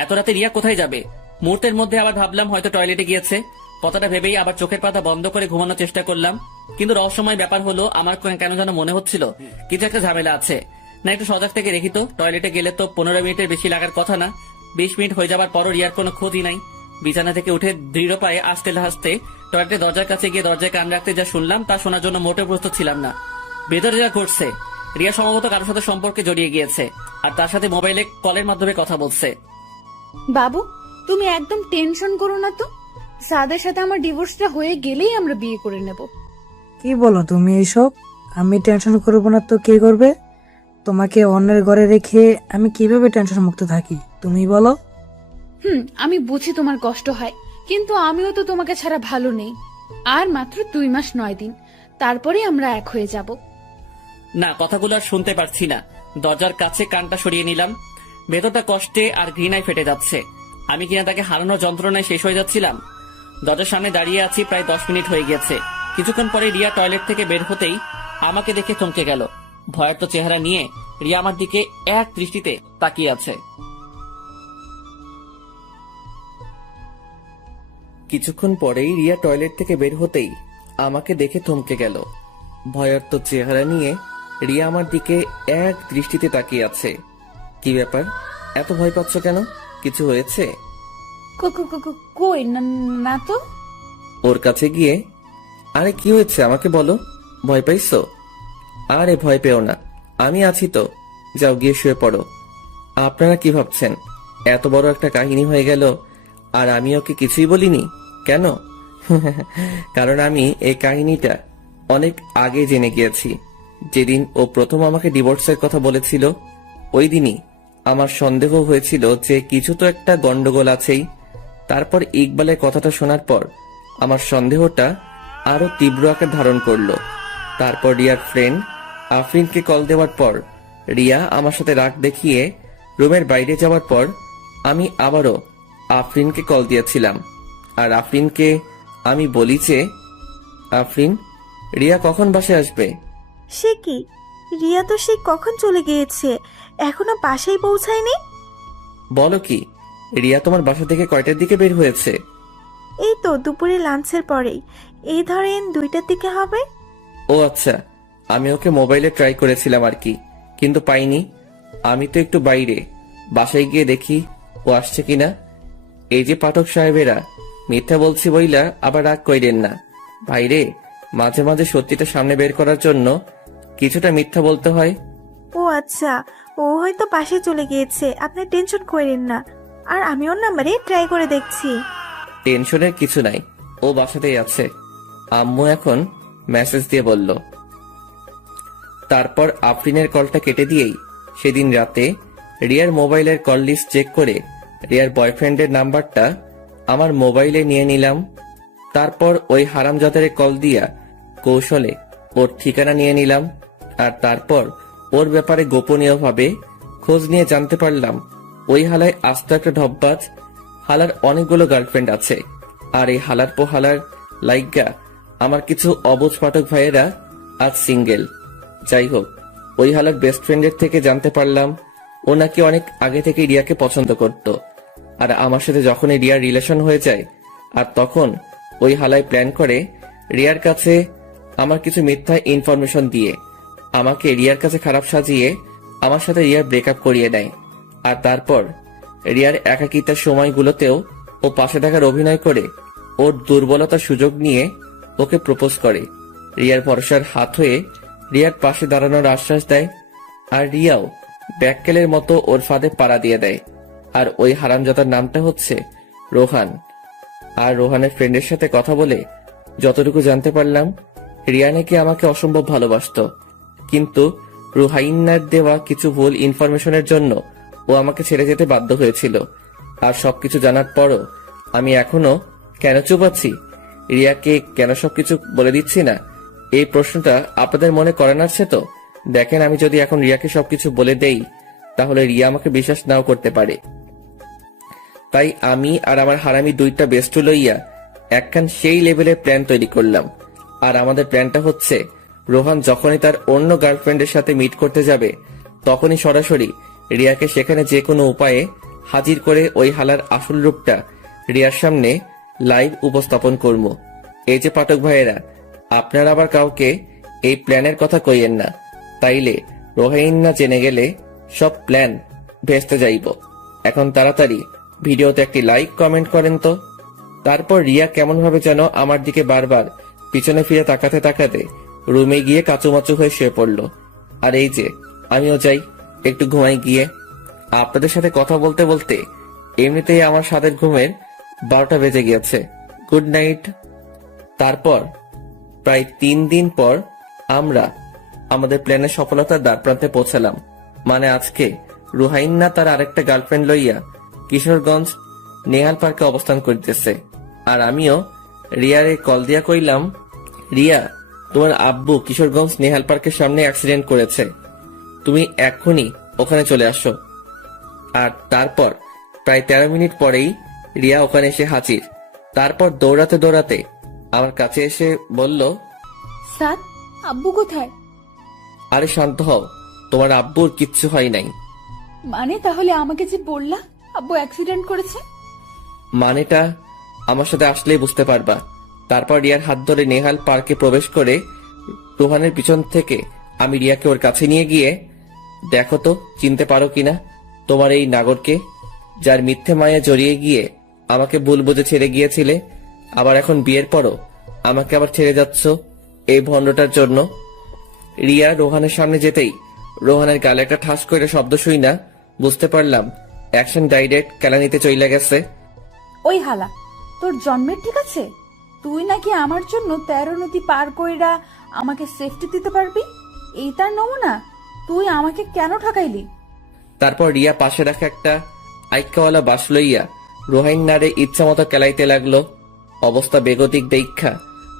এত রাতে রিয়া কোথায় যাবে? মুহূর্তের মধ্যে আবার ভাবলাম হয়তো টয়লেটে গিয়েছে। কথাটা ভেবেই আবার চোখের পাতা বন্ধ করে ঘুমানোর চেষ্টা করলাম। কিন্তু রহস্যময় ব্যাপার হলো, আমার কেন যেন মনে হচ্ছিল কিছু একটা ঝামেলা আছে। না, একটু সজাগ থেকে দেখি তো। টয়লেটে গেলে তো 15 মিনিটের বেশি লাগার কথা না। 20 মিনিট হয়ে যাবার পরও রিয়ার কোনো খোঁজই নাই। বিছানা থেকে উঠে দৃঢ় পায়ে আস্তে হাসতে টয়লেটের দরজার কাছে গিয়ে দরজায় কান রাখতে যা শুনলাম তা শোনার জন্য মোটেও প্রস্তুত ছিলাম না। ভেতরে যা ঘটছে, রিয়া সম্ভবত কারোর সাথে সম্পর্কে জড়িয়ে গিয়েছে, আর তার সাথে মোবাইলে কলের মাধ্যমে কথা বলছে। বাবু, তুমি একদম টেনশন করো না তো। সাদের সাথে আমার ডিভোর্সটা হয়ে গেলেই আমরা বিয়ে করে নেব। কি বলো তুমি এইসব? আমি টেনশন করবো না তো কে করবে? তোমাকে অন্যের ঘরে রেখে আমি কিভাবে টেনশন মুক্ত থাকি তুমি বলো? আমি বুঝি তোমার কষ্ট হয়, কিন্তু আমিও তো তোমাকে ছাড়া ভালো নেই। আর মাত্র 2 মাস 9 দিন, তারপরে আমরা এক হয়ে যাব। না, কথাগুলো আর শুনতে পারছি না। দরজার কাছে কানটা সরিয়ে নিলাম। ভেতরটা কষ্টে আর ঘৃণায় ফেটে যাচ্ছে। আমি কিনা তাকে হারানোর যন্ত্রণায় শেষ হয়ে যাচ্ছিলাম। দরজার সামনে দাঁড়িয়ে আছি, প্রায় 10 মিনিট হয়ে গেছে। কিছুক্ষণ পরে রিয়া টয়লেট থেকে বের হতেই আমাকে দেখে থমকে গেল। ভয়ার্ত চেহারা নিয়ে রিয়া আমার দিকে এক দৃষ্টিতে তাকিয়ে আছে। কিছুক্ষণ পরেই রিয়া টয়লেট থেকে বের হতেই আমাকে দেখে থমকে গেল। ভয়ার্ত চেহারা নিয়ে রিয়া আমার দিকে এক দৃষ্টিতে তাকিয়ে আছে। কি ব্যাপার, এত ভয় পাচ্ছ কেন? কিছু হয়েছে? কই না তো। ওর কাছে গিয়ে, আরে কি হয়েছে আমাকে বলো, ভয় পাইছো? আরে ভয় পেও না, আমি আছি তো, যাও গিয়ে শুয়ে পড়ো। আপনারা কি ভাবছেন এত বড় একটা কাহিনী হয়ে গেল আর আমি ওকে কিছুই বলিনি? কেন? কারণ আমি এই কাহিনীটা অনেক আগে জেনে গিয়েছি। যেদিন ও প্রথম আমাকে ডিভোর্সের কথা বলেছিল, ওই দিনই আমার সন্দেহ হয়েছিল যে কিছু তো একটা গন্ডগোল আছেই। তারপর ইকবালের কথাটা শোনার পর আমার সন্দেহটা আরো তীব্র আকার ধারণ করলো। তারপর রিয়ার ফ্রেন্ড আফরিনকে কল দেওয়ার পর রিয়া আমার সাথে রাগ দেখিয়ে রুমের বাইরে যাওয়ার পর আমি আবারও আফরিনকে কল দিয়েছিলাম। আর আফরিনকে আমি বলি যে, আফরিন, রিয়া কখন বাসায় আসবে? সে কি, রিয়া তো সে কখন চলে গিয়েছে, এখনো বাসায় পৌঁছায়নি? বলো কি, রিয়া তোমার বাসা থেকে কয়টার দিকে বের হয়েছে? এই তো দুপুরে লাঞ্চের পরেই, এই ধরেন 2টার দিকে হবে। ও আচ্ছা, আমি ওকে মোবাইলে ট্রাই করেছিলাম আর কি, কিন্তু পাইনি। আমি তো একটু বাইরে, বাসায় গিয়ে দেখি ও আসছে কিনা। এই যে পাঠক সাহেবেরা, মিথ্যা বলছি বইলা আবার রাগ কইরেন না। ভাইরে, মাঝে মাঝে সত্যিটা সামনে বের করার জন্য কিছুটা মিথ্যা বলতে হয়। ও আচ্ছা, ও হয়তো পাশে চলে গিয়েছে, আপনি টেনশন করেন না। আর আমি ওর নাম্বারে ট্রাই করে দেখছি। টেনশনের কিছু নাই, ও বাসাতেই আছে। আম্মু এখন মেসেজ দিয়ে বলল। তারপর আফরিনের কলটা কেটে দিয়েই সেদিন রাতে রিয়ার মোবাইলের কল লিস্ট চেক করে রিয়ার বয়ফ্রেন্ডের নাম্বারটা আমার মোবাইলে নিয়ে নিলাম। তারপর ওই হারামজাদারে কল দিয়া কৌশলে ওর ঠিকানা নিয়ে নিলাম। আর তারপর ওর ব্যাপারে গোপনীয়ভাবে খোঁজ নিয়ে জানতে পারলাম ওই হালায় আস্ত একটা ঢপবাজ। হালার অনেকগুলো গার্লফ্রেন্ড আছে, আর এই হালার পো হালার লাইগা আমার কিছু অবুঝ পাঠক ভাইয়েরা আজ সিঙ্গেল। যাই হোক, ওই হালার বেস্ট ফ্রেন্ডের থেকে জানতে পারলাম ও নাকি অনেক আগে থেকে রিয়াকে পছন্দ করত। আর আমার সাথে যখনই রিয়ার রিলেশন হয়ে যায়, আর তখন ওই হালাই প্ল্যান করে রিয়ার কাছে আমার কিছু মিথ্যা ইনফরমেশন দিয়ে আমাকে রিয়ার কাছে খারাপ সাজিয়ে আমার সাথে রিয়ার ব্রেকআপ করিয়ে দেয়। আর তারপর রিয়ার একাকিতার সময়গুলোতেও ও পাশে থাকার অভিনয় করে ওর দুর্বলতার সুযোগ নিয়ে ওকে প্রপোজ করে। রিয়ার ভরসার হাত হয়ে রিয়ার পাশে দাঁড়ানোর আশ্বাস দেয়। আর রিয়াও ব্যাককেলের মতো ওর ফাঁদে পাড়া দিয়ে দেয়। আর ওই হারামজাদার নামটা হচ্ছে রোহান। আর রোহানের ফ্রেন্ডের সাথে কথা বলে যতটুকু জানতে পারলাম, রিয়া নাকি আমাকে অসম্ভব ভালোবাসতো, কিন্তু রুহাইন্নার দেওয়া কিছু ভুল ইনফরমেশনের জন্য ও আমাকে ছেড়ে যেতে বাধ্য হয়েছিল। আর সবকিছু জানার পরও আমি এখনো কেন চুপ আছি, রিয়াকে কেন সবকিছু বলে দিচ্ছি না, এই প্রশ্নটা আপনাদের মনে করেন আসছে তো? দেখেন, আমি যদি এখন রিয়াকে সবকিছু বলে দেই তাহলে রিয়া আমাকে বিশ্বাস নাও করতে পারে। তাই আমি আর আমার হারামি দুইটা বেস্ট লইয়া একখান সেই লেভেলের প্ল্যান তৈরি করলাম। আর আমাদের প্ল্যানটা হচ্ছে, রোহান যখনই তার অন্য গার্লফ্রেন্ডের সাথে মিট করতে যাবে তখনই সরাসরি রিয়াকে সেখানে যে কোনো উপায়ে হাজির করে ওই হালার আসল রূপটা রিয়ার সামনে লাইভ উপস্থাপন করব। এই যে পাঠক ভাইয়েরা, আপনারা আবার কাউকে এই প্ল্যানের কথা কইয়েন না, তাইলে রোহাইন্না জেনে গেলে সব প্ল্যান ভেস্তে যাইব। এখন তাড়াতাড়ি ভিডিওতে একটি লাইক কমেন্ট করেন তো। তারপর রিয়া কেমন ভাবে যেন আমার দিকে বারবার পিছনে ফিরে তাকাতে তাকাতে রুমে গিয়ে কাচুমাচু হয়ে শুয়ে পড়ল। আর এই যে আমিও যাই একটু ঘুমাই গিয়ে। আপনাদের সাথে কথা বলতে বলতে এমনিতেই আমার সাদের ঘুমের 12টা বেজে গিয়েছে। Good night. তারপর প্রায় 3 দিন পর আমরা আমাদের প্ল্যানের সফলতার দ্বারপ্রান্তে পৌঁছালাম। মানে আজকে রুহাইন্না তার আরেকটা গার্লফ্রেন্ড লইয়া কিশোরগঞ্জ নেহাল পার্কে অবস্থান করিতেছে। আর আমিও রিয়ারে কল দিয়া কইলাম, রিয়া, তোমার আব্বু কিশোরগঞ্জ নেহাল পার্কের সামনে অ্যাক্সিডেন্ট করেছে, তুমি এক্ষুনি ওখানে চলে আসো। আর তারপর প্রায় 13 মিনিট পরেই রিয়া ওখানে এসে হাজির। তারপর দৌড়াতে দৌড়াতে আমার কাছে এসে বলল, স্যার, আব্বু কোথায়? আরে শান্ত হও, তোমার আব্বুর কিচ্ছু হয় নাই। মানে তাহলে আমাকে যে বললা আব্বু অ্যাক্সিডেন্ট করেছে? মানেটা আমার সাথে আসলেই বুঝতে পারবা। তারপর রিয়ার হাত ধরে নেহাল পার্কে প্রবেশ করে রোহানের পিছন থেকে আমি রিয়াকে ওর কাছে নিয়ে গিয়ে, দেখো তো চিনতে পারো কিনা তোমার এই নাগরকে, যার মিথ্যে মায়া জড়িয়ে গিয়ে আমাকে ভুল বুঝে ছেড়ে গিয়েছিলে, আবার এখন বিয়ের পরও আমাকে আবার ছেড়ে যাচ্ছ এই ভণ্ডটার জন্য। রিয়া রোহানের সামনে যেতেই রোহানের গালে একটা ঠাস করে শব্দ শুই না বুঝতে পারলাম অ্যাকশন ডাইরেক্ট কেলানিতে চইলা গেছে। ওই হালা, তোর জন্মের ঠিক আছে? তুই নাকি আমার জন্য 13 নদী পার কইরা আমাকে সেফটি দিতে পারবি, এই তার নমুনা? তুই আমাকে কেন ঠকাইলি? তারপর রিয়া পাশে রাখা একটা আইক্কাওয়ালা বাস লইয়া রোহাইন্নারে ইচ্ছা মতো কেলাইতে লাগলো। অবস্থা বেগতিক দেখা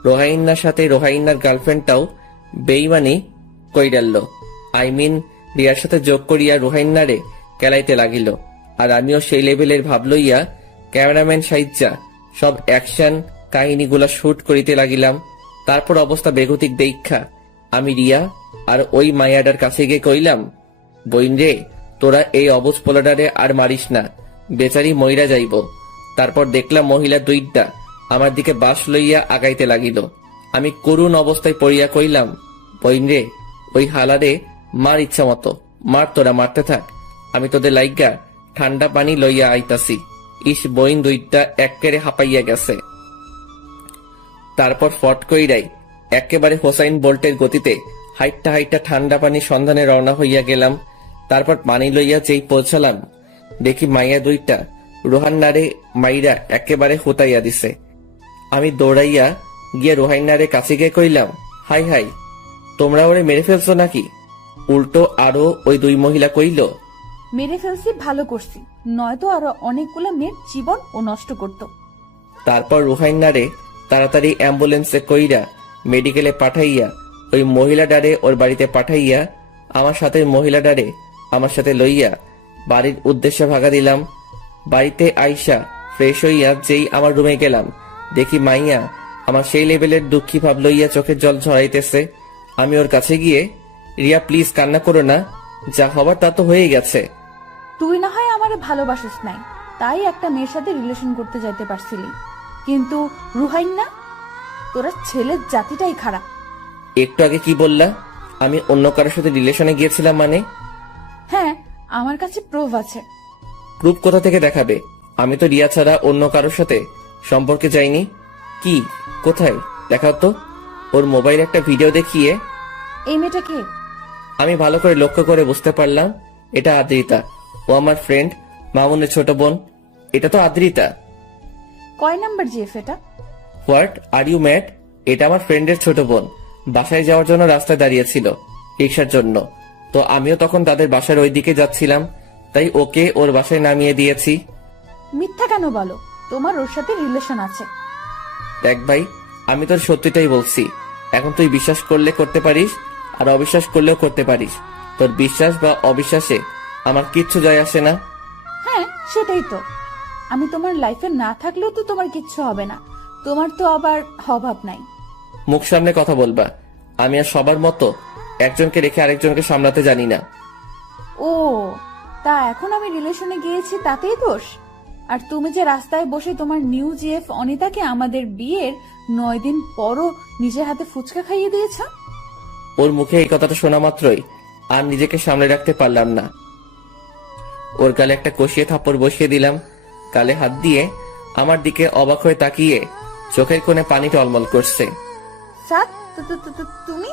রোহাইন্নার সাথে রোহাইন্নার গার্লফ্রেন্ডটাও বেইমানি কইরাল্লো, রিয়ার সাথে যোগ করিয়া রুহাইন্নারে কেলাইতে লাগিল। আর আমিও সেই লেভেলের ভাব লইয়া ক্যামেরাম্যান সাইজ্জা সব অ্যাকশন কাহিনীগুলা শুট করিতে লাগিলাম। তারপর অবস্থা বেগতিক দেখা আমি রিয়া আর ওই মায়াডার কাছে গিয়ে কইলাম, বইন রে, তোরা এই অবুজ পোলাডারে আর মারিস না, বেচারি মইরা যাইব। তারপর দেখলাম মহিলা দুইটা আমার দিকে বাঁশ লইয়া আগাইতে লাগিল। আমি করুণ অবস্থায় পড়িয়া কইলাম, বইন রে, ওই হালারে মার ইচ্ছা মতো মার, তোরা মারতে থাক, আমি তোদের লাইগা ঠান্ডা পানি লইয়া আইতাছি। ইস, বইন দুইটা একেবারে হাঁপাইয়া গেছে। তারপর ফট কইরাই একেবারে হোসাইন বোল্টের গতিতে হাইটটা হাইটটা ঠান্ডা পানির সন্ধানে রওনা হইয়া গেলাম। তারপর পানি লইয়া যেই পৌঁছালাম, দেখি মাইয়া দুইটা রোহান্নারে মাইরা একেবারে হুতাইয়া দিছে। আমি দৌড়াইয়া গিয়ে রোহান্নারে কাছে গিয়ে কইলাম, হাই হাই, তোমরা ওরে মেরে ফেলছো নাকি? উল্টো আরো ওই দুই মহিলা কইল, মেরে ফেলছি, ভালো করছি, নয়তো আরো অনেকগুলো মেয়ের জীবন ও নষ্ট করত। তারপর রুহাইন্নারে তাড়াতাড়ি অ্যাম্বুলেন্সে কইরা মেডিকেলে পাঠাইয়া ওই মহিলাডারে ওর বাড়িতে পাঠাইয়া আমার সাথে মহিলাডারে আমার সাথে লইয়া বাড়ির উদ্দেশ্যে ভাগা দিলাম। বাড়িতে আইসা ফ্রেশ হইয়া যেই আমার রুমে গেলাম, দেখি মাইয়া আমার সেই লেভেলের দুঃখী ভাব লইয়া চোখের জল ঝরাইতেছে। আমি ওর কাছে গিয়ে, রিয়া প্লিজ কান্না করো না, যা হবার তা তো হয়ে গেছে। তুই না হয় আমারে ভালোবাসিস নাই, তাই একটা মেয়ের সাথে রিলেশন করতে যাইতে পারছিলি, কিন্তু রুহাইন না, তোরা ছেলের জাতিটাই খারাপ। একটু আগে কি বললা? আমি অন্য কারোর সাথে রিলেশনে গিয়েছিলাম মানে? হ্যাঁ, আমার কাছে প্রুফ আছে। প্রুফ কোথা থেকে দেখাবে? আমি তো রিয়া ছাড়া অন্য কারোর সাথে সম্পর্কে যাইনি। কি, কোথায় দেখাও তো। ওর মোবাইল একটা ভিডিও দেখিয়ে। এই মেয়েটা কে? আমি ভালো করে লক্ষ্য করে বুঝতে পারলাম এটা আদ্রিতা। ও আমার ফ্রেন্ড মামুনের ছোট বোন। এটা তো আদ্রিতা। কয় নাম্বার জিএফ এটা? What are you mad? এটা আমার ফ্রেন্ডের ছোট বোন বাসায় যাওয়ার জন্য রাস্তায় দাঁড়িয়েছিল রিক্সার জন্য। তো আমিও তখন তাদের বাসার ওই দিকে যাচ্ছিলাম, তাই ওকে ওর বাসায় নামিয়ে দিয়েছি। মিথ্যা কেন বলো? তোমার ওর সাথে রিলেশন আছে। দেখ ভাই, আমি তোর সত্যিটাই বলছি। এখন তুই বিশ্বাস করলে করতে পারিস, আর অবিশ্বাস করলেও করতে পারিস। তোর বিশ্বাস বা অবিশ্বাসে আমার কিচ্ছু যায় আসে না। হ্যাঁ, সেটাই তো। আমি তোমার লাইফে না থাকলেও তো তোমার কিচ্ছু হবে না। তোমার তো আবার অভাব নাই। মুখ সামনে কথা বলবা। আমি আর সবার মতো একজনকে রেখে আরেকজনকে সামলাতে জানি না। ও, তা এখন আমি রিলেশনে গিয়েছি তাতেই দোষ? আর তুমি যে রাস্তায় বসে তোমার নিউ জিএফ অনিতাকে আমাদের বিয়ের 9 দিন পরও নিজের হাতে ফুচকা খাইয়ে দিয়েছ। ওর মুখে এই কথাটা শোনা মাত্রই আর নিজেকে সামলে রাখতে পারলাম না। ওর গালে একটা কষিয়ে থাপ্পড় বসিয়ে দিলাম। গালে হাত দিয়ে আমার দিকে অবাক হয়ে তাকিয়ে চোখের কোণে পানি টলমল করছে। তুমি?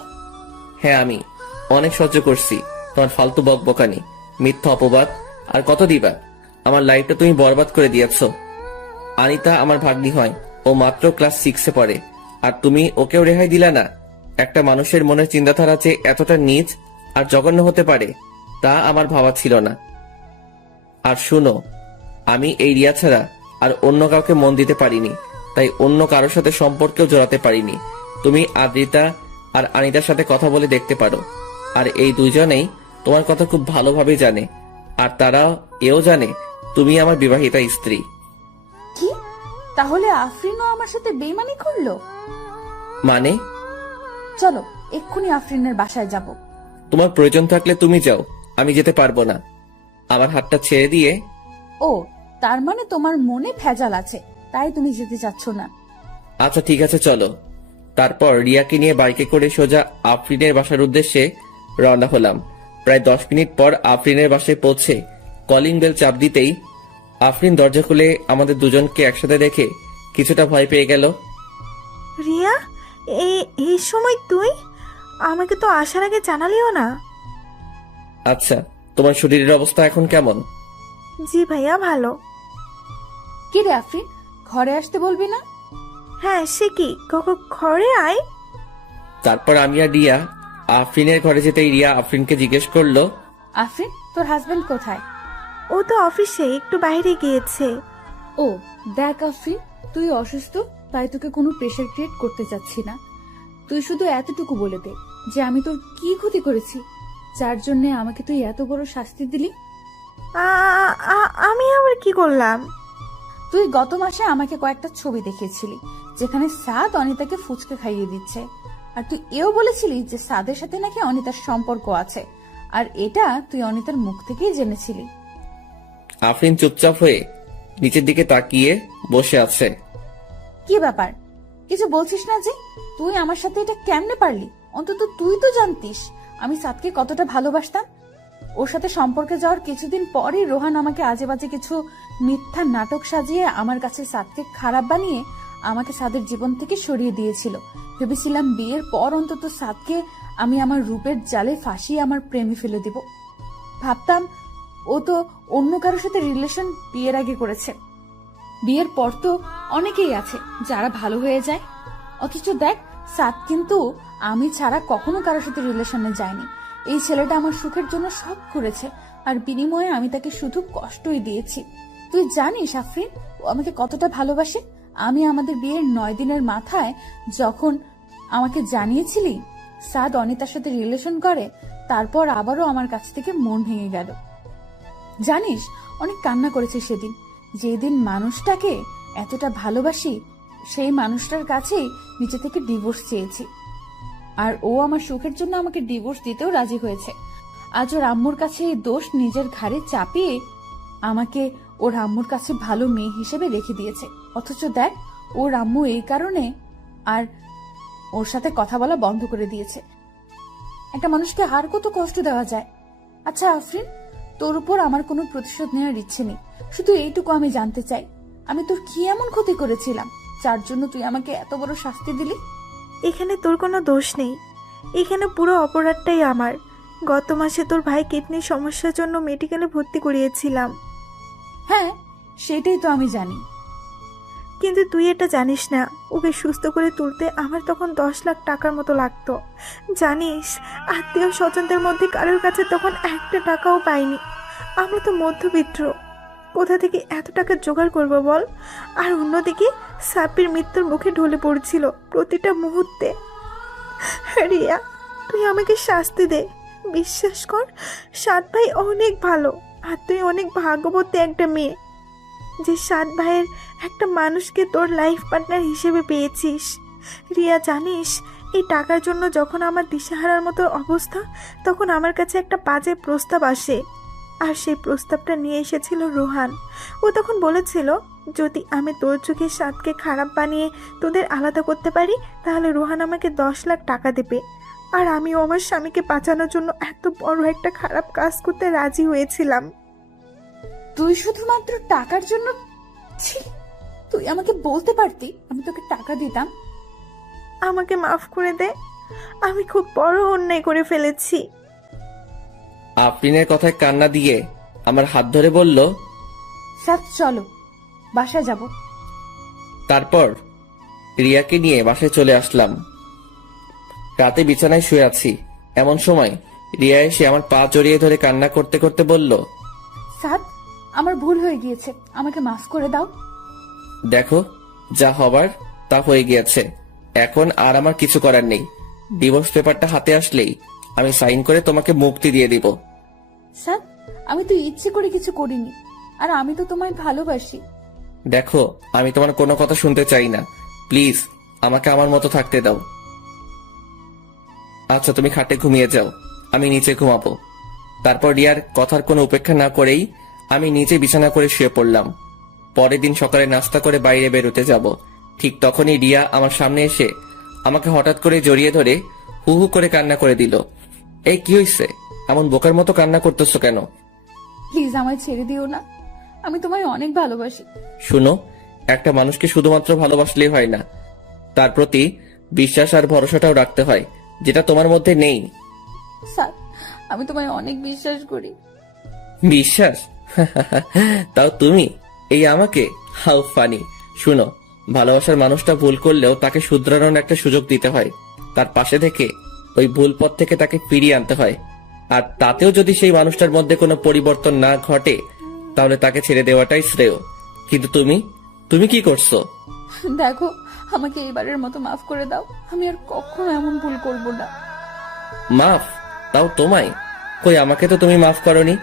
হ্যাঁ, আমি অনেক সহ্য করছি তোমার ফালতু বকবকানি, মিথ্যা অপবাদ, আর কত দিবা। আমার লাইফটা তুমি বরবাদ করে দিয়েছ। আনিতা আমার ভাগ্নি হয়, ও মাত্র ক্লাস 6-এ পড়ে, আর তুমি ওকেও রেহাই দিলা না। একটা মানুষের মনের চিন্তাধারা যে এতটা নীচ আর জঘন্য হতে পারে তা আমার ভাবা ছিল না। আর শুনো, আমি এই রিয়া ছাড়া আর অন্য কাউকে মন দিতে পারিনি, তাই অন্য কারোর সাথে সম্পর্কেও জড়াতে পারিনি। তুমি আদ্রিতা আর আনিতার সাথে কথা বলে দেখতে পারো, আর এই দুইজনেই তোমার কথা খুব ভালোভাবে জানে, আর তারা এও জানে তুমি আমার বিবাহিতা স্ত্রী। কি, তাহলে আফরিনও আমার সাথে বেইমানি করলো? মানে? চলো এক্ষুনি আফরিনের বাসায় যাব। তোমার প্রয়োজন থাকলে তুমি যাও, আমি যেতে পারবো না। আমার হাতটা ছেড়ে দিয়ে। ও, তার মানে তোমার মনে ভেজাল আছে, তাই তুমি যেতে চাচ্ছ না। আচ্ছা ঠিক আছে, চলো। তারপর রিয়াকে নিয়ে বাইকে করে সোজা আফরিনের বাসার উদ্দেশ্যে রওনা হলাম। প্রায় 10 মিনিট পর আফরিনের বাসায় পৌঁছে কলিং বেল চাপ দিতেই আফরিন দরজা খুলে আমাদের দুজনকে একসাথে দেখে কিছুটা ভয় পেয়ে গেল। রিয়া, এই সময় তুই? আমাকে তো আসার আগে জানালিও না। আচ্ছা, তোমার শরীরের অবস্থা এখন কেমন? জি ভাইয়া, ভালো। কি রে আফরিন, ঘরে আসতে বলবি না? হ্যাঁ, সে কি, ঘরে আয়। তারপর আমি আর রিয়া আফরিনের ঘরে যেতেই রিয়া আফরিনকে জিজ্ঞেস করলো, আফরিন, তোর হাজবেন্ড কোথায়? ও তো অফিসে একটু বাইরে গিয়েছে। ও দেখ আফরিন, তুই অসুস্থ, তাই তোকে কোনো প্রেশার ক্রিয়েট করতে চাচ্ছি না। তুই শুধু এতটুকু বলে দে, যে আমি তোর কি ক্ষতি করেছি যার জন্য আমাকে তুই এত বড় শাস্তি দিলি? আমি আবার কি করলাম? তুই গত মাসে আমাকে কয়েকটা ছবি দেখিয়েছিলি যেখানে সাদ অনিতাকে ফুচকা খাইয়ে দিচ্ছে, আর তুই এও বলেছিলি যে সাদের সাথে নাকি অনিতার সম্পর্ক আছে, আর এটা তুই অনিতার মুখ থেকেই জেনেছিলি। আফরিন চুপচাপ হয়ে নিচের দিকে তাকিয়ে বসে আছে। কি ব্যাপার, কিছু বলছিস না যে? তুই আমার সাথে এটা কেমনে পারলি? অন্তত তুই তো জানতিস আমি সাদকে কতটা ভালোবাসতাম। ওর সাথে সম্পর্কে যাওয়ার কিছুদিন পরই রোহান আমাকে আজে বাজে কিছু মিথ্যা নাটক সাজিয়ে আমার কাছে সাদকে খারাপ বানিয়ে আমাকে সাদের জীবন থেকে সরিয়ে দিয়েছিল। ভেবেছিলাম বিয়ের পর অন্তত সাদকে আমি আমার রূপের জালে ফাঁসিয়ে আমার প্রেমে ফেলে দিব। ভাবতাম ও তো অন্য কারোর সাথে রিলেশন বিয়ের আগে করেছে, বিয়ের পর তো অনেকেই আছে যারা ভালো হয়ে যায়। অথচ দেখ, সাদ কিন্তু আমি ছাড়া কখনো কারোর সাথে রিলেশনে যায়নি। এই ছেলেটা আমার সুখের জন্য সব করেছে, আর বিনিময়ে আমি তাকে শুধু কষ্টই দিয়েছি। তুই জানিস আফরিন ও আমাকে কতটা ভালোবাসে? আমি আমাদের বিয়ের 9 দিনের মাথায় যখন আমাকে জানিয়েছিলি সাদ অনিতার সাথে রিলেশন করে, তারপর আবারও আমার কাছ থেকে মন ভেঙে গেল। জানিস, অনেক কান্না করেছে সেদিন। যেদিন মানুষটাকে এতটা ভালোবাসি সেই মানুষটার কাছেই নিচে থেকে ডিভোর্স চেয়েছি, আর ও আমার সুখের জন্য আমাকে ডিভোর্স দিতেও রাজি হয়েছে। আজ ওর আম্মুর কাছে এই দোষ নিজের ঘাড়ে চাপিয়ে আমাকে ওর আম্মুর কাছে ভালো মেয়ে হিসেবে রেখে দিয়েছে। অথচ দেখ, ওর আম্মু এই কারণে আর ওর সাথে কথা বলা বন্ধ করে দিয়েছে। একটা মানুষকে আর কত কষ্ট দেওয়া যায়। আচ্ছা আফরিন, তোর উপর আমার কোনো প্রতিশোধ নেওয়ার ইচ্ছে নেই, শুধু এইটুকু আমি জানতে চাই, আমি তোর কি এমন ক্ষতি করেছিলাম যার জন্য তুই আমাকে এত বড় শাস্তি দিলি? এখানে তোর কোনো দোষ নেই, এখানে পুরো অপরাধটাই আমার। গত মাসে তোর ভাই কিডনির সমস্যার জন্য মেডিকেলে ভর্তি করিয়েছিলাম। হ্যাঁ, সেটাই তো আমি জানি, কিন্তু তুই এটা জানিস না, ওকে সুস্থ করে তুলতে আমার তখন 10 লাখ টাকার মতো লাগতো। জানিস, আত্মীয় স্বজনদের মধ্যে কারোর কাছে তখন 1 টাকাও পাইনি। আমরা তো মধ্যবিত্ত, কোথা থেকে এত টাকা জোগাড় করবো বল? আর অন্যদিকে সাপির মৃত্যুর মুখে ঢলে পড়ছিল প্রতিটা মুহূর্তে। রিয়া, তুই আমাকে শাস্তি দে। বিশ্বাস কর, সাত ভাই অনেক ভালো, আর তুই অনেক ভাগ্যবতী একটা মেয়ে যে 7 ভাইয়ের একটা মানুষকে তোর লাইফ পার্টনার হিসেবে পেয়েছিস। রিয়া, জানিস, এই টাকার জন্য যখন আমার দিশাহারার মতো অবস্থা, তখন আমার কাছে একটা বাজে প্রস্তাব আসে, আর সেই প্রস্তাবটা নিয়ে এসেছিল রোহান। ও তখন বলেছিল, যদি আমি তোর চোখে সাদকে খারাপ বানিয়ে তোদের আলাদা করতে পারি তাহলে রোহান আমাকে 10 লাখ টাকা দেবে। আর আমিও আমার স্বামীকে বাঁচানোর জন্য এত বড় একটা খারাপ কাজ করতে রাজি হয়েছিলাম। তুই শুধুমাত্র টাকার জন্য? ছি, তুই আমাকে বলতে পারতি, আমি তোকে টাকা দিতাম। আমাকে মাফ করে দে, আমি খুব বড় অন্যায় করে ফেলেছি। আফরিনের কথায় কান্না দিয়ে আমার হাত ধরে বলল, সাথ চলো, বাসায় যাব। তারপর রিয়াকে নিয়ে বাসায় চলে আসলাম। রাতে বিছানায় শুয়ে আছি, এমন সময় রিয়া এসে আমার পা জড়িয়ে ধরে কান্না করতে করতে বলল, সাদ, আমার ভুল হয়ে গিয়েছে, আমাকে মাফ করে দাও। দেখো, যা হবার তা হয়ে গিয়েছে, এখন আর আমার কিছু করার নেই। ডিভোর্স পেপারটা হাতে আসলেই আমি সাইন করে তোমাকে মুক্তি দিয়ে দিব। সাদ, আমি তো ইচ্ছে করে কিছু করিনি, আর আমি তো তোমায় ভালোবাসি। দেখো, আমি তোমার কোনো কথা শুনতে চাই না, প্লিজ আমাকে আমার মতো থাকতে দাও। আচ্ছা, তুমি খাটে ঘুমিয়ে যাও, আমি নিচে ঘুমাবো। তারপর রিয়ার কথার কোনো উপেক্ষা না করেই আমি নিচে বিছানা করে শুয়ে পড়লাম। পরের দিন সকালে নাস্তা করে বাইরে বেরোতে যাব, ঠিক তখনই রিয়া আমার সামনে এসে আমাকে হঠাৎ করে জড়িয়ে ধরে হু হু করে কান্না করে দিল। এই কি হয়েছে? এমন বোকার মতো কান্না করতেছো কেন? প্লিজ আমায় ছেড়ে দিও না, আমি তোমায় অনেক ভালোবাসি। শুনো, একটা মানুষকে শুধুমাত্র ভালোবাসলেই হয় না, তার প্রতি বিশ্বাস আর ভরসাটাও রাখতে হয়, যেটা তোমার মধ্যে নেই। স্যার, আমি তোমায় অনেক বিশ্বাস করি। বিশ্বাস? তাও তুমি এই আমাকে? How funny. শুনো, ভালোবাসার মানুষটা ভুল করলেও তাকে শুধরানোর একটা সুযোগ দিতে হয়, তার পাশে থেকে ওই ভুল পথ থেকে তাকে ফিরিয়ে আনতে হয়। আর তাতেও যদি সেই মানুষটার মধ্যে কোনো পরিবর্তন না ঘটে তাহলে তাকে ছেড়ে দেওয়াটাই শ্রেয়। কিন্তু তুমি কি করছো? দেখো, আমাকে এবারের মতো মাফ করে দাও, আমি আর কখনো এমন ভুল করব না। মাফ? তাও তোমায়? কই, আমাকে তো তুমি মাফ করনি।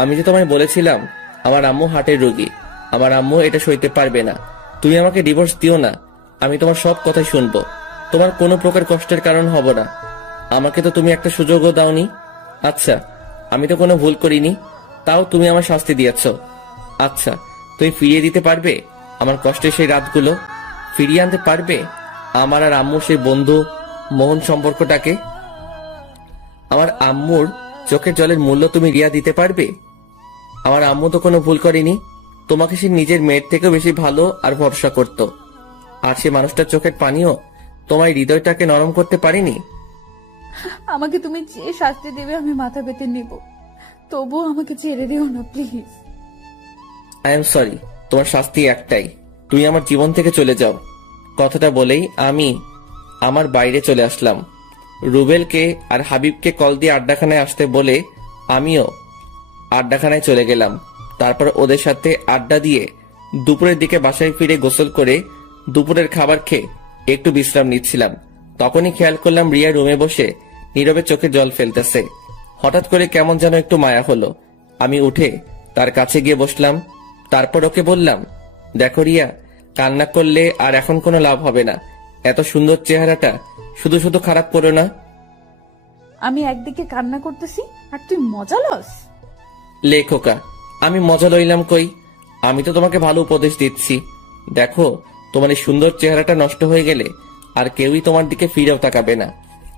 আমি যে তোমায় বলেছিলাম আমার আম্মু হার্টের রোগী, আমার আম্মু এটা সইতে পারবে না। তুমি আমাকে ডিভোর্স দিও না, আমি তোমার সব কথাই শুনবো, তোমার কোনো প্রকার কষ্টের কারণ হব না। আমাকে তো তুমি একটা সুযোগও দাওনি। আচ্ছা, আমি তো কোনো ভুল করিনি, তাও তুমি আমার শাস্তি দিয়েছ। আচ্ছা, তুমি ফিরিয়ে দিতে পারবে আমার কষ্টের সেই রাতগুলো? ফিরিয়ে আনতে পারবে আমার আর আম্মুর সেই বন্ধু মোহন সম্পর্কটাকে? আমার আম্মুর চোখের জলের মূল্য তুমি রিয়া দিতে পারবে? আমার আম্মু তো কোনো ভুল করেনি, তোমাকে সে নিজের মেয়ের থেকেও বেশি ভালো আর ভরসা করত। আর সে মানুষটার চোখের পানিও তোমার হৃদয়টাকে নরম করতে পারেনি। আমাকে তুমি যে শাস্তি দেবে আমি মাথা পেতে নেব, তবুও আমাকে ছেড়ে দিও না প্লিজ। আই এম সরি, তোমার শাস্তি একটাই, তুমি আমার জীবন থেকে চলে যাও। কথাটা বলেই আমি আমার বাইরে চলে আসলাম। রুবেলকে আর হাবিবকে কল দিয়ে আড্ডাখানায় আসতে বলে আমিও আড্ডাখানায় চলে গেলাম। তারপর ওদের সাথে আড্ডা দিয়ে দুপুরের দিকে বাসায় ফিরে গোসল করে দুপুরের খাবার খেয়ে একটু বিশ্রাম নিচ্ছিলাম। তখনই খেয়াল করলাম রিয়া রুমে বসে নীরবে চোখে জল ফেলতেছে। হঠাৎ করে কেমন যেন একটু মায়া হলো। আমি উঠে তার কাছে গিয়ে বসলাম। তারপর ওকে বললাম, দেখো রিয়া, কান্না করলে আর এখন কোনো লাভ হবে না। এত সুন্দর চেহারাটা শুধু শুধু খারাপ করো না। আমি একদিকে কান্না করতেছি আর তুই মজা লস? লেখোকা, আমি মজা লইলাম কই? আমি তো তোমাকে ভালো উপদেশ দিচ্ছি। দেখো, তোমার এই সুন্দর চেহারাটা নষ্ট হয়ে গেলে আর কেউই তোমার দিকে ফিরেও তাকাবে না।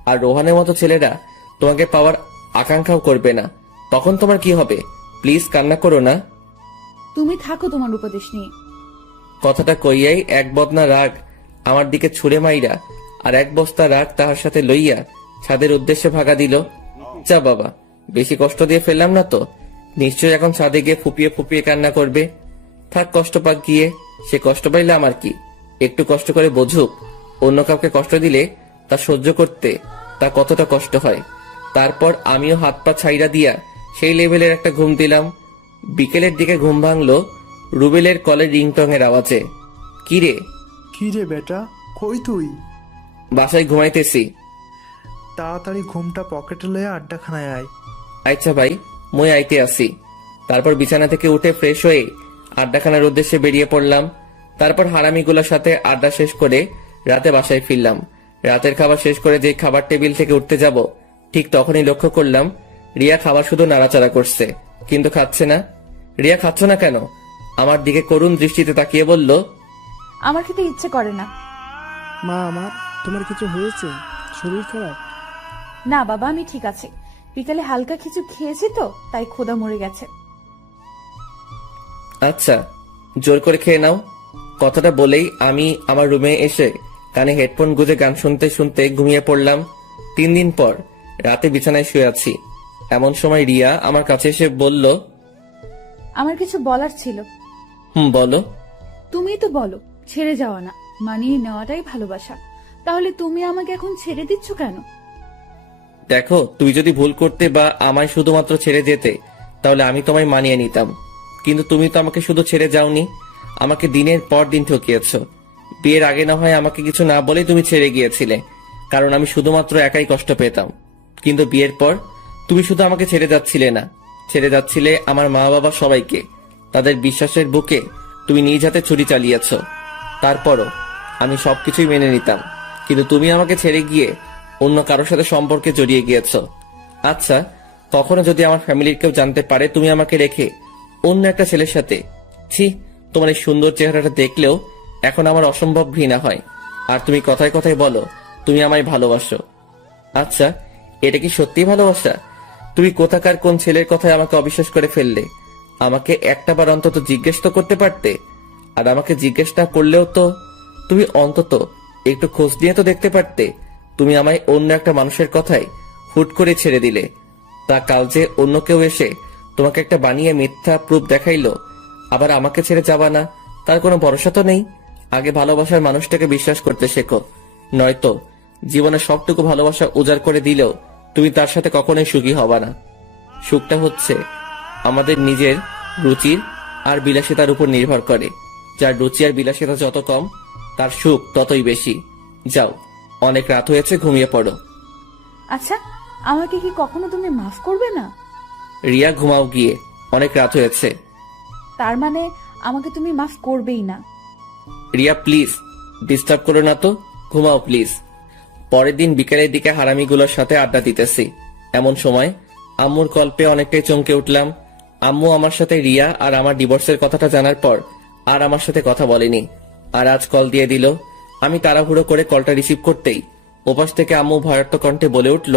আর রোহানের মতো ছেলেরা তোমাকে পাওয়ার আকাঙ্ক্ষাও করবে না। তখন তোমার কি হবে? প্লিজ কান্না করো না। তুমি থাকো তোমার উপদেশ নিয়ে। কথাটা কইয়াই এক বদনা রাগ আমার দিকে ছুড়ে মাইরা আর এক বস্তা রাগ তাহার সাথে লইয়া ছাদের উদ্দেশ্যে ভাগা দিল। যা বাবা, বেশি কষ্ট দিয়ে ফেললাম না তো? নিশ্চয়ই এখন ছাদে গিয়ে ফুপিয়ে ফুপিয়ে কান্না করবে। থাক, কষ্ট পাক গিয়ে, সে কষ্ট পাইলে আমার কি? একটু কষ্ট করে বোঝুক, অন্য কাউকে কষ্ট দিলে তা সহ্য করতে তা কতটা কষ্ট হয়। তারপর আমিও হাত পা ছাইরা দিয়া সেই লেভেলের একটা ঘুম দিলাম। বিকেলের দিকে ঘুম ভাঙলো রুবেলের কলের রিংটং এর আওয়াজে। কিরে? কি রে বেটা, কই তুই? বাসায় ঘুমাইতেছি। তাড়াতাড়ি ঘুমটা পকেটে লয়ে আড্ডাখানায় আয়। আচ্ছা ভাই, মই আইতে আসি। তারপর বিছানা থেকে উঠে ফ্রেশ হয়ে আড্ডাখানার উদ্দেশ্যে বেরিয়ে পড়লাম। তারপর হারামিগুলোর সাথে আড্ডা শেষ করে রাতে বাসায় ফিরলাম। রাতের খাবার শেষ করে যে খাবার টেবিল থেকে উঠতে যাব, ঠিক তখনই লক্ষ্য করলাম রিয়া খাবার শুধু নাড়াচাড়া করছে, কিন্তু খাচ্ছে না। রিয়া, খাচ্ছ না কেন? আমার দিকে করুণ দৃষ্টিতে তাকিয়ে বলল, আমার খেতে ইচ্ছে করে না। মা, আমার তোমার কিছু হয়েছে? শরীর খারাপ? না বাবা, আমি ঠিক আছে। বিকালে হালকা কিছু খেয়েছি তো, তাই ক্ষুধা মরে গেছে। আচ্ছা, জোর করে খেয়ে নাও। কথাটা বলেই আমি আমার রুমে এসে কানে হেডফোন গুঁজে গান শুনতে শুনতে ঘুমিয়ে পড়লাম। 3 দিন পর রাতে বিছানায় শুয়ে আছি। এমন সময় রিয়া আমার কাছে এসে বলল, আমার কিছু বলার ছিল। বলো। তুমি তো বলো ছেড়ে যাওয়া না, মানিয়ে নেওয়াটাই ভালোবাসা। তাহলে তুমি আমাকে এখন ছেড়ে দিচ্ছ কেন? দেখো, তুই যদি ভুল করতে বা আমায় শুধুমাত্র ছেড়ে যেতে, তাহলে আমি তোমায় মানিয়ে নিতাম। কিন্তু তুমি তো আমাকে শুধু ছেড়ে যাওনি, আমাকে দিনের পর দিন ঠকিয়েছ। বিয়ের আগে না হয় আমাকে কিছু না বলেই তুমি ছেড়ে গিয়েছিলে, কারণ আমি শুধুমাত্র একাই কষ্ট পেতাম। কিন্তু বিয়ের পর তুমি শুধু আমাকে ছেড়ে যাচ্ছিলে না, ছেড়ে যাচ্ছিলে আমার মা বাবা সবাইকে। তাদের বিশ্বাসের বুকে তুমি নিজ হাতে ছুরি চালিয়েছ। তারপরও আমি সবকিছুই মেনে নিতাম, কিন্তু তুমি আমাকে ছেড়ে গিয়ে অন্য কারোর সাথে সম্পর্কে জড়িয়ে গিয়েছ। আচ্ছা, কখনো যদি আমার ফ্যামিলির কেউ জানতে পারে তুমি আমাকে রেখে অন্য একটা ছেলের সাথে, ছি, তোমার এই সুন্দর চেহারাটা দেখলেও এখন আমার অসম্ভব ঘৃণা হয়। আর তুমি কথায় কথায় বলো তুমি আমায় ভালোবাসো। আচ্ছা, এটা কি সত্যি ভালোবাসা? তুমি কোথাকার কোন ছেলের কথায় আমাকে অবিশ্বাস করে ফেললে? আমাকে একটা বার অন্তত জিজ্ঞেস তো করতে পারতে। আর আমাকে জিজ্ঞেস না করলেও তো তুমি অন্তত একটু খোঁজ নিয়ে তো দেখতে পারতে। তুমি আমায় অন্য একটা মানুষের কথায় হুট করে ছেড়ে দিলে। তা কাল যে অন্য কেউ এসে তোমাকে একটা বানিয়ে মিথ্যা প্রুফ দেখাইলো, আবার আমাকে ছেড়ে যাবা না, তার কোনো ভরসা তো নেই। আগে ভালোবাসার মানুষটাকে বিশ্বাস করতে শেখো, নয়তো জীবনে সবটুকু ভালোবাসা উজাড় করে দিলেও তুমি তার সাথে কখনোই সুখী হবা না। সুখটা হচ্ছে আমাদের নিজের রুচির আর বিলাসিতার উপর নির্ভর করে। যার রুচি আর বিলাসিতা যত কম, তার সুখ ততই বেশি। যাও, অনেক রাত হয়েছে, ঘুমিয়ে পড়ো। আচ্ছা, আমাকে কি কখনো তুমি মাফ করবে না? রিয়া ঘুমাও গিয়ে, অনেক রাত হয়েছে। তার মানে আমাকে তুমি মাফ করবেই না? রিয়া প্লিজ ডিস্টার্ব করো না তো, ঘুমাও প্লিজ। পরের দিন বিকেলের দিকে হারামিগুলোর সাথে আড্ডা দিতেছি, এমন সময় আম্মুর কল পেয়ে অনেকটাই চমকে উঠলাম। আম্মু আমার সাথে রিয়া আর আমার ডিভোর্সের কথাটা জানার পর আর আমার সাথে কথা বলেনি, আর আজ কল দিয়ে দিল। আমি তাড়াহুড়ো করে কলটা রিসিভ করতেই ওপাশ থেকে আম্মু ভয়ার্থ কণ্ঠে বলে উঠল,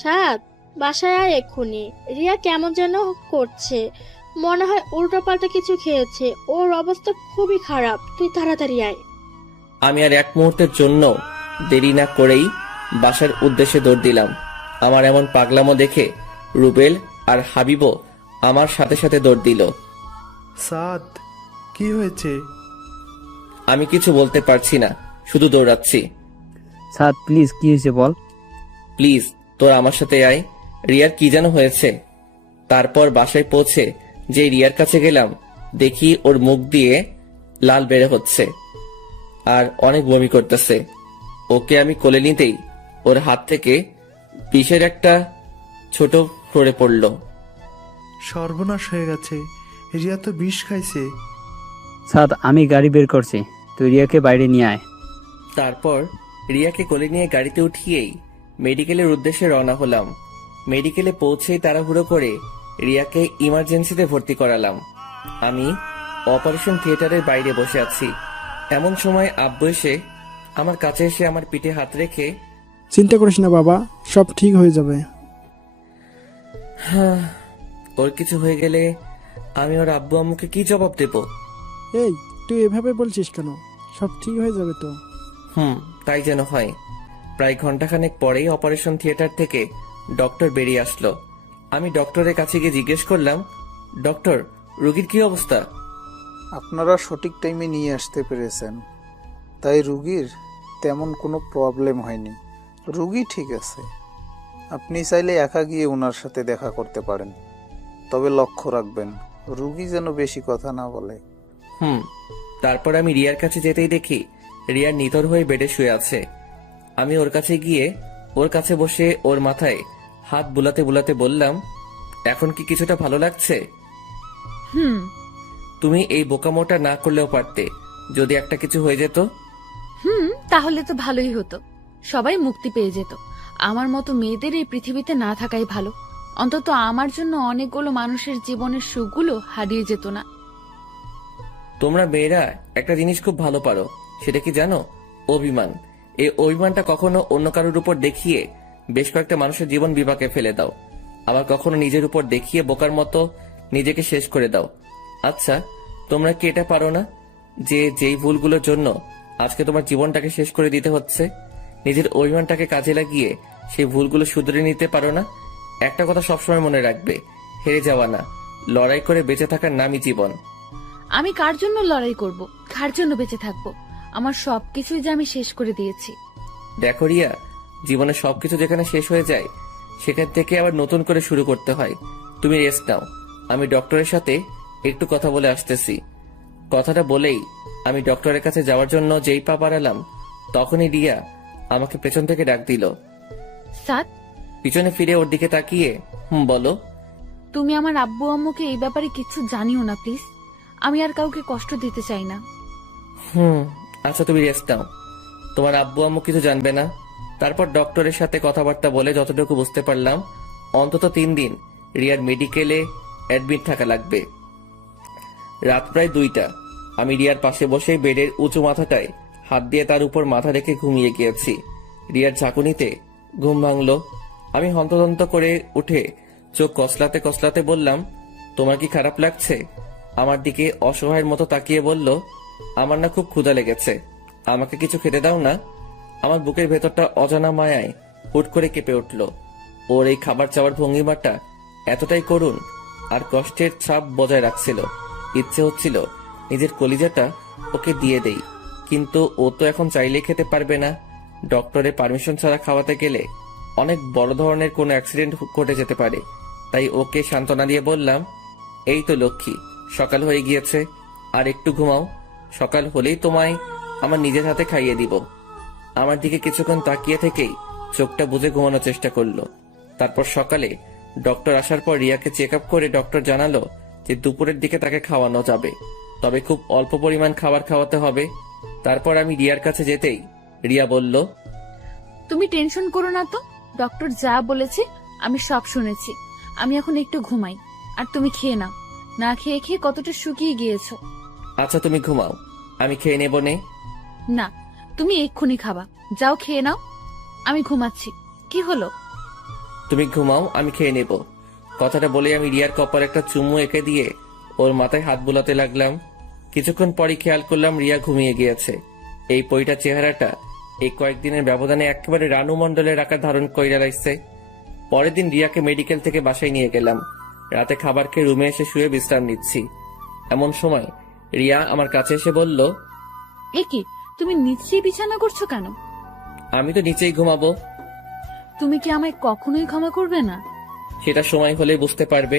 সাদ, বাসায় আয় এক্ষুনি। রিয়া কেমন যেন করছে, মনে হয় উল্টোপাল্টা কিছু খেয়েছে, ওর অবস্থা খুবই খারাপ, তুই তাড়াতাড়ি আয়। আমি আর এক মুহূর্তের জন্য দেরি না করেই বাসার উদ্দেশ্যে দৌড় দিলাম। আমার এমন পাগলামো দেখে রুবেল আর হাবিবও আমার সাথে সাথে দৌড় দিল। সাদ, কি হয়েছে? আমি কিছু বলতে পারছি না, শুধু দৌড়াচ্ছি। সাদ প্লিজ, কি হয়েছে বল। প্লিজ তোর আমার সাথে আয়, রিয়ার কি যেন হয়েছে। তারপর বাসায় পৌঁছে যে রিয়ার কাছে গেলাম, দেখি ওর মুখ দিয়ে লাল বেড়ে হচ্ছে আর অনেক বমি করতেছে। ওকে আমি কোলে নিতেই ওর হাত থেকে বিষের একটা ছোট সরে পড়ল। সর্বনাশ হয়ে গেছে, রিয়া তো বিষ খাইছে। সাদ আমি গাড়ি বের করছি, তুই রিয়াকে বাইরে নিয়ে আয়। তারপর রিয়াকে কোলে নিয়ে গাড়িতে উঠিয়েই মেডিকেলের উদ্দেশ্যে রওনা হলাম। মেডিকেলে পৌঁছেই তাড়াহুড়ো করে রিয়াকে ইমার্জেন্সিতে ভর্তি করালাম। আমি অপারেশন থিয়েটারের বাইরে বসে আছি, এমন সময় আব্বু এসে আমার কাছে এসে আমার পিঠে হাত রেখে, চিন্তা করিস না বাবা, সব ঠিক হয়ে যাবে। হ্যাঁ, ওর কিছু হয়ে গেলে আমি ওর আব্বু আম্মুকে কি জবাব দেব? এই তুই এভাবে বলছিস কেন? সব ঠিক হয়ে যাবে তো। তাই যেন হয়। প্রায় ঘন্টাখানেক পরেই অপারেশন থিয়েটার থেকে ডক্টর বেরিয়ে আসলো। আমি ডক্টরের কাছে গিয়ে জিজ্ঞেস করলাম, ডক্টর, রোগীর কি অবস্থা? আপনারা সঠিক টাইমে নিয়ে আসতে পেরেছেন, তাই রুগীর তেমন কোনো প্রবলেম হয়নি। রুগী ঠিক আছে, আপনি চাইলে একা গিয়ে ওনার সাথে দেখা করতে পারেন, তবে লক্ষ্য রাখবেন রুগী যেন বেশি কথা না বলে। তারপর আমি রিয়ার কাছে যেতেই দেখি রিয়া নিথর হয়ে বেডে শুয়ে আছে। আমি ওর কাছে গিয়ে ওর কাছে বসে ওর মাথায় হাত বুলাতে বুলাতে বললাম, এখন কি কিছুটা ভালো লাগছে? তুমি এই বোকামোটা না করলেও পারতে, যদি একটা কিছু হয়ে যেত। তাহলে তো ভালোই হতো, সবাই মুক্তি পেয়ে যেত। আমার মতো মেয়েদের এই পৃথিবীতে না থাকাই ভালো, অন্তত আমার জন্য অনেকগুলো মানুষের জীবনের সুখগুলো হারিয়ে যেত না। তোমরা মেয়েরা একটা জিনিস খুব ভালো পারো, সেটা কি জানো? অভিমান। এই অভিমানটা কখনো অন্য কারোর উপর দেখিয়ে বেশ কয়েকটা মানুষের জীবন বিপাকে ফেলে দাও, আবার কখনো নিজের উপর দেখিয়ে বোকার মতো নিজেকে শেষ করে দাও। আচ্ছা, তোমরা কি এটা পারো না যে যেই ভুলগুলোর জন্য আজকে তোমার জীবনটাকে শেষ করে দিতে হচ্ছে, নিজের অভিমানটাকে কাজে লাগিয়ে সেই ভুলগুলো শুধরে নিতে পারো না? একটা কথা সবসময় মনে রাখবে, হেরে যাওয়া না, লড়াই করে বেঁচে থাকার নামই জীবন। আমি কার জন্য লড়াই করব, কার জন্য বেঁচে থাকবো? আমার সবকিছুই যে আমি শেষ করে দিয়েছি। দেখো রিয়া, জীবনে সবকিছু যেখানে শেষ হয়ে যায় সেখান থেকে আবার নতুন করে শুরু করতে হয়। তুমি রেস্ট নাও, আমি ডক্টরের সাথে একটু কথা বলে আসতেছি। কথাটা বলেই আমি ডক্টরের কাছে যাওয়ার জন্য যেই পা বাড়ালাম, তখনই রিয়া আমাকে পেছন থেকে ডাক দিল। সাদ, পিছনে ফিরে ওর দিকে তাকিয়ে, বলো। তুমি আমার আব্বু আম্মুকে এই ব্যাপারে কিছু জানিও না প্লিজ, আমি আর কাউকে কষ্ট দিতে চাই না। আচ্ছা তুমি রেস্ট নাও, তোমার আব্বু আম্মু কিছু জানবে না। তারপর ডক্টরের সাথে কথাবার্তা বলে যতটুকু বুঝতে পারলাম, অন্তত 3 দিন রিয়ার মেডিকেলে অ্যাডমিট থাকা লাগবে। রাত প্রায় 2টা। আমি রিয়ার পাশে বসে বেডের উঁচু মাথাটায় হাত দিয়ে তার উপর মাথা রেখে ঘুমিয়ে গিয়েছি। রিয়ার ঝাঁকুনিতে ঘুম ভাঙলো। আমি হন্তদন্ত করে উঠে চোখ কসলাতে কসলাতে বললাম, তোমার কি খারাপ লাগছে? আমার দিকে অসহায়ের মতো তাকিয়ে বলল, আমার না খুব ক্ষুধা লেগেছে, আমাকে কিছু খেতে দাও না। আমার বুকের ভেতরটা অজানা মায়ায় হুট করে কেঁপে উঠল। ওর এই খাবার চাওয়ার ভঙ্গিমাটা এতটাই করুণ আর কষ্টের ছাপ বজায় রাখছিল। ইচ্ছে হচ্ছিল নিজের কলিজাটা ওকে দিয়ে দেই, কিন্তু ও তো এখন চাইলেই খেতে পারবে না। ডক্টরের পারমিশন ছাড়া খাওয়াতে গেলে অনেক বড় ধরনের কোনো অ্যাক্সিডেন্ট ঘটে যেতে পারে। তাই ওকে সান্ত্বনা দিয়ে বললাম, এই তো লক্ষ্মী, সকাল হয়ে গিয়েছে, আর একটু ঘুমাও, সকাল হলেই তোমায় আমার নিজের হাতে খাইয়ে দিব। আমার দিকে কিছুক্ষণ তাকিয়ে থেকেই চোখটা বুজে ঘুমানোর চেষ্টা করলো। তারপর সকালে ডক্টর আসার পর রিয়াকে চেক আপ করে ডক্টর জানালো যে দুপুরের দিকে তাকে খাওয়ানো যাবে, তবে খুব অল্প পরিমাণ খাবার খাওয়াতে হবে। তারপর আমি রিয়ার কাছে যেতেই রিয়া বলল, তুমি টেনশন করো না তো, ডক্টর যা বলেছে আমি সব শুনেছি। আমি এখন একটু ঘুমাই, আর তুমি খেয়ে নাও। না খেয়ে খেয়ে কতটা শুকিয়ে গিয়েছো। আচ্ছা তুমি ঘুমাও, আমি খেয়ে নেব নে। না, তুমি এক্ষুনি খাবা, যাও খেয়ে নাও। আমি ঘুমাচ্ছি। কি হলো? তুমি ঘুমাও, আমি খেয়ে নেব। কথাটা বলে আমি রিয়ার কপালে একটা চুমু এঁকে দিয়ে ওর মাথায় হাত বুলাতে লাগলাম। কিছুক্ষণ পরই খেয়াল করলাম রিয়া ঘুমিয়ে গিয়েছে। এই পরিটার চেহারাটা এই কয়েকদিনের ব্যবধানে একেবারে রানু মণ্ডলের আকার ধারণ কইরা লাগছে। পরের দিন রিয়াকে মেডিকেল থেকে বাসায় নিয়ে গেলাম। রাতে খাবার খেয়ে রুমে এসে শুয়ে বিশ্রাম নিচ্ছি। এমন সময় রিয়া আমার কাছে এসে বলল, এ কি, তুমি নিচেই বিছানা করছো কেন? আমি তো নিচেই ঘুমাবো। তুমি কি আমায় কখনোই ক্ষমা করবে না? সেটা সময় হলে বুঝতে পারবে,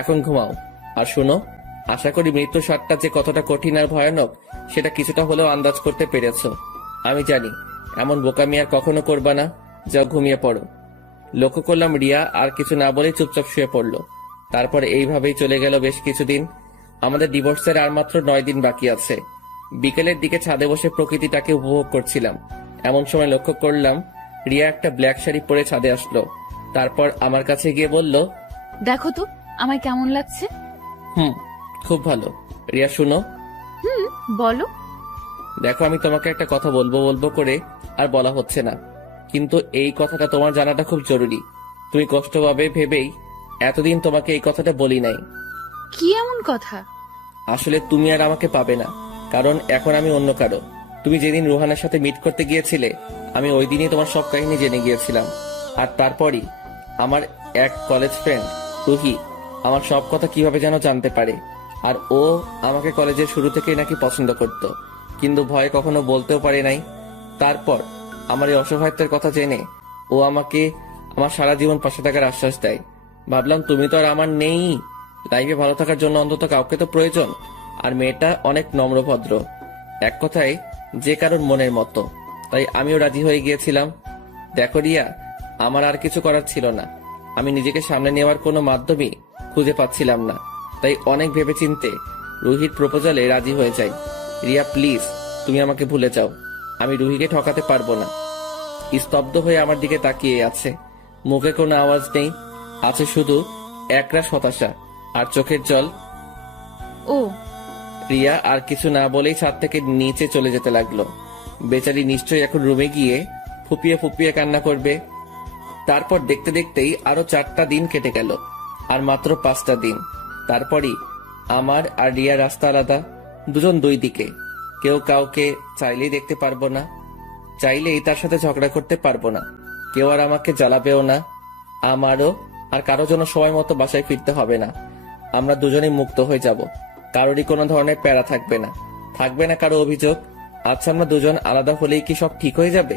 এখন ঘুমাও। আর শোনো, আশা করি মৃত্যুর স্বাদটা যে কতটা কঠিন আর ভয়ানক সেটা কিছুটা হলেও আন্দাজ করতে পেরেছো। আমি জানি এমন বোকামি আর কখনো করবা না। যাও ঘুমিয়ে পড়ো। লক্ষ্য করলাম রিয়া আর কিছু না বলেই চুপচাপ শুয়ে পড়লো। তারপর এইভাবেই চলে গেল বেশ কিছুদিন। আমাদের ডিভোর্সের আর মাত্র 9 দিন বাকি আছে। বিকেলের দিকে ছাদে বসে প্রকৃতিটাকে উপভোগ করছিলাম। এমন সময় লক্ষ্য করলাম রিয়া একটা ব্ল্যাক শাড়ি পরে ছাদে আসলো। তারপর আমার কাছে গিয়ে বলল, দেখো তো আমায় কেমন লাগছে। খুব ভালো। রিয়া শুনো। বলো। দেখো, আমি তোমাকে একটা কথা বলবো বলবো করে আর বলা হচ্ছে না, কিন্তু এই কথাটা তোমার জানাটা খুব জরুরি। তুমি কষ্ট পাবে ভেবেই এতদিন তোমাকে এই কথাটা বলি নাই। কি এমন কথা? আসলে তুমি আর আমাকে পাবে না, কারণ এখন আমি অন্য কারো। তুমি যেদিন রোহানের সাথে মিট করতে গিয়েছিলে, আমি ওই দিনই তোমার সব কাহিনী জেনে গিয়েছিলাম। আর তারপরই আমার এক কলেজ ফ্রেন্ড রুহি আমার সব কথা কিভাবে যেন জানতে পারে। আর ও আমাকে কলেজের শুরু থেকেই নাকি পছন্দ করত, কিন্তু ভয়ে কখনো বলতেও পারে নাই। তারপর আমার এই অসহায়ত্বের কথা জেনে ও আমাকে আমার সারা জীবন পাশে থাকার আশ্বাস দেয়। ভাবলাম তুমি তো আর আমার নেই, লাইফে ভালো থাকার জন্য অন্তত কাউকে তো প্রয়োজন। আর মেয়েটা অনেক নম্রভদ্র, এক কথায় যে কারোর মনের মতো। তাই আমিও রাজি হয়ে গিয়েছিলাম। দেখো রিয়া, আমার আর কিছু করার ছিল না। আমি নিজেকে সামনে নেওয়ার কোনো মাধ্যমই খুঁজে পাচ্ছিলাম না। তাই অনেক ভেবেচিন্তে রুহির প্রপোজালে রাজি হয়ে যাই। রিয়া প্লিজ, তুমি আমাকে ভুলে যাও। আমি রুহিকে ঠকাতে পারবো না। স্তব্ধ হয়ে আমার দিকে তাকিয়ে আছে। মুখে কোনো আওয়াজ নেই, আছে শুধু একরাশ হতাশা আর চোখের জল। ও রিয়া আর কিছু না বলেই ছাদ থেকে নিচে চলে যেতে লাগলো। বেচারি নিশ্চয়ই এখন রুমে গিয়ে ফুপিয়ে ফুপিয়ে কান্না করবে। তারপর দেখতে দেখতেই আরো 4টা দিন কেটে গেল, আর মাত্র 5টা দিন। তারপরই আমার আর রিয়া রাস্তা আলাদা, দুজন দুই দিকে। কেউ কাউকে চাইলেই দেখতে পারবো না, চাইলেই তার সাথে ঝগড়া করতে পারবো না। কেউ আর আমাকে জ্বালাবেও না, আমারও আর কারো জন্য সময় মতো বাসায় ফিরতে হবে না। আমরা দুজনেই মুক্ত হয়ে যাব। কারোরই কোনো ধরনের প্যারা থাকবে না, থাকবে না কারো অভিযোগ। আচ্ছা, আমরা দুজন আলাদা হলেই কি সব ঠিক হয়ে যাবে?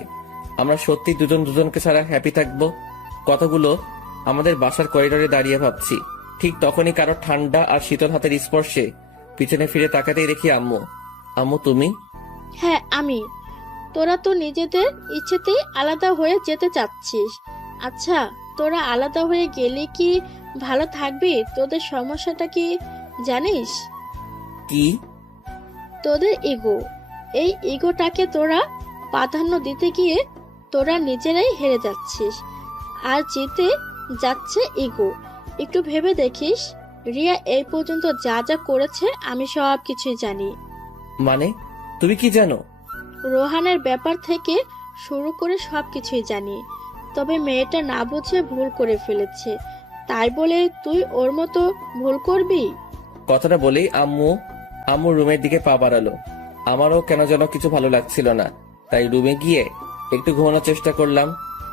আমরা সত্যি দুজন দুজনকে ছাড়া হ্যাপি থাকবো? কতগুলো আমাদের বাসার করিডোরে দাঁড়িয়ে ভাবছি। ঠিক তখনই কারো ঠান্ডা আর শীতল হাতের স্পর্শে পিছনে ফিরে তাকাতেই দেখি আম্মু। আম্মু তুমি? হ্যাঁ আমি। তোরা তো নিজেদের ইচ্ছেতেই আলাদা হয়ে যেতে চাচ্ছিস। আচ্ছা, তোরা আলাদা হয়ে গেলে কি ভালো থাকবি? তোদের সমস্যাটা কি জানিস? কি? তোদের ইগো। এই ইগোটাকে তোরা প্রাধান্য দিতে গিয়ে তোরা নিজেরাই হেরে যাচ্ছিস, আর জিতে যাচ্ছে ইগো। একটু ভেবে দেখিস, রিয়া এই পর্যন্ত যা যা করেছে আমি সব কিছুই জানি। মানে তুমি কি জানো? রোহানের ব্যাপার থেকে শুরু করে সবকিছুই জানি। তবে মেয়েটা না বুঝে ভুল করে ফেলেছে, তাই বলে তুই ওর মতো ভুল করবি? কথাটা বলেই আম্মু রুমের দিকে পা বাড়ালো। আমারও কেন যেন কিছু ভালো লাগছিল না, তাই রুমে গিয়ে একটু ঘুমানোর চেষ্টা করলাম,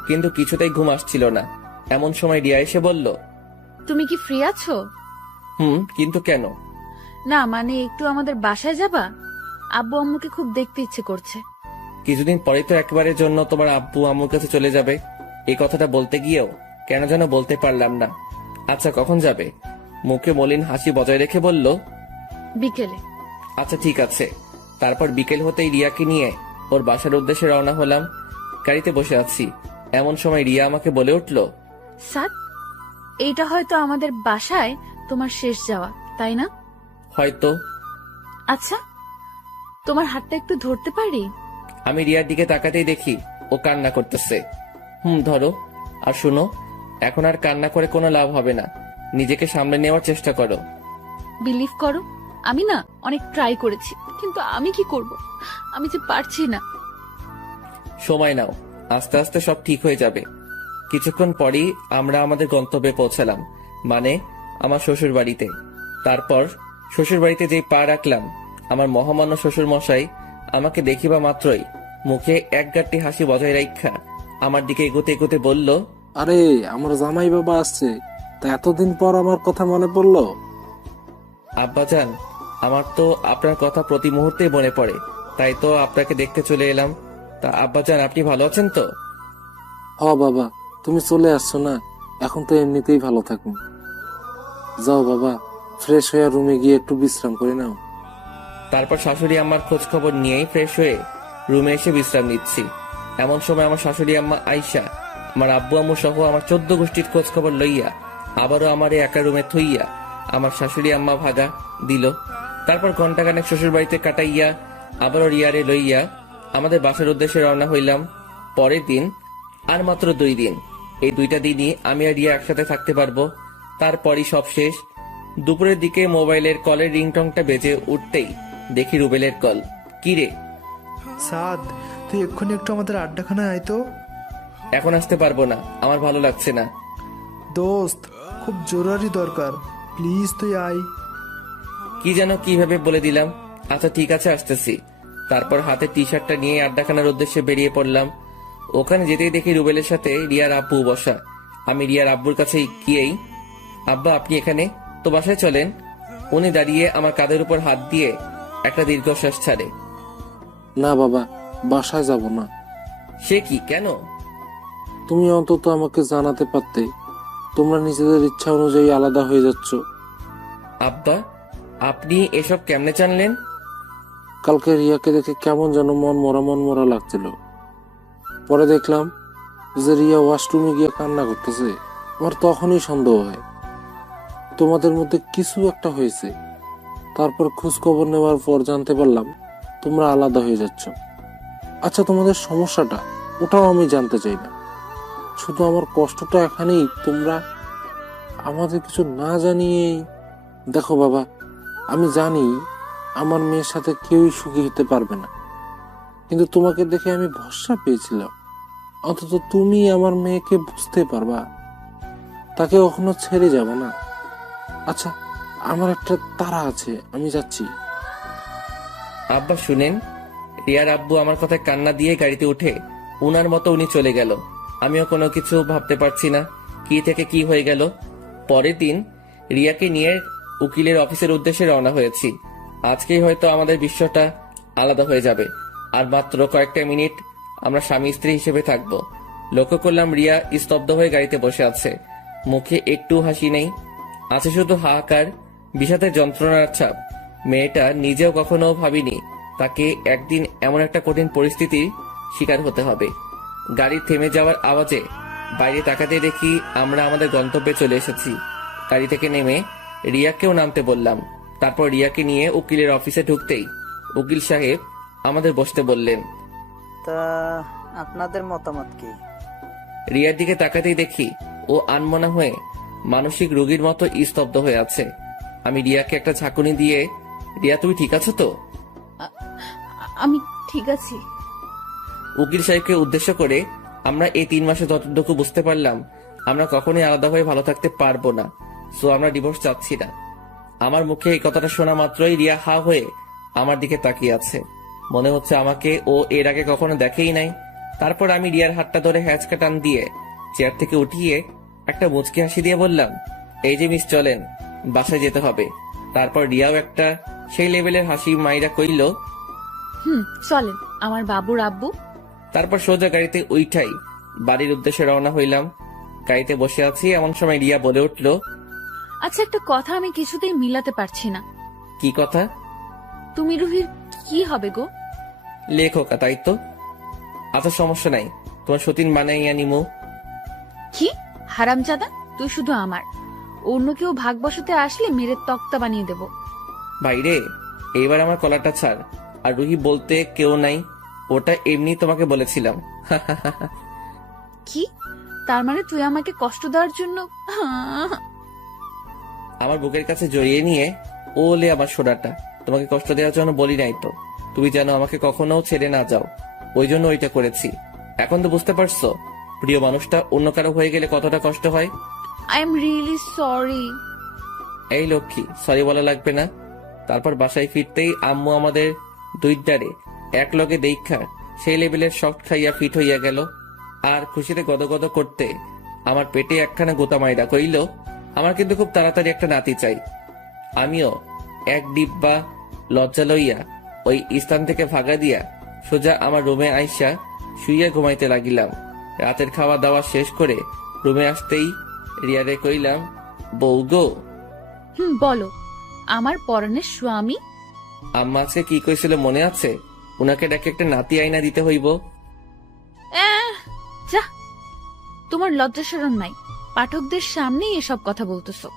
কিন্তু কিছুতেই ঘুম আসছিল না। এমন সময় রিয়া এসে বলল, তুমি কি ফ্রি আছো? কিন্তু কেন? না মানে একটু আমাদের বাসায় যাবা? আব্বু আম্মুকে খুব দেখতে ইচ্ছে করছে। কিছুদিন পরেই তো একেবারের জন্য তোমার আব্বু আম্মুর কাছে চলে যাবে। এই কথাটা বলতে গিয়েও কেন যেন বলতে পারলাম না। আচ্ছা, কখন যাবে? মুখে মলিন হাসি বজায় রেখে বলল, বিকেলে। আচ্ছা ঠিক আছে। তারপর বিকেল হতেই রিয়াকে নিয়ে ওর বাসার উদ্দেশ্যে রওনা হলাম। গাড়িতে বসে আছি, এমন সময় রিয়া আমাকে বলে উঠল, সাদ, এইটা হয়তো আমাদের বাসায় তোমার শেষ যাওয়া, তাই না? হয়তো। আচ্ছা, তোমার হাতটা একটু ধরতে পারি? আমি রিয়ার দিকে তাকাতেই দেখি ও কান্না করতেছে। ধরো। আর শুনো, এখন আর কান্না করে কোনো লাভ হবে না, নিজেকে সামলে নেওয়ার চেষ্টা করো। বিলিভ করো, আমি না অনেক ট্রাই করেছি, কিন্তু আমি কি করব, আমি যে পারছি না। সময় নাও, আস্তে আস্তে সব ঠিক হয়ে যাবে। কিছুক্ষণ পরেই আমরা আমাদের গন্তব্যে পৌঁছালাম, মানে আমার শ্বশুর বাড়িতে। তারপর শ্বশুর বাড়িতে যেই পা রাখলাম, আমার মহামান্য শ্বশুর মশাই আমাকে দেখিবা মাত্রই মুখে এক গাঁটটি হাসি বজায় রাখা আমার দিকে এগোতে এগোতে বলল, আরে আমার জামাই বাবা আসছে, তা এতদিন পর আমার কথা মনে পড়লো? আব্বাজান, আমার তো আপনার কথা প্রতি মুহূর্তেই মনে পড়ে, তাই তো আপনাকে দেখতে চলে এলাম। তা আব্বাজান, আপনি ভালো আছেন তো? হ বাবা, তুমি চলে আসছো না, এখন তো এমনিতেই ভালো থাকুন। যাও বাবা, ফ্রেশ হয়ে রুমে গিয়ে একটু বিশ্রাম করে নাও। তারপর শাশুড়ি আম্মার খোঁজ খবর নিয়েই ফ্রেশ হয়ে রুমে এসে বিশ্রাম নিচ্ছি। এমন সময় আমার শাশুড়ি আম্মা আয়শা আমার আব্বু আম্মু সহ আমার 14 গোষ্ঠীর খোঁজ খবর লইয়া আবারও আমার একা রুমে থইয়া আমার শাশুড়ি আম্মা ভাগা দিল। তারপর ঘন্টাখানেক শ্বশুর বাড়িতে কাটাইয়া আবারও রিয়ারে লইয়া আমাদের বাসার উদ্দেশ্যে রওনা হইলাম। পরের দিন আর মাত্র 2 দিন, এই 2টা দিনই আমি আর রিয়া একসাথে থাকতে পারবো। তারপরই সব শেষ। দুপুরের দিকে মোবাইলের কলের রিংটংটা বেজে উঠতেই দেখি রুবেলের কল। কি রে? সাদ, তুই এক্ষুনি একটু আমাদের আড্ডাখানায় আয় তো। এখন আসতে পারবো না, আমার ভালো লাগছে না। দোস্ত, খুব জরুরি দরকার, প্লিজ তুই আয়। কি যেন কিভাবে বলে দিলাম। আচ্ছা ঠিক আছে, আসতেছি। তারপর হাতে টি শার্টটা নিয়ে আড্ডাখানার উদ্দেশ্যে বেরিয়ে পড়লাম। ওখানে যেতেই দেখি রুবেলের সাথে রিয়ার আব্বু বসা। আমি রিয়ার আব্বুর কাছে গিয়েই, আব্বা আপনি এখানে, তো বাসায় চলেন। উনি দাঁড়িয়ে আমার কাঁধের উপর হাত দিয়ে একটা দীর্ঘশ্বাস ছাড়ে। না বাবা, বাসায় যাব না। সে কি, কেন? তুমি অন্তত আমাকে জানাতে পারতে, তোমরা নিজেদের ইচ্ছা অনুযায়ী আলাদা হয়ে যাচ্ছ। আব্বা, আপনি এসব কেমনে জানলেন? কালকে রিয়াকে দেখে কেমন যেন মন মরা লাগছিল। পরে দেখলাম যে রিয়া ওয়াশরুমে গিয়ে কান্না করতেছে। আমার তখনই সন্দেহ হয় তোমাদের মধ্যে কিছু একটা হয়েছে। তারপর খোঁজ খবর নেওয়ার পর জানতে পারলাম তোমরা আলাদা হয়ে যাচ্ছ। আচ্ছা, তোমাদের সমস্যাটা ওটাও আমি জানতে চাই না, শুধু আমার কষ্টটা এখানেই তোমরা আমাদের কিছু না জানিয়ে। দেখো বাবা, আমি জানি আমার মেয়ের সাথে কেউই সুখী হতে পারবে না, কিন্তু তোমাকে দেখে আমি ভরসা পেয়েছিলাম অন্তত তুমি আমার মেয়েকে বুঝতে পারবা, তাকে কখনো ছেড়ে যাব না। আচ্ছা, আমার একটা তাড়া আছে, আমি যাচ্ছি। আব্বা শুনেন, রিয়ার আব্বু আমার কথায় কান্না দিয়ে গাড়িতে উঠে উনার মতো উনি চলে গেল। আমিও কোনো কিছু ভাবতে পারছি না কি থেকে কি হয়ে গেল। পরের দিন রিয়াকে নিয়ে উকিলের অফিসের উদ্দেশ্যে রওনা হয়েছি। আজকেই হয়তো আমাদের বিশ্বটা আলাদা হয়ে যাবে। আর মাত্র কয়েকটা মিনিট আমরা স্বামী স্ত্রী হিসেবে থাকবো। লক্ষ্য করলাম রিয়া স্তব্ধ হয়ে গাড়িতে বসে আছে, মুখে একটু হাসি নেই, আছে শুধু হাহাকার, বিষাদের যন্ত্রণার ছাপ। মেয়েটা নিজেও কখনো ভাবিনি তাকে একদিন এমন একটা কঠিন পরিস্থিতির শিকার হতে হবে। গাড়ি থেমে যাওয়ার আওয়াজে বাইরে তাকাতে দেখি আমরা আমাদের গন্তব্যে চলে এসেছি। গাড়ি থেকে নেমে রিয়াকেও নামতে বললাম। তারপর রিয়াকে নিয়ে উকিলের অফিসে ঢুকতেই উকিল সাহেব আমাদের বসতে বললেন। তা আপনাদের মতামত কি? রিয়ার দিকে তাকাতেই দেখি ও আনমনা হয়ে মানসিক রোগীর মতো স্তব্ধ হয়ে আছে। আমি রিয়াকে একটা ঝাঁকুনি দিয়ে, রিয়া তুমি ঠিক আছো তো? আমি ঠিক আছি। উকিল সাহেবকে উদ্দেশ্য করে, আমরা এই 3 মাসে যতটুকু বুঝতে পারলাম আমরা কখনোই আলাদা হয়ে ভালো থাকতে পারবো না, সো আমরা ডিভোর্স চাচ্ছি না। আমার মুখে এই কথাটা শোনা মাত্রই রিয়া হা হয়ে আমার দিকে তাকিয়ে আছে। মনে হচ্ছে আমাকে ও এর আগে কখনো দেখেই নাই। তারপর আমি রিয়ার হাতটা ধরে হ্যাঁচকা টান দিয়ে চেয়ার থেকে উঠিয়ে একটা মুচকি হাসি দিয়ে বললাম, এই যে মিস চলেন, বাসায় যেতে হবে। তারপর রিয়াও একটা সেই লেভেলের হাসি মাইরা কইল, চলেন আমার বাবুর আব্বু। তারপর সোজা গাড়িতে উইঠাই বাড়ির উদ্দেশ্যে রওনা হইলাম। গাড়িতে বসে আছি এমন সময় রিয়া বলে উঠল, আচ্ছা, একটা কথা আমি কিছুতেই মিলাতে পারছি না। কি কথা? তুমি রুহির কি হবে গো? লেখকা, তাই তো। আচ্ছা সমস্যা নাই, তোমার সতীন বানাইয়া নিমু। কি হারামজাদা, তুই শুধু আমার, অন্য কেউ ভাগ বসাতে আসলে মেরে তক্তা বানিয়ে দেব। ভাইরে, এইবার আমার কলারটা ছাড়। আর রুহি বলতে কেউ নাই, ওটা এমনি তোমাকে বলেছিলাম। কি? তার মানে তুই আমাকে কষ্ট দেওয়ার জন্য? আমার বুকের কাছে জড়িয়ে নিয়ে ওলে আমার সোনাটা, তোমাকে কষ্ট দেওয়ার জন্য বলি নাই তো। তুমি যেন আমাকে কখনো ছেড়ে না যাও, ওই জন্য ওইটা করেছি। এখন তো বুঝতে পারছো প্রিয় মানুষটা অন্য কারো হয়ে গেলে কতটা কষ্ট হয়। I am really sorry. এই লক্ষ্মী, সরি বলা লাগবে না। তারপর বাসায় ফিরতেই আম্মু আমাদের দুইটারে এক লগে দেখা সেই লেভেলের শক্ত খাইয়া ফিট হইয়া গেল। আর খুশিতে গদগদ করতে আমার পেটে একখানা গোতা মাইরা কইল, আমার কিন্তু খুব তাড়াতাড়ি একটা নাতি চাই। আমিও এক ডিব্বা লজ্জা লইয়া ওই স্থান থেকে ভাগা দিয়া সোজা আমার রুমে আইসা শুইয়া ঘুমাইতে লাগিলাম। রাতের খাওয়া দাওয়া শেষ করে রুমে আসতেই রিয়ারে কইলাম, বউ গো। বলো। আমার পরনের স্বামী। আম্মা আজকে কি কইছিল মনে আছে? উনাকে ডাকে একটা নাতি আইনা দিতে হইব। যা, তোমার লজ্জা শরম নাই? পাঠকদের সামনেই এসব কথা বলতেছো।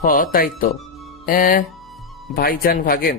হ তাই তো। ভাইজান ভাগেন